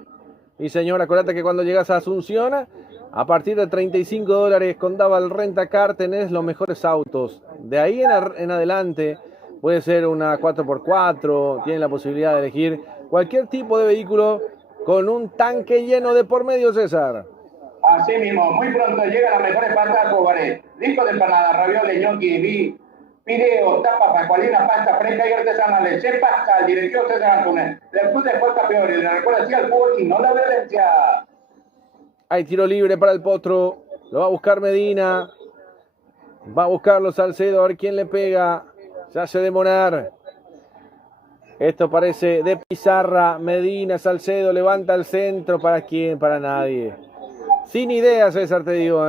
Y señor, acuérdate que cuando llegas a Asunción, a partir de $35 con Daval Rentacar tenés los mejores autos. De ahí en adelante puede ser una 4x4, tienen la posibilidad de elegir cualquier tipo de vehículo con un tanque lleno de por medio, César. Así mismo, muy pronto llegan las mejores pastas Cobaré. Disco de empanada, ravioles, gnocchi, video, tapas, pacualina, pasta fresca y artesanales. Se pasa al directivo César Antunes. Después de fuerza peor y le recuerda así al fútbol y no la violencia. Hay tiro libre para el Potro. Lo va a buscar Medina. Va a buscarlo Salcedo, a ver quién le pega. Se hace demorar. Esto parece de pizarra. Medina, Salcedo, levanta el centro. ¿Para quién? Para nadie. Sin idea, César, te digo,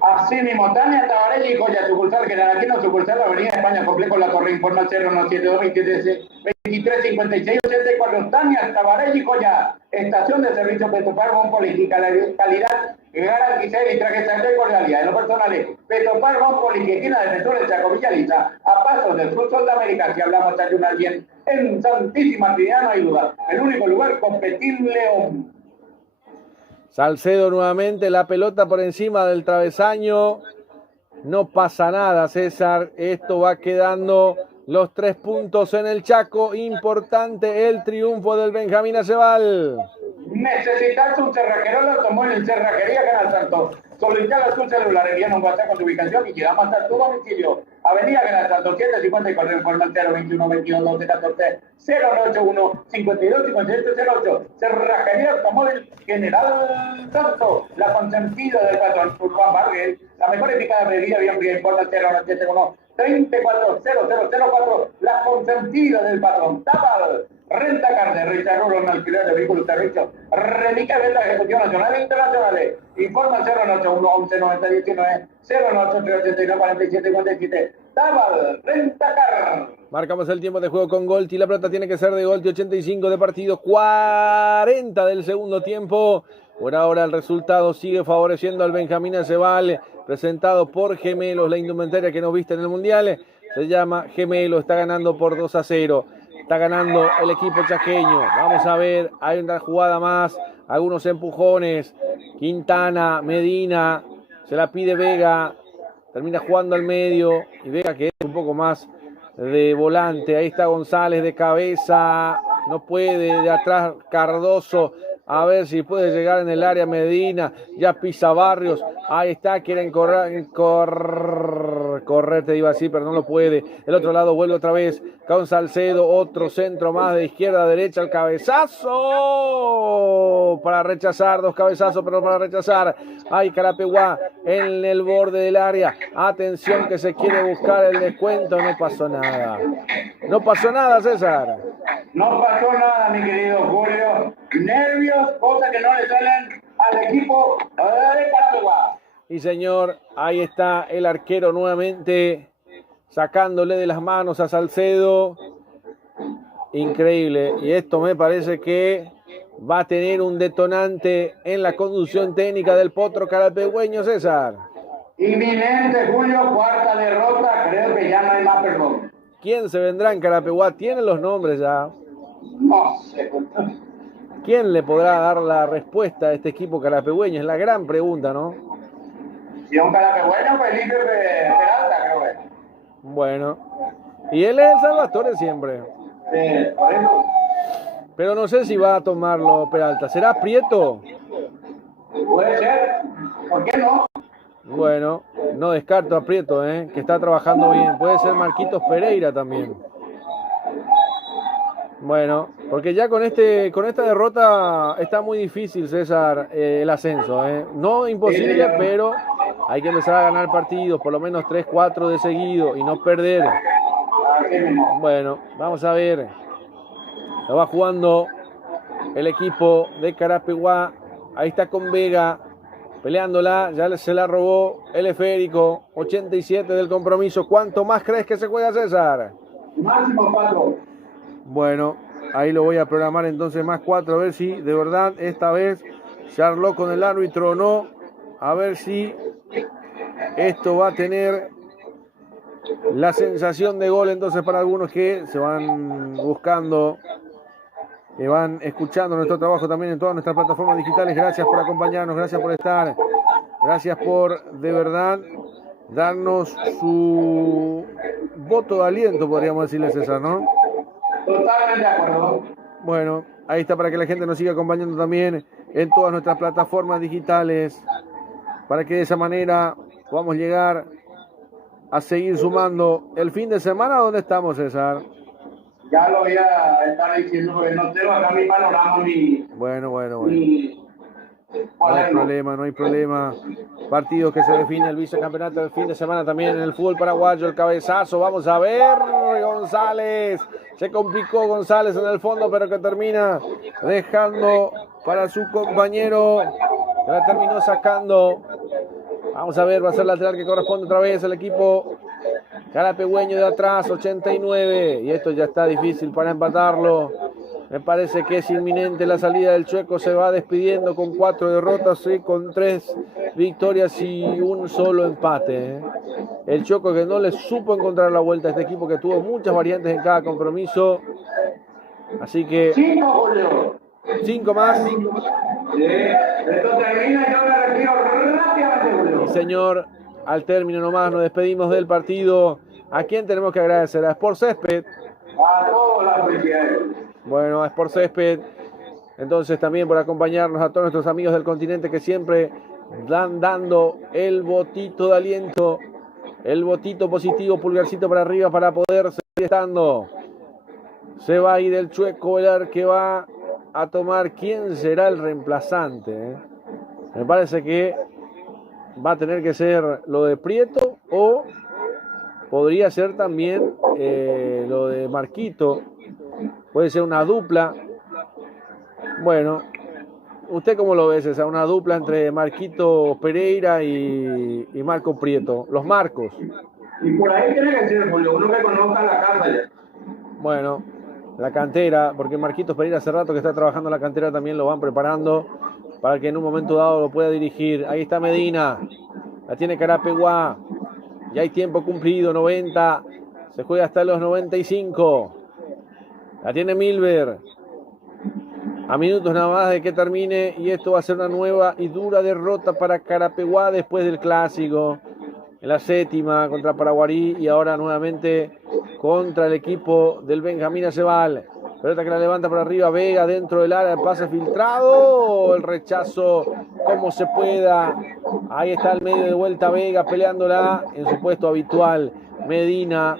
Así mismo, Tania Tabarelli y Joya, sucursal Generalino, sucursal Avenida España, complejo La Torre, informa al 01722235684. Tania Tabarelli y Joya, estación de servicio Petropar Bon Política, la calidad garantizada y traje de cordialidad. En lo personal, Petropar Bon Política, esquina Defensores Chaco Villaliza, a pasos del sur Sol de América. Si hablamos de ayunar bien, en Santísima Trinidad no hay duda. El único lugar competible. Salcedo nuevamente, la pelota por encima del travesaño. No pasa nada, César. Esto va quedando los 3 puntos en el Chaco. Importante el triunfo del Benjamín Aceval. Necesitas un cerrajero, lo tomó en el Cerrajería Canal Santo. Solicita tu celular, envían un WhatsApp con tu ubicación y llegamos hasta tu domicilio. Avenida Canal Santo 750 y correo en forma 021 22 12 14 081 52 57 08. Cerrajería Automóvil General Santo, la consentida del patrón Juan Vargas, la mejor eficaz bebida bien fría en forma 071 340004, la consentida del patrón Tabal. Renta carne, renta ruro en alquiler de vehículos terrestres, remica de la ejecución nacional e internacional. Informa 081 11 90 19 083 89 47 57. Tabal, renta car. Marcamos el tiempo de juego con Golti. La pelota tiene que ser de Golti. 85 de partido, 40 del segundo tiempo. Por ahora el resultado sigue favoreciendo al Benjamín Aceval, presentado por Gemelos, la indumentaria que no viste en el Mundial. Se llama Gemelo, está ganando por 2-0. Está ganando el equipo chaqueño. Vamos a ver, hay una jugada más, algunos empujones. Quintana, Medina, se la pide Vega, termina jugando al medio. Y Vega, que es un poco más de volante. Ahí está González de cabeza, no puede, de atrás Cardoso. A ver si puede llegar en el área Medina. Ya pisa Barrios. Ahí está, quieren correr, te iba así, pero no lo puede. El otro lado vuelve otra vez con Salcedo. Otro centro más de izquierda a derecha. El cabezazo para rechazar. 2 cabezazos, pero para rechazar. Ay, Carapeguá en el borde del área. Atención que se quiere buscar el descuento. No pasó nada. No pasó nada, César. No pasó nada, mi querido Julio. Nervios, cosas que no le salen al equipo de Carapeguá. Y señor, ahí está el arquero nuevamente sacándole de las manos a Salcedo. Increíble. Y esto me parece que va a tener un detonante en la conducción técnica del potro carapegüeño, César. Inminente, Julio, 4ª derrota. Creo que ya no hay más perdón. ¿Quién se vendrá en Carapeguá? Tienen los nombres ya. No sé. ¿Quién le podrá dar la respuesta a este equipo carapegüeño? Es la gran pregunta, ¿no? Si un carapegüeño, Felipe Peralta, creo que. Bueno. Y él es el Salvatore siempre. Por eso. Pero no sé si va a tomarlo Peralta. ¿Será Prieto? Puede ser. ¿Por qué no? Bueno, no descarto a Prieto, que está trabajando bien. Puede ser Marquitos Pereira también. Bueno, porque ya con esta derrota está muy difícil, César, el ascenso. No imposible, pero hay que empezar a ganar partidos, por lo menos 3-4 de seguido y no perder. Bueno, vamos a ver. Lo va jugando el equipo de Carapeguá. Ahí está con Vega, peleándola. Ya se la robó el esférico. 87 del compromiso. ¿Cuánto más crees que se juega, César? Máximo 4. Bueno, ahí lo voy a programar entonces más 4. A ver si de verdad esta vez se habló con el árbitro o no. A ver si esto va a tener la sensación de gol entonces para algunos que se van buscando, que van escuchando nuestro trabajo también en todas nuestras plataformas digitales. Gracias por acompañarnos, gracias por estar, gracias por de verdad darnos su voto de aliento, podríamos decirle, César, ¿no? Totalmente de acuerdo. Bueno, ahí está para que la gente nos siga acompañando también en todas nuestras plataformas digitales, para que de esa manera podamos llegar a seguir sumando el fin de semana. ¿Dónde estamos, César? Ya lo voy a estar diciendo porque no tengo acá mi panorama ni... Bueno. Ni... No hay problema. Partidos que se define el vicecampeonato del fin de semana también en el fútbol paraguayo. El cabezazo, vamos a ver. González. Se complicó González en el fondo, pero que termina dejando para su compañero, que la terminó sacando. Vamos a ver, va a ser lateral que corresponde otra vez al equipo carapegüeño de atrás, 89. Y esto ya está difícil para empatarlo. Me parece que es inminente la salida del Chueco. Se va despidiendo con 4 derrotas y con 3 victorias y un solo empate. El Chueco que no le supo encontrar la vuelta a este equipo, que tuvo muchas variantes en cada compromiso. Así que 5 más. Esto termina y yo me retiro rápidamente, Julio. Sí, señor. Al término nomás nos despedimos del partido. ¿A quién tenemos que agradecer? A Sport Césped. A todas las felicidades. Bueno, a Sport Césped. Entonces también por acompañarnos, a todos nuestros amigos del continente que siempre dando el votito de aliento, el votito positivo, pulgarcito para arriba para poder seguir estando. Se va a ir el Chueco Velar, que va a tomar quién será el reemplazante. Me parece que va a tener que ser lo de Prieto o podría ser también lo de Marquito. Puede ser una dupla. Bueno, ¿usted cómo lo ve, César? Una dupla entre Marquito Pereira y Marco Prieto. Los Marcos. Y por ahí tiene que ser, Julio, uno que conozca la casa ya. Bueno, la cantera, porque Marquitos Pereira hace rato que está trabajando la cantera, también lo van preparando para que en un momento dado lo pueda dirigir. Ahí está Medina, la tiene Carapeguá, ya hay tiempo cumplido, 90, se juega hasta los 95. La tiene Milber, a minutos nada más de que termine, y esto va a ser una nueva y dura derrota para Carapeguá después del clásico. En la séptima contra Paraguarí y ahora nuevamente contra el equipo del Benjamín Aceval. Pelota que la levanta por arriba, Vega dentro del área, el pase filtrado, el rechazo como se pueda. Ahí está el medio de vuelta Vega peleándola en su puesto habitual. Medina,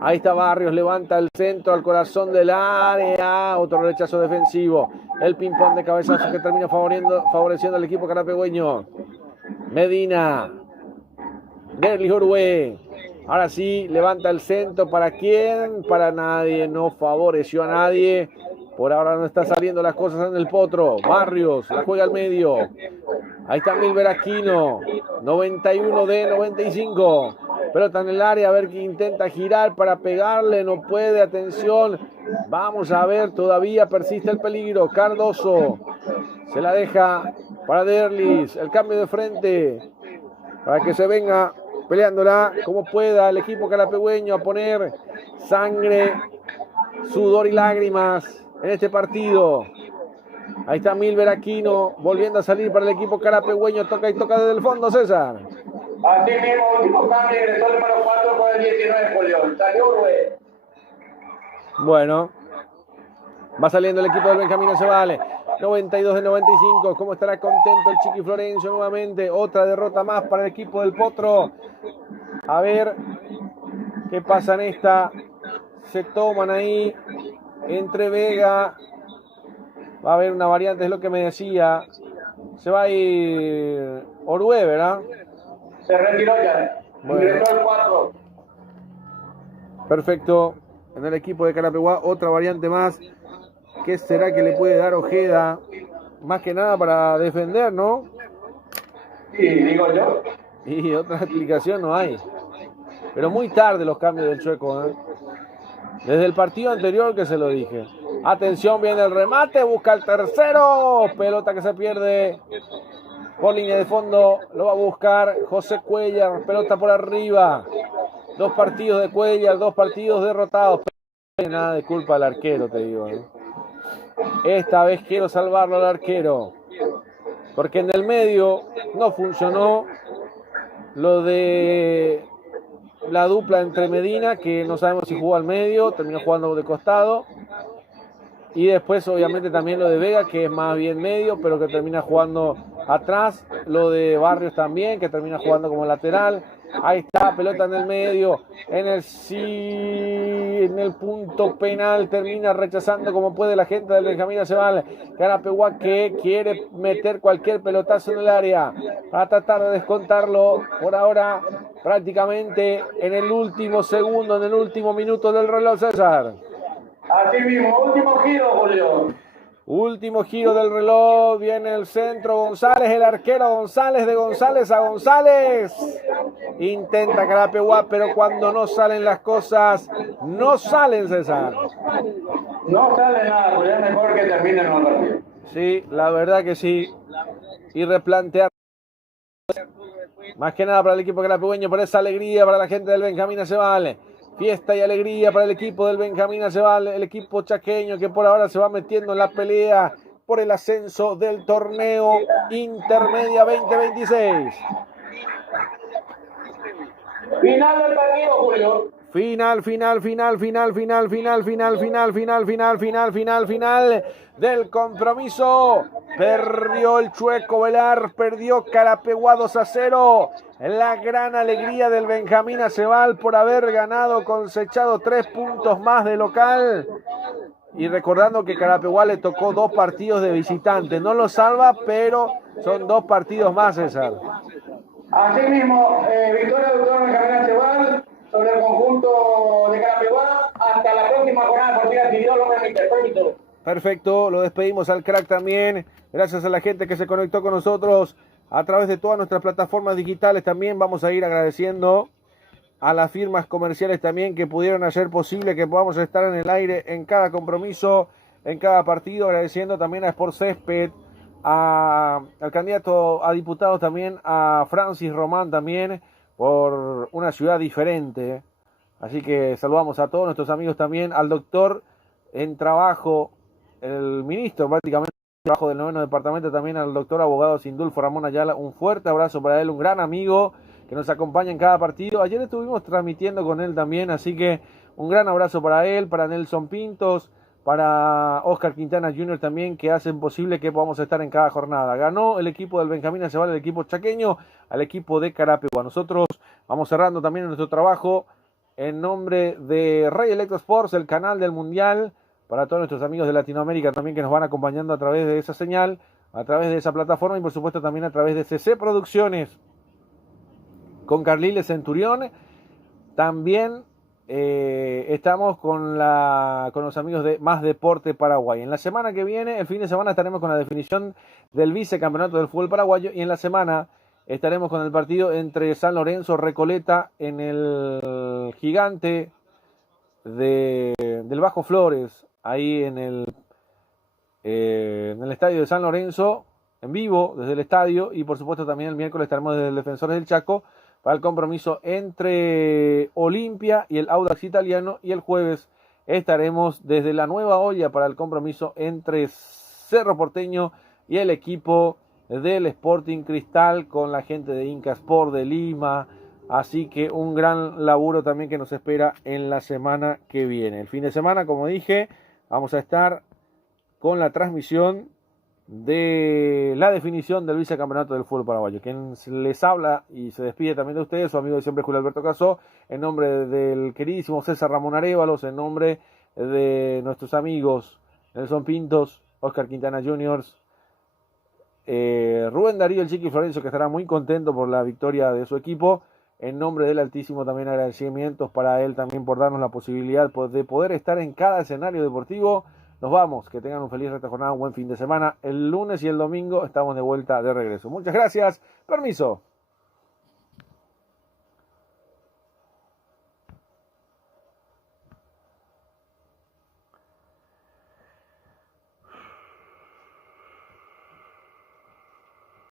ahí está Barrios, levanta el centro al corazón del área, otro rechazo defensivo. El ping-pong de cabezazo que termina favoreciendo al equipo carapegüeño. Medina. Derlis Orue, ahora sí, levanta el centro, ¿para quién? Para nadie, no favoreció a nadie, por ahora no está saliendo las cosas en el potro. Barrios, la juega al medio, ahí está Milber Aquino, 91 de 95, pelota en el área, a ver que intenta girar para pegarle, no puede, atención, vamos a ver, todavía persiste el peligro. Cardoso, se la deja para Derlis, el cambio de frente, para que se venga peleándola como pueda el equipo carapegüeño a poner sangre, sudor y lágrimas en este partido. Ahí está Milber Aquino volviendo a salir para el equipo carapegüeño, toca y toca desde el fondo, César. Así mismo, último cambio, ingresó el número 4 con el 19, Julio. Salió Uruguay. Bueno, va saliendo el equipo del Benjamín Aceval. 92 de 95, ¿cómo estará contento el Chiqui Florencio nuevamente? Otra derrota más para el equipo del Potro. A ver qué pasa en esta. Se toman ahí entre Vega. Va a haber una variante, es lo que me decía. Se va a ir Orue, ¿verdad? Se retiró ya. Bueno. Ingresó el 4. Perfecto. En el equipo de Carapeguá, otra variante más. ¿Qué será que le puede dar Ojeda? Más que nada para defender, ¿no? Sí, digo yo. Y otra explicación no hay. Pero muy tarde los cambios del Chueco, ¿eh? Desde el partido anterior que se lo dije. Atención, viene el remate, busca el tercero. Pelota que se pierde por línea de fondo. Lo va a buscar José Cuellar. Pelota por arriba. 2 partidos de Cuellar, 2 partidos derrotados. Pero nada de culpa al arquero, te digo, ¿eh? Esta vez quiero salvarlo al arquero, porque en el medio no funcionó lo de la dupla entre Medina, que no sabemos si jugó al medio, terminó jugando de costado, y después obviamente también lo de Vega, que es más bien medio, pero que termina jugando atrás, lo de Barrios también, que termina jugando como lateral. Ahí está, pelota en el medio, en el punto penal, termina rechazando como puede la gente del Benjamín Aceval. Carapeguá que quiere meter cualquier pelotazo en el área para tratar de descontarlo, por ahora prácticamente en el último segundo, en el último minuto del reloj, César. Así mismo, último giro, Julio. Último giro del reloj, viene el centro, González, el arquero González, de González a González. Intenta Carapeguá, pero cuando no salen las cosas, no salen, César. No sale nada, Julio, es mejor que terminen los partidos. Sí, la verdad que sí. Y replantear. Más que nada para el equipo carapegueño, por esa alegría para la gente del Benjamín Aceval. Fiesta y alegría para el equipo del Benjamín Aceval, el equipo chaqueño que por ahora se va metiendo en la pelea por el ascenso del torneo Intermedia 2026. Final del partido, Julio. Final del compromiso. Perdió el Chueco Velar, perdió Carapeguá 2-0. La gran alegría del Benjamín Aceval por haber ganado, cosechado 3 puntos más de local. Y recordando que Carapeguá le tocó 2 partidos de visitante. No lo salva, pero son 2 partidos más, César. Así mismo, victoria del doctor Benjamín Aceval sobre el conjunto de Carapeguá. Hasta la próxima jornada deportiva, si Dios lo permite. Permiso. Perfecto, lo despedimos al crack también. Gracias a la gente que se conectó con nosotros a través de todas nuestras plataformas digitales. También vamos a ir agradeciendo a las firmas comerciales también que pudieron hacer posible que podamos estar en el aire en cada compromiso, en cada partido. Agradeciendo también a Sport Césped, al candidato a diputado también, a Francis Román también, por una ciudad diferente. Así que saludamos a todos nuestros amigos también, al doctor en trabajo, el ministro prácticamente en trabajo del 9º departamento, también al doctor abogado Sindulfo Ramón Ayala. Un fuerte abrazo para él, un gran amigo que nos acompaña en cada partido. Ayer estuvimos transmitiendo con él también, así que un gran abrazo para él, para Nelson Pintos, para Oscar Quintana Jr. también, que hacen posible que podamos estar en cada jornada. Ganó el equipo del Benjamín Aceval, el equipo chaqueño, al equipo de Carapeguá. Nosotros vamos cerrando también nuestro trabajo en nombre de Rey Electro Sports, el canal del Mundial, para todos nuestros amigos de Latinoamérica también que nos van acompañando a través de esa señal, a través de esa plataforma y por supuesto también a través de CC Producciones con Carliles Centurión. También estamos con los amigos de Más Deporte Paraguay. En la semana que viene, el fin de semana, estaremos con la definición del vicecampeonato del fútbol paraguayo y en la semana estaremos con el partido entre San Lorenzo Recoleta en el gigante del Bajo Flores, ahí en el estadio de San Lorenzo, en vivo desde el estadio, y por supuesto también el miércoles estaremos desde el Defensores del Chaco para el compromiso entre Olimpia y el Audax Italiano, y el jueves estaremos desde la Nueva Olla para el compromiso entre Cerro Porteño y el equipo del Sporting Cristal con la gente de Inca Sport de Lima. Así que un gran laburo también que nos espera en la semana que viene. El fin de semana, como dije, vamos a estar con la transmisión de la definición del vicecampeonato del fútbol paraguayo. Quien les habla y se despide también de ustedes, su amigo de siempre Julio Alberto Casó, en nombre del queridísimo César Ramón Arévalos, en nombre de nuestros amigos Nelson Pintos, Oscar Quintana Jr., Rubén Darío, el Chiqui Florencio, que estará muy contento por la victoria de su equipo. En nombre del Altísimo también agradecimientos para él también por darnos la posibilidad de poder estar en cada escenario deportivo. Nos vamos, que tengan un feliz resto de jornada, un buen fin de semana. El lunes y el domingo estamos de vuelta de regreso. Muchas gracias, permiso.